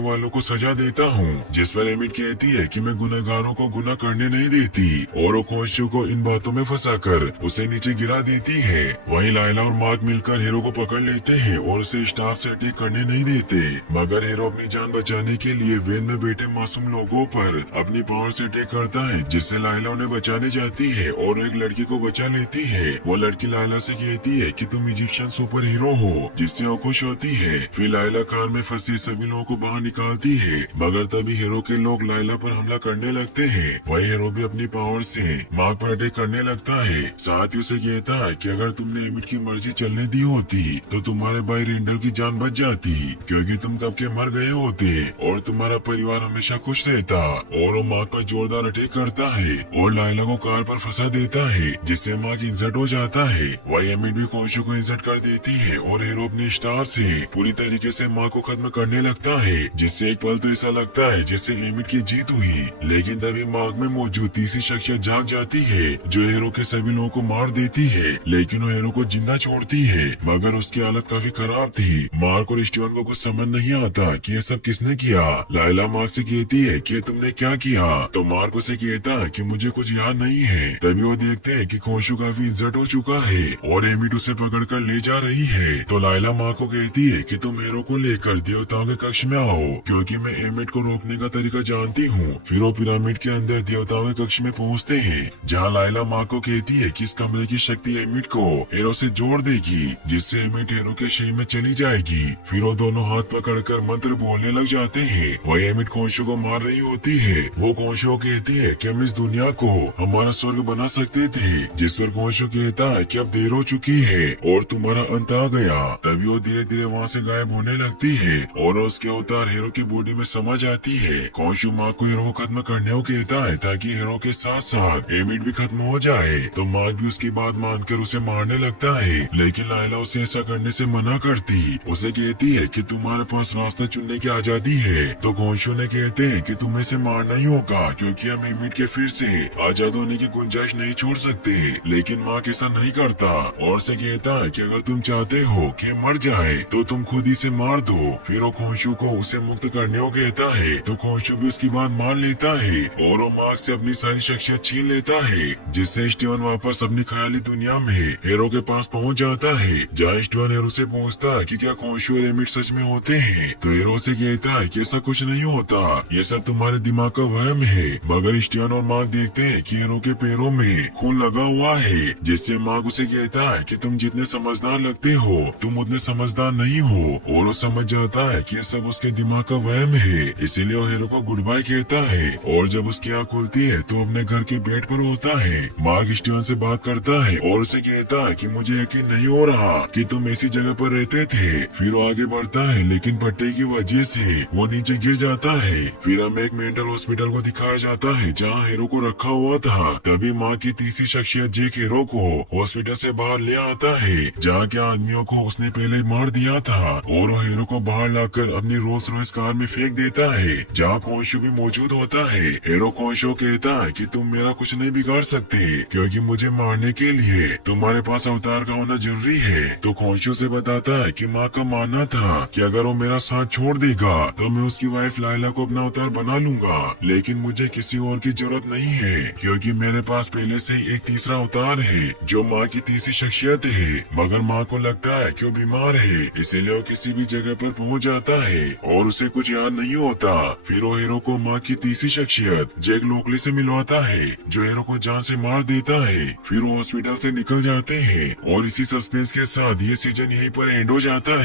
वालों को सजा देता हूँ, जिस पर एमिट कहती है कि मैं गुनहगारों को गुनाह करने नहीं देती, और वो खोशू को इन बातों में फंसाकर उसे नीचे गिरा देती है। वहीं लायला और मार्क मिलकर हीरो को पकड़ लेते हैं और उसे स्टाफ से अटैक करने नहीं देते, मगर हीरो अपनी जान बचाने के लिए वैन में बैठे मासूम लोगों पर अपनी पावर से अटैक करता है, जिससे लायला उन्हें बचाने जाती है और एक लड़की को बचा लेती है। वो लड़की लायला से कहती है कि तुम इजिप्शियन सुपर हीरो हो, जिससे वो खुश होती है। फिर लायला कार में फंसे सभी लोगों को बाहर निकालती है, मगर तभी हीरो के लोग लायला पर हमला करने लगते हैं। वही हीरो भी अपनी पावर से मार्क पर अटैक करने लगता है। साथ ही उसे कहता है कि अगर तुमने एमिट की मर्जी चलने दी होती तो तुम्हारे भाई रेंडल की जान बच जाती, क्योंकि तुम कब के मर गए होते और तुम्हारा परिवार हमेशा खुश रहता। और वो मार्क पर जोरदार अटैक करता है और लायला को कार पर फंसा देता है, जिससे मार्क इंजर्ड हो जाता है। वही एमिट भी खोशू को इंजर्ड कर देती है और हीरो अपने स्टाफ से पूरी तरीके से मार्क को खत्म करने लगता है, जिससे एक पल तो ऐसा लगता है जैसे एमिट की जीत हुई। लेकिन तभी मार्क में मौजूद तीसरी शख्सियत जाग जाती है, जो हीरो के सभी लोगों को मार देती है, लेकिन वो हीरो को जिंदा छोड़ती है, मगर उसकी हालत काफी खराब थी। मार्क और स्टीवन को कुछ समझ नहीं आता कि ये सब किसने किया। लायला मार्क से कहती है कि तुमने क्या किया, तो मार्क उसे कहता है कि मुझे कुछ याद नहीं है। तभी वो देखते हैं कि खोशू काफी इज्जत हो चुका है और एमिट उसे पकड़कर ले जा रही है। तो लायला मार्क को कहती है कि तुम हीरो को लेकर देवताओं के कक्ष में आओ, क्योंकि मैं एमिट को रोकने का तरीका जानती हूँ। फिर वो पिरामिड के अंदर देवताओं के कक्ष में पहुँचते हैं, जहाँ लायला मार्क को कहती है कि इस कमरे की शक्ति एमिट को हीरो से जोड़ देगी, जिससे एमिट हीरो के शरीर में चली जाएगी। फिर वो दोनों हाथ पकड़कर मंत्र बोलने लग जाते हैं। वही एमिट खोशू को मार रही होती है। वो खोशू को कहती है कि हम इस दुनिया को हमारा स्वर्ग बना सकते थे, जिस पर खोशू कहता है कि अब देर हो चुकी है और तुम्हारा अंत आ गया। तभी वो धीरे धीरे वहाँ से गायब होने लगती है और उसके अवतार हीरो की बॉडी में समा जाती है। खोशू मार्क को हीरो को खत्म करने को कहता है, ताकि हीरो के साथ साथ एमिट भी खत्म हो जाए। तो मार्क भी उसकी बात मानकर उसे मारने लगता है, लेकिन लायला उसे ऐसा करने से मना करती। उसे कहती है कि तुम्हारे पास रास्ता चुनने की आजादी है। तो खोशू ने कहते हैं कि तुम्हें से मारना ही होगा, क्योंकि हम एमिट के फिर से आजाद होने की गुंजाइश नहीं छोड़ सकते। लेकिन मार्क ऐसा नहीं करता और से कहता है कि अगर तुम चाहते हो कि मर जाए तो तुम खुद ही से मार दो। फिर वो खोशू को उसे मुक्त करने को कहता है, तो खोशू भी उसकी बात मान लेता है और वो मार्क से अपनी सारी शख्सियत छीन लेता है, जिससे स्टीवन वापस अपनी ख्याली दुनिया में हीरो के पास पहुंच जाता है। जहाँ स्टीवन हीरो से पूछता है कि क्या खोशू और एमिट सच में होते हैं, तो हीरो से कहता है कि ऐसा कुछ नहीं होता, ये सब तुम्हारे दिमाग का वहम है। मगर स्टीवन और मार्क देखते हैं कि हीरो के पैरों में खून लगा हुआ है, जिससे मार्क उसे कहता है कि तुम जितने समझदार लगते हो तुम उतने समझदार नहीं हो। और वो समझ जाता है कि ये सब उसके दिमाग का वहम है, इसीलिए वो हीरो को गुड बाय कहता है। और जब उसकी आँख खुलती है तो अपने घर के बेड पर होता है। मार्क स्टीवन से बात करता है और उसे कहता है कि मुझे यकीन नहीं हो रहा कि तुम ऐसी जगह पर रहते थे। फिर वो आगे बढ़ता है, लेकिन पट्टे की वजह से वो नीचे गिर जाता है। फिर हमें एक मेंटल हॉस्पिटल को दिखाया जाता है, जहाँ हीरो को रखा हुआ था। तभी मार्क की तीसरी शख्सियत जेक हीरो को हॉस्पिटल से बाहर ले आता है, जहाँ के आदमियों को उसने पहले मार दिया था। और वो हीरो को बाहर लाकर अपनी रोल्स रॉयस कार में फेंक देता है, जहाँ खोशू भी मौजूद होता है। हीरो खोशू कहता है कि तुम मेरा कुछ नहीं बिगाड़ सकते, क्योंकि मुझे मारने के लिए तुम्हारे पास अवतार का होना जरूरी है। तो खोशू से बताता है कि माँ का मानना था कि अगर वो मेरा साथ छोड़ देगा तो मैं उसकी वाइफ लायला को अपना अवतार बना लूंगा, लेकिन मुझे किसी और की जरूरत नहीं है, क्योंकि मेरे पास पहले से ही एक तीसरा अवतार है जो माँ की तीसरी शख्सियत है। मगर माँ को लगता है कि वो बीमार है, इसीलिए वो किसी भी जगह पर पहुँच जाता है और उसे कुछ याद नहीं होता। फिर वो हीरो को माँ की तीसरी शख्सियत जे एक लोकली से मिलवाता है जो एरो को जान से मार देता है। फिर वो हॉस्पिटल से निकल जाते हैं और इसी सस्पेंस के साथ ये सीजन यहीं पर एंड हो जाता है।